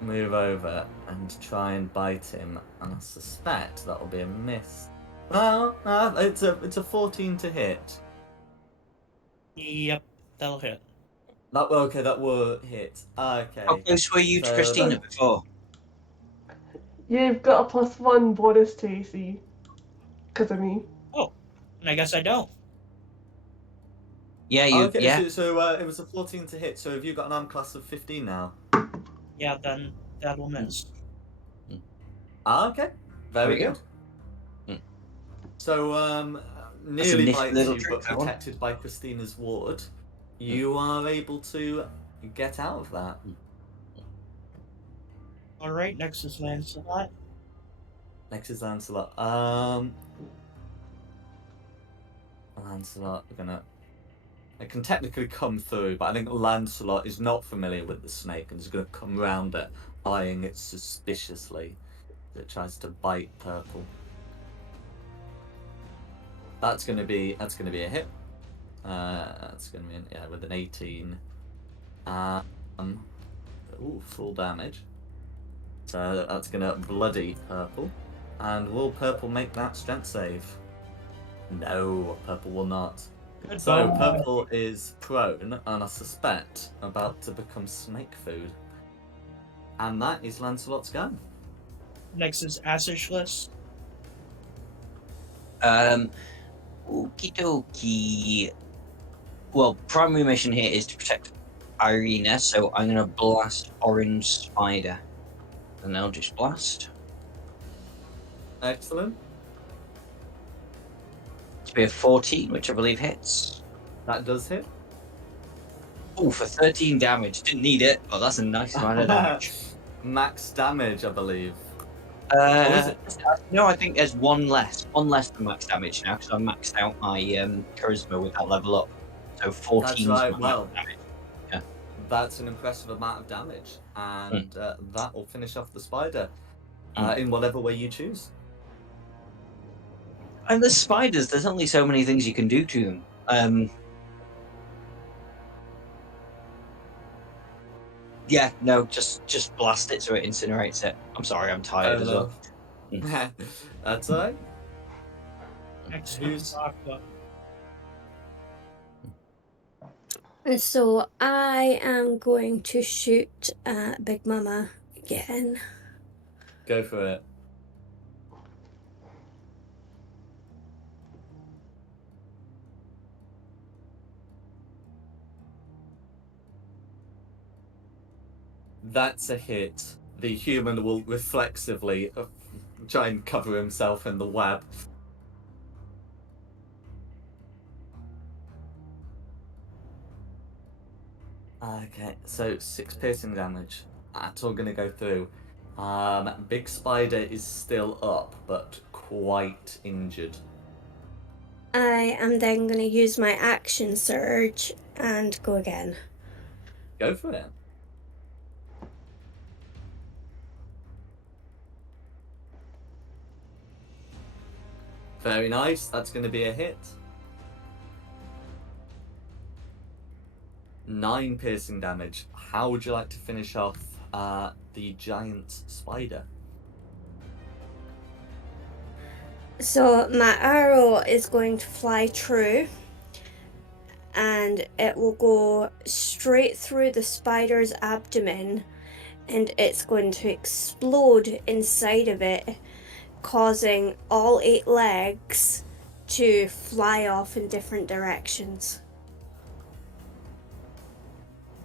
move over and try and bite him, and I suspect that'll be a miss. Well, it's a 14 to hit. Yep, that'll hit. That will hit. Okay. How close were you to So- Christina before? You've got a +1 bonus to AC. Because of me. And I guess I don't. Yeah, you. Okay, Yeah. so it was a 14 to hit. So have you got an arm class of 15 now? Yeah, then that'll miss. Okay, very There we good. go. So That's a nearly nifty bites little you, trick, but that one. protected by Christina's ward, you are able to get out of that. Alright, next is Lancelot. Next is Lancelot. Lancelot, I can technically come through, but I think Lancelot is not familiar with the snake and is going to come round it, eyeing it suspiciously as it tries to bite Purple. That's going to be a hit. That's going to be with an 18. Full damage. So that's going to bloody Purple. And will Purple make that strength save? No, Purple will not. So Purple is prone, and I suspect about to become snake food. And that is Lancelot's go. Next is Asishless. Okie dokie. Well, primary mission here is to protect Irina, so I'm gonna blast Orange Spider. And they'll just blast. Excellent. To be a 14, which I believe hits. That does hit. Oh, for 13 damage. Didn't need it, but that's a nice amount of damage. Max damage, I believe. No, I think there's one less than max damage now because I maxed out my charisma with that level up. So 14 That's right. Well, damage. Yeah. That's an impressive amount of damage, and that will finish off the spider in whatever way you choose. And the spiders, there's only so many things you can do to them. Yeah, no, just blast it so it incinerates it. I'm sorry, I'm tired as well. That's all right. Next Who's- is Aqua. And so I am going to shoot at Big Mama again. Go for it. That's a hit. The human will reflexively try and cover himself in the web. Okay, so 6 piercing damage. That's all gonna go through. Big Spider is still up, but quite injured. I am then going to use my action surge and go again. Go for it. Very nice. That's going to be a hit. 9 piercing damage. How would you like to finish off the giant spider? So my arrow is going to fly true and it will go straight through the spider's abdomen, and it's going to explode inside of it, causing all 8 legs to fly off in different directions.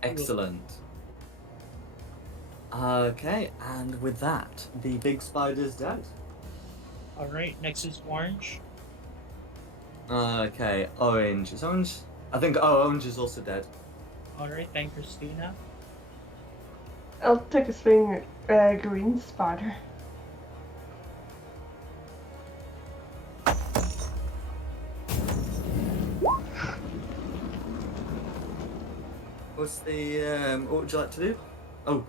Excellent. Okay, and with that, the big spider's dead. Alright, next is orange. Okay, orange. Is orange? I think orange is also dead. Alright, then Christina. I'll take a swing at green spider. What's the what would you like to do? Oh.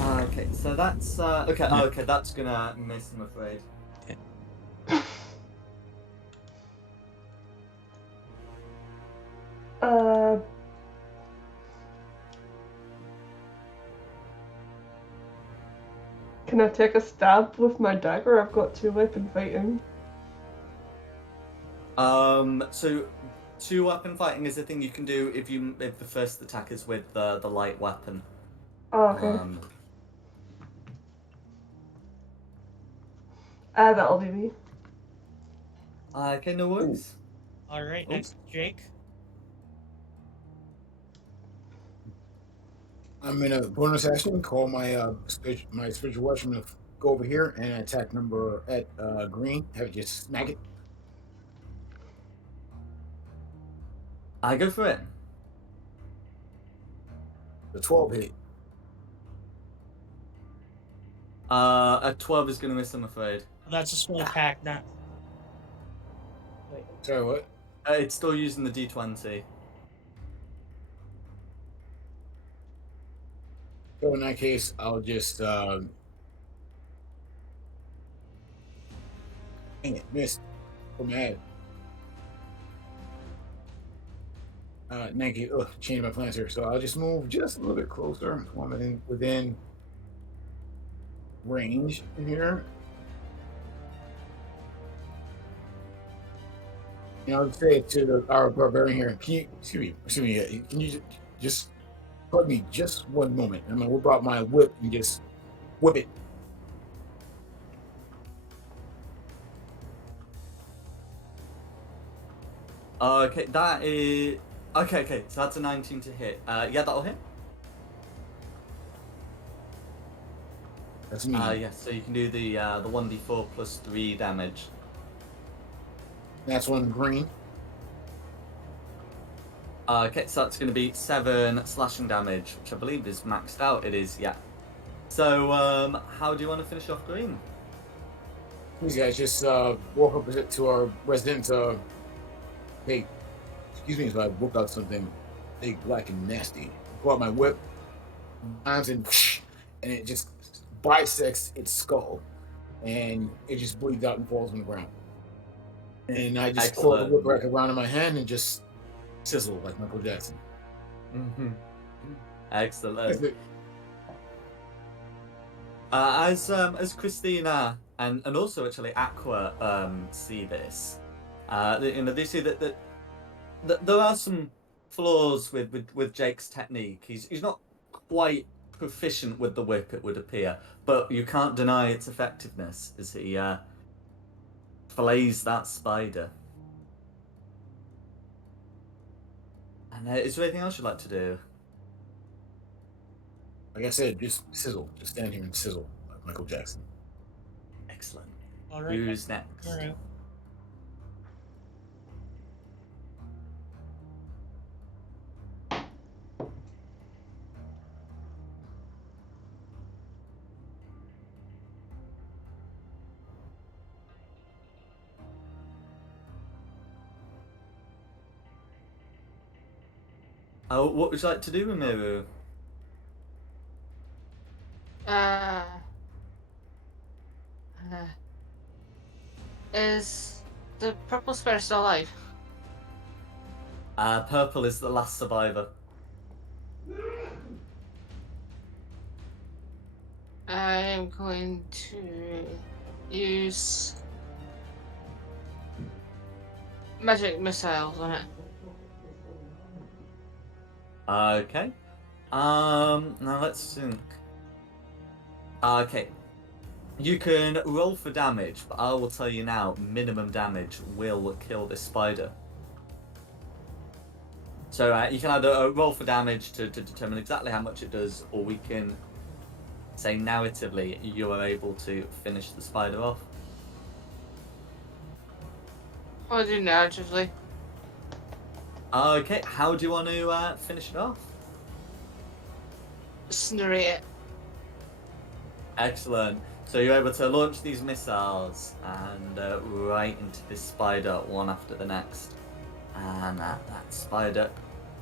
Okay, so that's okay. Oh, okay, that's gonna miss, I'm afraid. Can I take a stab with my dagger? I've got 2 weapon fighting. So 2 weapon fighting is a thing you can do if the first attack is with the light weapon. Oh, okay. That'll be me. Okay, no worries. Alright, next Jake. I'm in a bonus action. Call my my spiritual weapon. I'm gonna go over here and attack number at green. Have it just smack it. I go for it. The 12 hit. A 12 is gonna miss, I'm afraid. That's a small attack, not. Wait. Sorry, what? It's still using the D20. So in that case, I'll just dang it, missed. I'm mad. Nanky, change my plans here. So I'll just move just a little bit closer. I'm within range in here. And I'll say to our barbarian here, can you, excuse me, can you just pardon me just one moment? I'm gonna whip out my whip and just whip it. Okay, that is okay. So that's a 19 to hit. Yeah, that'll hit. That's me. Yeah. So you can do the 1d4 plus 3 damage. That's one green. Okay, so that's going to be 7 slashing damage, which I believe is maxed out. It is, yeah. So, how do you want to finish off green? These guys just walk up to our resident. Hey, excuse me if I whip out something big, black, and nasty. Pull out my whip, and it just bisects its skull, and it just bleeds out and falls on the ground. And I just pull the whip back around in my hand and just sizzle like Michael Jackson. Mm-hmm. Excellent. As Christina and also actually Aqua see this, they see that there are some flaws with Jake's technique. He's not quite proficient with the whip, it would appear, but you can't deny its effectiveness as he fillets that spider. And is there anything else you'd like to do? Like I said, just sizzle. Just stand here and sizzle like Michael Jackson. Excellent. All right. Who's next? All right. What would you like to do, Miru? Is the purple spider still alive? Purple is the last survivor. I'm going to use magic missiles on it. Okay. Now let's think. Okay. You can roll for damage, but I will tell you now, minimum damage will kill this spider. So you can either roll for damage to determine exactly how much it does, or we can say narratively you are able to finish the spider off. I'll do narratively. Okay, how do you want to finish it off? Narrate it. Excellent. So you're able to launch these missiles and right into this spider, one after the next. And that spider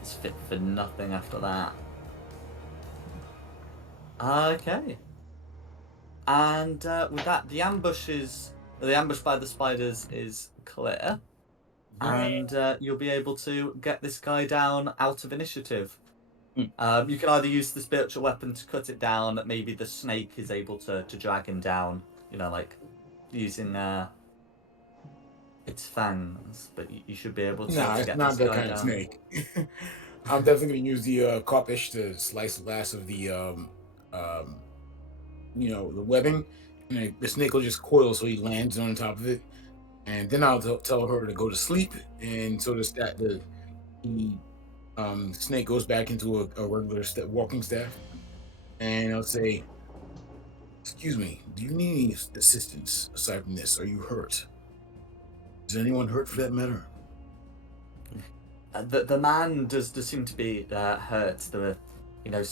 is fit for nothing after that. Okay. And with that, the ambush by the spiders is clear. And you'll be able to get this guy down out of initiative. You can either use the spiritual weapon to cut it down, maybe the snake is able to drag him down, like using its fangs, but you should be able to, Nah, to it's get not this that guy kind of down. snake. I'm definitely gonna use the coppish to slice the last of the the webbing, and the snake will just coil so he lands on top of it, and then I'll tell her to go to sleep, and so the snake goes back into a regular walking staff, and I'll say, "Excuse me, do you need any assistance aside from this? Are you hurt? Is anyone hurt for that matter?" The man does seem to be hurt. There are,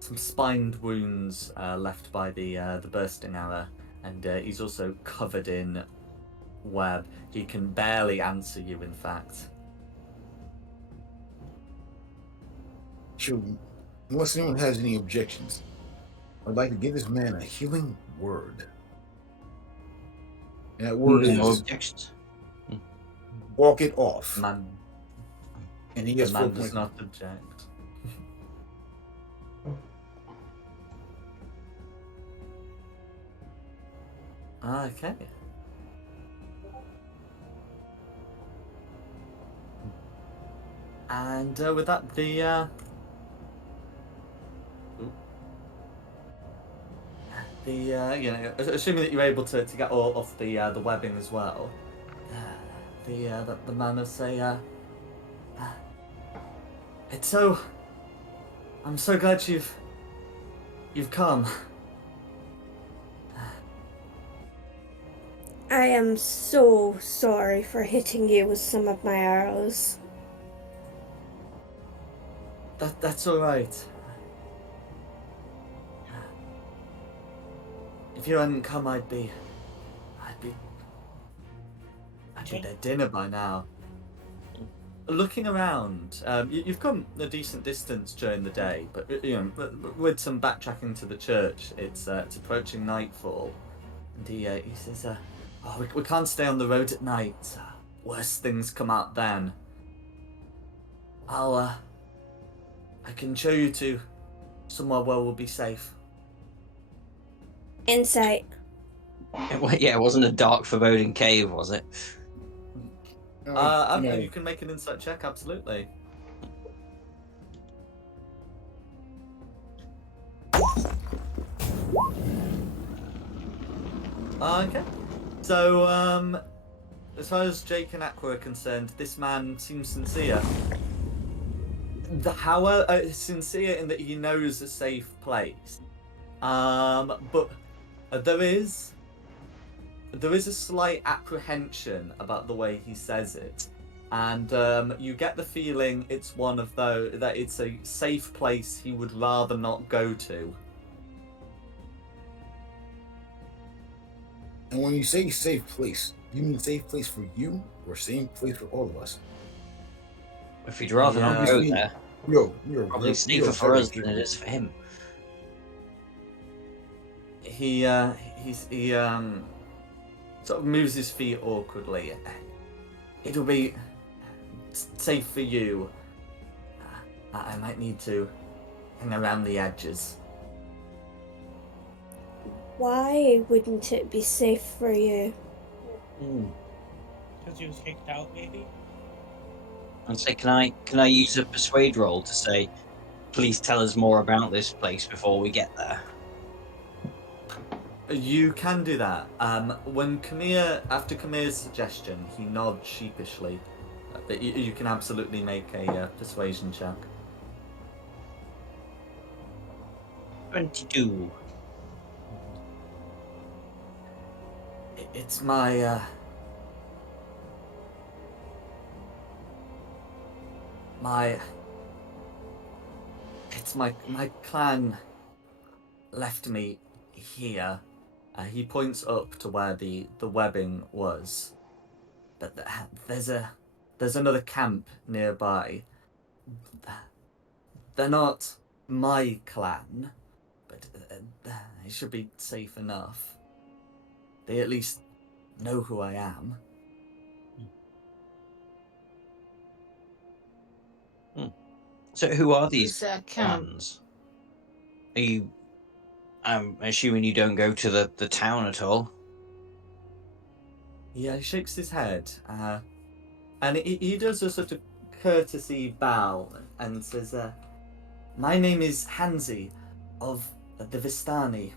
some spined wounds left by the bursting arrow, and he's also covered in web. He can barely answer you, in fact. Sure. Unless anyone has any objections, I'd like to give this man a healing word. And that word No is objections. walk it off. Man, And he the gets 4 man does points. not object. Okay. And with that, assuming that you're able to get all off the webbing as well, the man will say, I'm so glad you've come. I am so sorry for hitting you with some of my arrows. That's all right. If you hadn't come, I'd be at dinner by now. Looking around, you've come a decent distance during the day, but with some backtracking to the church, it's approaching nightfall, and he says, we can't stay on the road at night. Worse things come out then. I can show you to somewhere where we'll be safe. Insight. Yeah, it wasn't a dark, foreboding cave, was it? You can make an insight check, absolutely. Okay. So, as far as Jake and Aqua are concerned, this man seems sincere. However, sincere in that he knows a safe place. But there is a slight apprehension about the way he says it, and you get the feeling it's one of those that it's a safe place he would rather not go to. And when you say safe place, you mean safe place for you or safe place for all of us? If he'd rather not go there, you're probably safer for us than it is for him. He sort of moves his feet awkwardly. It'll be safe for you. I might need to hang around the edges. Why wouldn't it be safe for you? Because he was kicked out, maybe? And say, can I use a persuade roll to say, please tell us more about this place before we get there? You can do that. When after Kamir's suggestion, he nods sheepishly. But you can absolutely make a persuasion check. 22. It's my my clan left me here. He points up to where the webbing was. But there's another camp nearby. They're not my clan, but they should be safe enough. They at least know who I am. So who are these Is that camp? clans? I'm assuming you don't go to the town at all. Yeah, he shakes his head, and he does a sort of courtesy bow and says, "My name is Hansi, of the Vistani."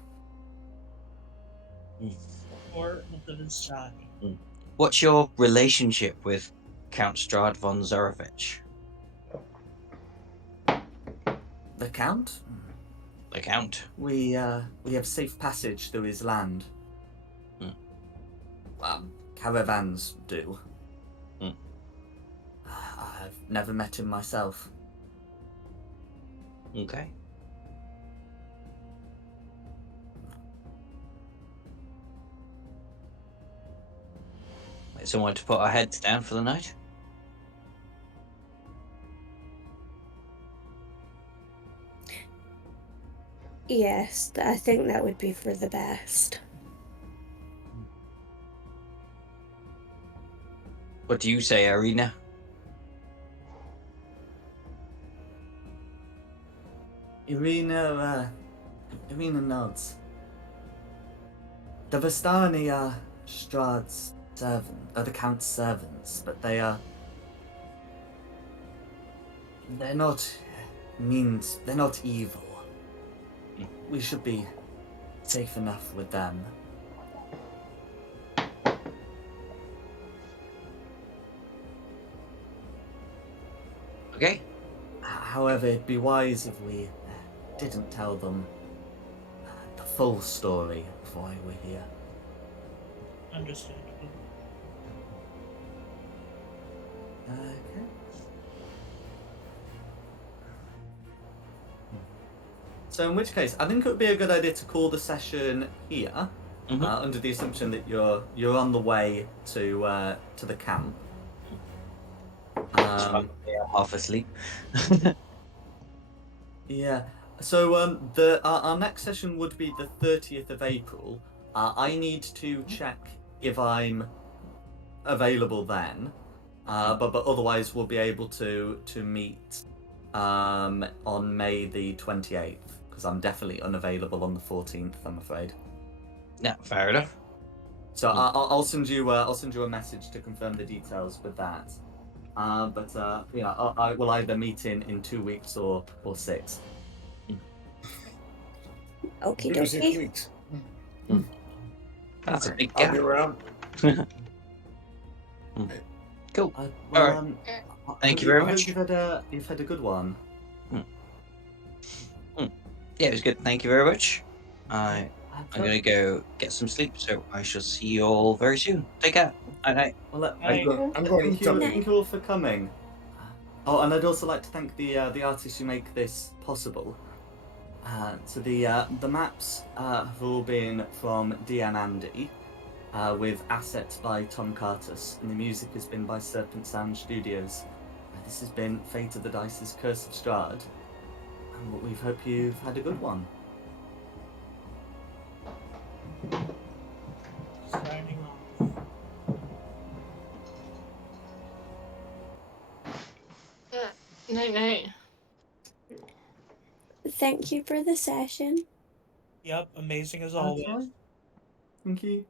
Or of the Vistani. What's your relationship with Count Straud von Zarovich? The Count? The Count. We have safe passage through his land. Caravans do. I've never met him myself. Okay. Someone to put our heads down for the night? Yes, I think that would be for the best. What do you say, Arena? Irina nods. The Vistani are Strahd's the Count's servants, but they're not means. They're not evil. We should be safe enough with them. Okay. However, it'd be wise if we didn't tell them the full story of why we're here. Understandable. Okay. So in which case, I think it would be a good idea to call the session here, under the assumption that you're on the way to the camp. I'm half asleep. Yeah. So our next session would be the 30th of April. I need to check if I'm available then, but otherwise we'll be able to meet on May the 28th, because I'm definitely unavailable on the 14th, I'm afraid. Yeah, fair enough. So I'll send you a message to confirm the details with that. I will either meet in 2 weeks or 6. Okie Maybe 6 dokie. weeks. That's a big I'll gap. be around. Cool. Well, Thank you very I hope much. you've had a good one. Yeah, it was good. Thank you very much. I'm gonna go get some sleep, so I shall see you all very soon. Take care. Night night. Well, I'm going thank to you, tell thank you all for coming. Oh, and I'd also like to thank the artists who make this possible. So the maps have all been from DM Andy, with assets by Tom Cartus, and the music has been by Serpent Sound Studios. This has been Fate of the Dice's Curse of Strahd, and we hope you've had a good one. Signing off. Night night. Thank you for the session. Yep, amazing as That's always. fine. Thank you.